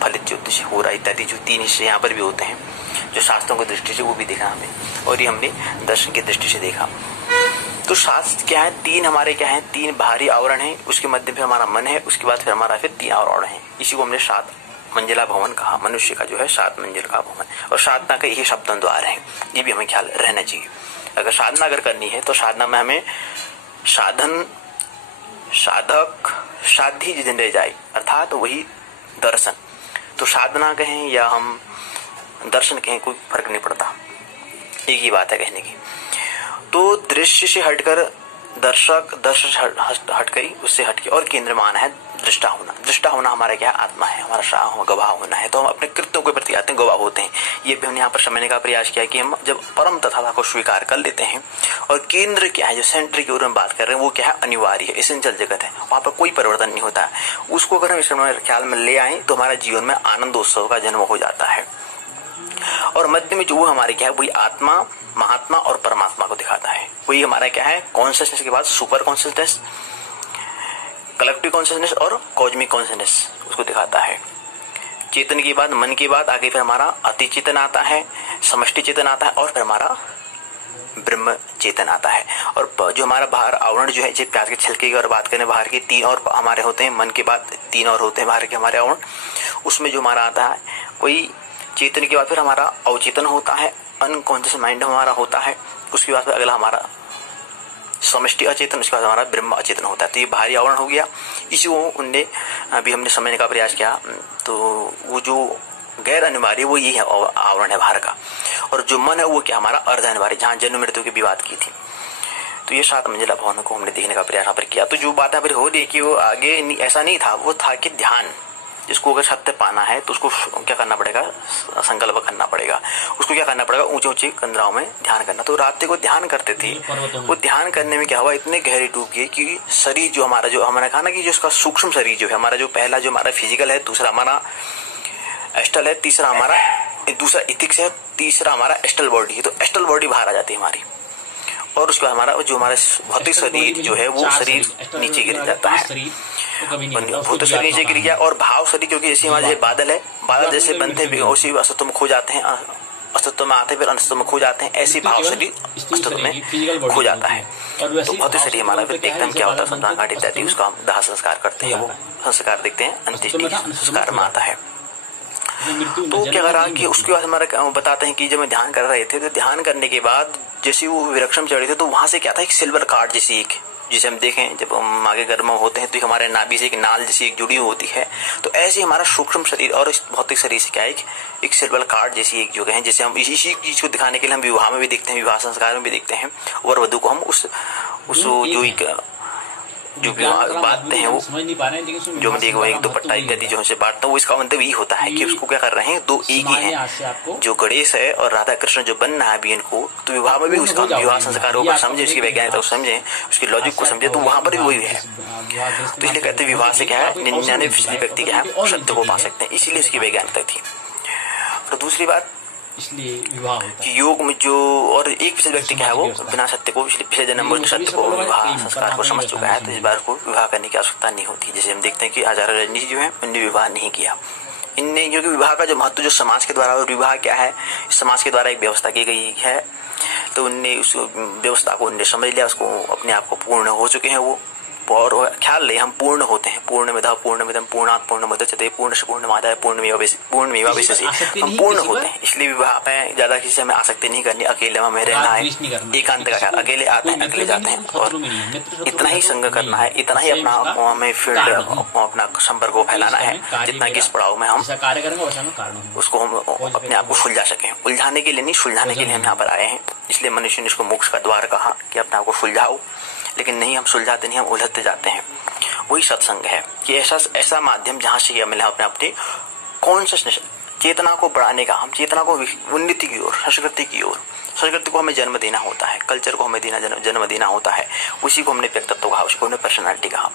फलित ज्योतिष हो रहा इत्यादि जो 3 हिस्से यहाँ पर भी होते हैं, जो शास्त्रों की दृष्टि से वो भी देखा हमें, और ये हमने दर्शन की दृष्टि से देखा। तो शास्त्र क्या है, तीन हमारे क्या है, तीन बाहरी आवरण है, उसके मध्य में हमारा मन है, उसके बाद फिर हमारा फिर तीन आवरण है। इसी को हमने 7 मंजिला भवन कहा। मनुष्य का जो है 7 मंजिल का भवन, और साधना का यही सप्तम द्वार है। ये भी हमें ख्याल रहना चाहिए। अगर साधना अगर करनी है तो साधना में हमें साधन, साधक, साध्य जिन रह जाए, अर्थात वही दर्शन। तो साधना कहें या हम दर्शन कहें, कोई फर्क नहीं पड़ता, एक ही बात है कहने की। तो दृश्य से हटकर दर्शक, दर्शन हटकर उससे हटके और केंद्र में आना है दृष्टा होना। दृष्टा होना हमारा क्या आत्मा है, हमारा गवाह होना है। तो हम अपने कृत्यों के प्रति आते हैं, गवाह होते हैं। ये भी हमने यहाँ पर समझने का प्रयास किया कि हम जब परम तथाता को स्वीकार कर लेते हैं, और केंद्र क्या है, जो सेंटर की ओर हम बात कर रहे हैं, वो क्या है, अनिवार्य है, एसेंशियल जगत है, वहां पर कोई परिवर्तन नहीं होता है। उसको अगर हम इस ख्याल में ले आए तो हमारा जीवन में आनंदोत्सव का जन्म हो जाता है। और मध्य में जो हमारे क्या है, वही आत्मा, महात्मा और परमात्मा को दिखाता है। वही हमारा क्या है, कॉन्शियसनेस के बाद सुपर कॉन्शियसनेस, कलेक्टिव कॉन्शियसनेस और कॉस्मिक कॉन्शियसनेस उसको दिखाता है। चेतन के बाद, मन के बाद आगे फिर हमारा अति चेतन आता है, समष्टि चेतन आता है, और फिर हमारा ब्रह्म चेतन आता है। और जो हमारा बाहर आवरण जो है, जो प्याज के छिलके की और बात करें, बाहर के 3 और हमारे होते हैं, मन के बाद 3 और होते हैं बाहर के हमारे आवरण। उसमें जो हमारा आता है वही चेतन के बाद फिर हमारा अवचेतन होता है, अनकॉन्शियस माइंड हमारा होता है। उसके बाद फिर अगला हमारा समष्टि अचेतन, उसके बाद हमारा ब्रह्म अचेतन होता है। तो ये बाहरी आवरण हो गया। इसी को उनने अभी हमने समझने का प्रयास किया। तो वो जो गैर अनिवार्य वो ये है आवरण है बाहर का, और जो मन है वो क्या हमारा अर्ध अनिवार्य, जहाँ जन्म मृत्यु की भी बात की थी। तो ये 7 मंजिला भवन को हमने देखने का प्रयास यहाँ पर किया। तो जो बात यहाँ पर हो रही है कि वो आगे ऐसा नहीं था, वो था कि ध्यान, जिसको अगर सत्य पाना है तो उसको क्या करना पड़ेगा, संकल्प करना पड़ेगा। उसको क्या करना पड़ेगा, ऊंचे ऊंचे कंदराओं में ध्यान करना। तो रात्रि को ध्यान करते थे, वो ध्यान करने में क्या हुआ, इतने गहरे डूब गए कि शरीर जो हमारा, जो हमने कहा ना कि जो उसका सूक्ष्म शरीर जो है हमारा, जो पहला जो हमारा फिजिकल है, दूसरा हमारा एस्टल है, तीसरा हमारा दूसरा इथिक्स है, तीसरा हमारा एस्टल बॉडी है। तो एस्टल बॉडी बाहर आ जाती है हमारी, और उसके बाद हमारा जो हमारा भौतिक शरीर जो है वो शरीर नीचे गिर जाता है, भूत शरीर नीचे गिर गया। और भाव शरीर, क्योंकि जैसे हमारे बादल है, बादल जैसे बनते हैं उसी अस्तित्व में खो जाते हैं, अस्तित्व में आते हैं फिर अस्तित्व में खो जाते हैं, ऐसे भाव शरीर अस्तित्व में खो जाता है। तो भौतिक शरीर हमारा फिर देखते हैं क्या होता है, संतान घाट इत्यादि, उसका हम दाह संस्कार करते हैं, वो संस्कार देखते हैं अंत्येष्टि संस्कार में आता है। तो क्या करा कि उसके बाद हमारा बताते हैं कि जब मैं ध्यान कर रहे थे, तो ध्यान करने के बाद जैसे वो विरक्षम चढ़े थे, तो वहां से क्या था, एक सिल्वर कार्ड जैसी एक, जिसे हम देखें जब हम आगे गर्म होते हैं तो हमारे नाभि से एक नाल जैसी एक जुड़ी होती है। तो ऐसे हमारा सूक्ष्म शरीर और इस भौतिक शरीर से क्या एक सिल्वर कार्ड जैसी एक जो है, जैसे हम इसी चीज को दिखाने के लिए हम विवाह में भी देखते हैं, विवाह संस्कार में भी देखते हैं, वर वधु को हम उस जो बांटते हैं, वो समझ नहीं पा रहे हैं, लेकिन जो हम देखो एक दुपट्टा इत्यादि जो हमसे बांटते हैं, वो इसका मतलब यही होता है कि उसको क्या कर रहे हैं, दो एक ही है। जो गणेश है और राधा कृष्ण जो बनना है अभी इनको, तो विवाह में भी उसका विवाह संस्कारों को समझे, उसकी वैज्ञानिकता को समझे, उसकी लॉजिक को समझे, तो वहां पर भी वही है। तो इसलिए कहते हैं विवाह से क्या है, 99% व्यक्ति क्या है सत्य को पा सकते हैं, इसीलिए इसकी वैज्ञानिकता थी। और दूसरी बात, इसलिए विवाह होता है योग में जो, और 1% व्यक्ति क्या है वो बिना सत्य को, पिछले जन्म में सत्य को, विवाह संस्कार को समझ चुका है, तो इस बार को विवाह करने की आवश्यकता नहीं होती। जैसे हम देखते हैं कि आचार्य रजनीश जो है उन्होंने विवाह नहीं किया। इनने जो कि विवाह का जो महत्व जो समाज के द्वारा, और विवाह क्या है, समाज के द्वारा एक व्यवस्था की गई है, तो उनने उस व्यवस्था को उनने समझ लिया, उसको अपने आप को पूर्ण हो चुके हैं वो। और ख्याल ले हम पूर्ण होते हैं, पूर्णमिदः पूर्णमिदं पूर्णात् पूर्णमुदच्यते पूर्णस्य पूर्णमादाय पूर्णमेवावशिष्यते, हम पूर्ण होते हैं। इसलिए विवाह में ज्यादा किसी से हमें आसक्ति नहीं करनी, अकेले हमें रहना है, एकांत का ख्याल, अकेले आते हैं अकेले जाते हैं, और इतना ही संग करना है, इतना ही अपना हमें फील्ड अपना संपर्क को फैलाना है, जितना कि इस पड़ाव में हम उसको हम अपने आप को सुलझा सकें। उलझाने के लिए नहीं, सुलझाने के लिए हम यहाँ पर आए हैं। इसलिए मनुष्य ने इसको मोक्ष का द्वार कहा कि अपने आप को सुलझाओ, लेकिन नहीं, हम सुलझाते नहीं, हम उलझते जाते हैं। वही सत्संग है कि ऐसा माध्यम जहां से मिला अपने कॉन्शियसनेस, चेतना को बढ़ाने का, हम चेतना को उन्नति की ओर, संस्कृति को हमें जन्म देना होता है, कल्चर को हमें जन्म देना होता है, उसी को हमने व्यक्तित्व कहा, उसी को हमने पर्सनालिटी कहा।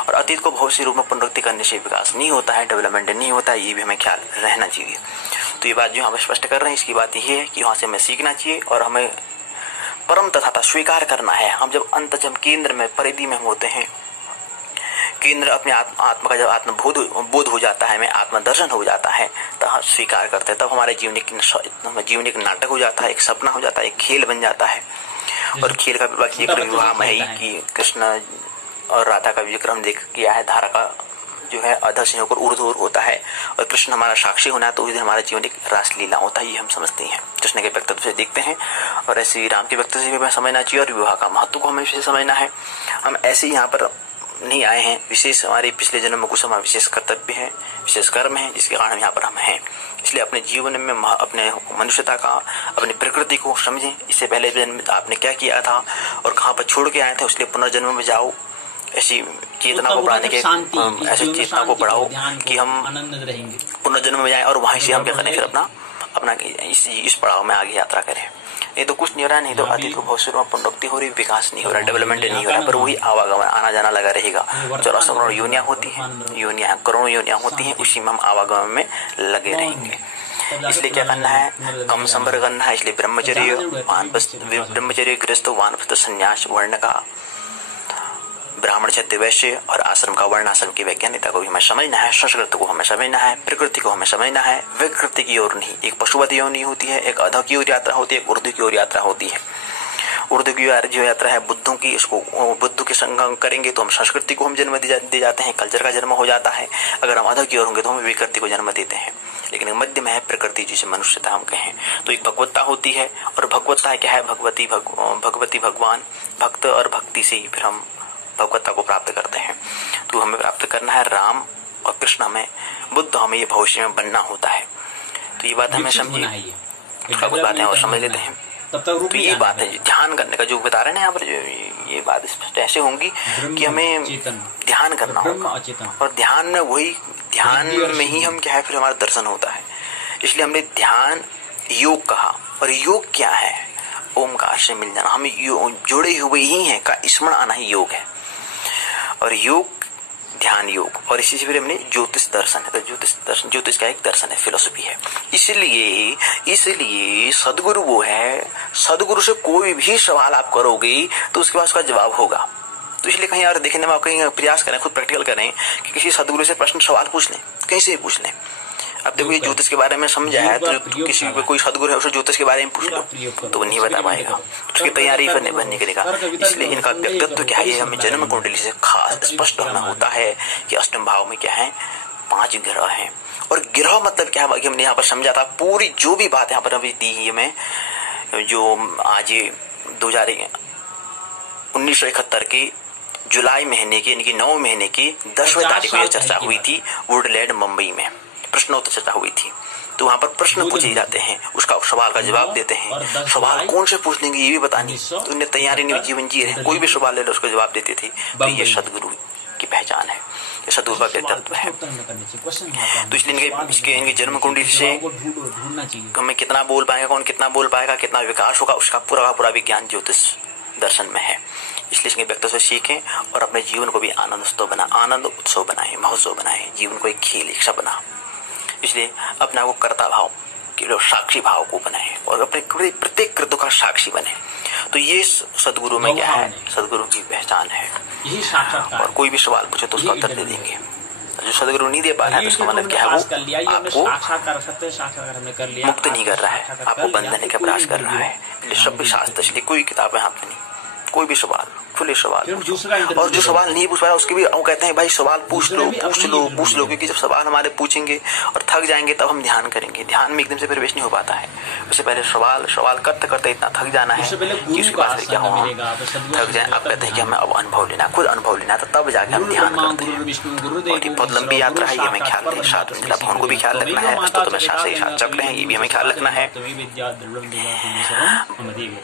और अतीत को बहुत सी रूप में पुनरुक्ति करने से विकास नहीं होता है, डेवलपमेंट नहीं होता है, ये भी हमें ख्याल रहना चाहिए। तो ये बात जो हम स्पष्ट कर रहे हैं, इसकी बात ये है कि वहां से हमें सीखना चाहिए और हमें परम तथाता स्वीकार करना है। हम जब जब केंद्र में, परिधि में होते हैं, केंद्र अपने आत्मा का जब आत्मबोध हो जाता है, हमें आत्मदर्शन हो जाता है, तब हम स्वीकार करते हैं, तब हमारे जीवन एक नाटक हो जाता है, एक सपना हो जाता है, एक खेल बन जाता है। और खेल का विवाह की विवाह में ही कि कृष्ण और राधा का विक्रम देख किया है, धारा का जो है अधर से होकर ऊर्ध्व होता है और कृष्ण हमारा साक्षी होना है, तो उस दिन हमारा जीवन एक रासलीला होता है, ये हम समझते हैं। कृष्ण के व्यक्तित्व से देखते हैं और ऐसे राम के व्यक्तित्व से भी हमें समझना चाहिए और विवाह का महत्व को हमें विशेष समझना है। हम ऐसे यहाँ पर नहीं आए हैं, विशेष हमारे पिछले जन्म में कुछ हमारा विशेष कर्तव्य है, विशेष कर्म है, जिसके कारण यहाँ पर हम हैं। इसलिए अपने जीवन में अपने मनुष्यता का, अपनी प्रकृति को समझें। इससे पहले जन्म में आपने क्या किया था और कहाँ पर छोड़ के आए थे, उसलिए पुनर्जन्म में जाओ, ऐसी चेतना को बढ़ाने के, ऐसी चेतना को बढ़ाओ कि हम पुनर्जन्म में जाएं और वहीं से हम क्या करें, फिर अपना इस पड़ाव में आगे यात्रा करें। ये तो कुछ नहीं हो रहा, नहीं तो अतीत को बहुत शुरू पुनरुक्ति हो रही, विकास नहीं हो रहा, डेवलपमेंट नहीं हो रहा, पर वही आवागमन आना जाना लगा रहेगा। 84 करोड़ योनियां होती हैं, करोड़ों योनियां होती हैं, उसी में हम आवागमन में लगे रहेंगे। इसलिए क्या करना है, कम संपर्क करना है। इसलिए ब्रह्मचर्य गृहस्थ वानप्रस्थ संन्यास वर्ण का, ब्राह्मण क्षत्रिय वैश्य और आश्रम का वर्णाश्रम की वैज्ञानिकता को भी हमें समझना है, संस्कृत को हमें समझना है, प्रकृति को हमें समझना है। विकृति की ओर नहीं, एक पशुवत योनि होती है, एक अधो की ओर यात्रा होती है, एक ऊर्ध्व की ओर यात्रा होती है। ऊर्ध्व की जो यात्रा है बुद्धों की, उसको बुद्ध के संग करेंगे तो हम संस्कृति को हम जन्म दे जाते हैं, कल्चर का जन्म हो जाता है। अगर हम अधो की ओर होंगे तो हम विकृति को जन्म देते हैं। लेकिन मध्य में है प्रकृति, जिसे मनुष्यता हम कहें, तो एक भगवत्ता होती है। और भगवत्ता क्या है, भगवती भगवान, भक्त और भक्ति से ही फिर हम भगवत्ता को प्राप्त करते हैं। तो हमें प्राप्त करना है राम और कृष्ण, हमें बुद्ध, हमें ये भविष्य में बनना होता है। तो ये बात हमें समझिए, कुछ बातें और समझ लेते हैं। तो ये बात है ध्यान करने का जो बता रहे हैं यहाँ पर, ये बात स्पष्ट ऐसे होंगी कि हमें ध्यान करना होगा और ध्यान में वही, ध्यान में ही हम क्या है, फिर हमारा दर्शन होता है। इसलिए हमने ध्यान योग कहा। और योग क्या है, ओमकार से मिल जाना, हम जुड़े हुए ही हैं का स्मरण आना ही योग है। और योग ध्यान योग, और इसी से फिर हमने ज्योतिष दर्शन है, तो ज्योतिष का एक दर्शन है, फिलोसफी है। इसलिए सदगुरु वो है, सदगुरु से कोई भी सवाल आप करोगे तो उसके पास उसका जवाब होगा। तो इसलिए कहीं और देखने में कहीं प्रयास करें, खुद प्रैक्टिकल करें कि किसी सदगुरु से प्रश्न सवाल पूछ लें, कहीं से भी पूछ लें। अब देखो ये ज्योतिष के बारे में समझा है, तो किसी भी कोई सदगुरु है उससे ज्योतिष के बारे में पूछ लो तो वो नहीं बता पाएगा, उसकी तैयारी बनने के लिए। इसलिए इनका व्यक्तित्व क्या है, हमें जन्म कुंडली से खास स्पष्ट होना होता है कि अष्टम भाव में क्या है, 5 ग्रह हैं। और ग्रह मतलब क्या है, हमने यहाँ पर समझा था। पूरी जो भी बात यहाँ पर अभी दी है हमें, जो आज 1971 के जुलाई महीने की, यानी कि 9 महीने की 10वें तारीख में चर्चा हुई थी वुडलैंड मुंबई में, प्रश्नोत्तर चर्चा हुई थी। तो वहां पर प्रश्न पूछे जाते हैं, उसका सवाल का जवाब देते हैं। सवाल कौन से पूछने की ये भी बतानी, तो उन्हें तैयारी नहीं, जीवन जी रहे, कोई भी सवाल ले लो उसको जवाब देते थे। तो ये सदगुरु की पहचान है, ये सदगुरु का व्यक्तित्व है। तो इसलिए इनके जन्म कुंडली से हमें कितना बोल पाएगा, कौन कितना बोल पाएगा, कितना विकास होगा, उसका पूरा विज्ञान ज्योतिष दर्शन में है। इसलिए इसके व्यक्तित्व से सीखें और अपने जीवन को भी आनंद उत्सव बनाए, महोत्सव बनाए, जीवन को एक खेल, एक सपना। इसलिए अपना वो कर्ता भाव के लोग साक्षी भाव को बनाए और अपने प्रत्येक कृत्य का साक्षी बने। तो ये सदगुरु में क्या है, सदगुरु की पहचान है। और कोई भी सवाल पूछे तो उसका उत्तर दे देंगे। जो सदगुरु नहीं दे पा रहा है तो उसका मतलब क्या है, वो आपको मुक्त नहीं कर रहा है, आपको बंधने का प्रयास कर रहा है। इसलिए सभी शास्त्र, इसलिए कोई किताबें आपने नहीं, कोई भी सवाल, खुले सवाल। और जो सवाल नहीं पूछ पाया उसके भी वो कहते हैं भाई सवाल पूछ लो, क्योंकि जब सवाल हमारे पूछेंगे और थक जाएंगे तब हम ध्यान करेंगे। ध्यान में एकदम से प्रवेश नहीं हो पाता है, उससे पहले सवाल करते इतना थक जाना है कि उसके बाद क्या हो, थक जाए। आप कहते हैं कि हमें अब अनुभव लेना, खुद अनुभव लेना, तब जाके हम ध्यान करते हैं। और ये बहुत लंबी यात्रा है, ये हमें ख्याल रखें। साथ में भवन को भी ख्याल रखना है, अस्तित्व में साथ चक्र है, ये भी हमें ख्याल रखना है।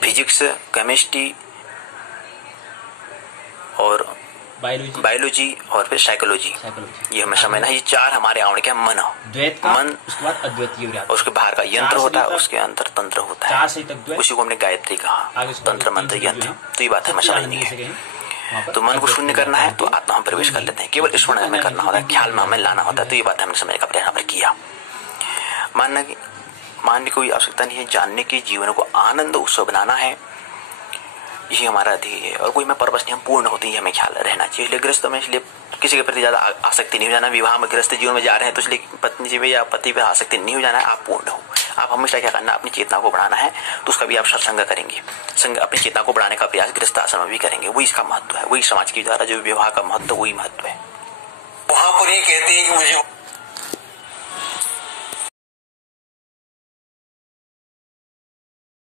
फिजिक्स, केमिस्ट्री और बायोलॉजी और फिर साइकोलॉजी, ये हमें समझना है। ये 4 हमारे आवरण के मन, उसके बाहर का यंत्र होता है, उसके अंदर तंत्र होता है, उसी को हमने गायत्री कहा, तंत्र मंत्र यंत्र। तो ये बात हमें समझनी है। तो मन को शून्य करना है तो आत्मा में प्रवेश कर लेते हैं, केवल स्मरण हमें करना होता है, ख्याल में हमें लाना होता है। तो ये बात हमने समझने का प्रयास किया। मानने की कोई आवश्यकता नहीं है, जानने की, जीवन को आनंद उत्सव बनाना है, यही हमारा ध्येय है। और कोई में पर्पस नहीं, हम पूर्ण होते हैं, हमें ख्याल रहना चाहिए। इसलिए गृहस्थ में इसलिए किसी के प्रति ज्यादा आसक्ति नहीं हो जाना। विवाह में गृहस्थ जीवन में जा रहे हैं तो इसलिए पत्नी जी में या पति पे आसक्ति नहीं हो जाना है। आप पूर्ण हो, आप हमेशा क्या करना, अपनी चेतना को बढ़ाना है तो उसका भी आप सत्संग करेंगे, अपनी चेतना को बढ़ाने का प्रयास गृहस्थ आश्रम में भी करेंगे। वही इसका महत्व है, वही समाज के द्वारा जो विवाह का महत्व, वही महत्व है। वहां पर ये कहते हैं कि मुझे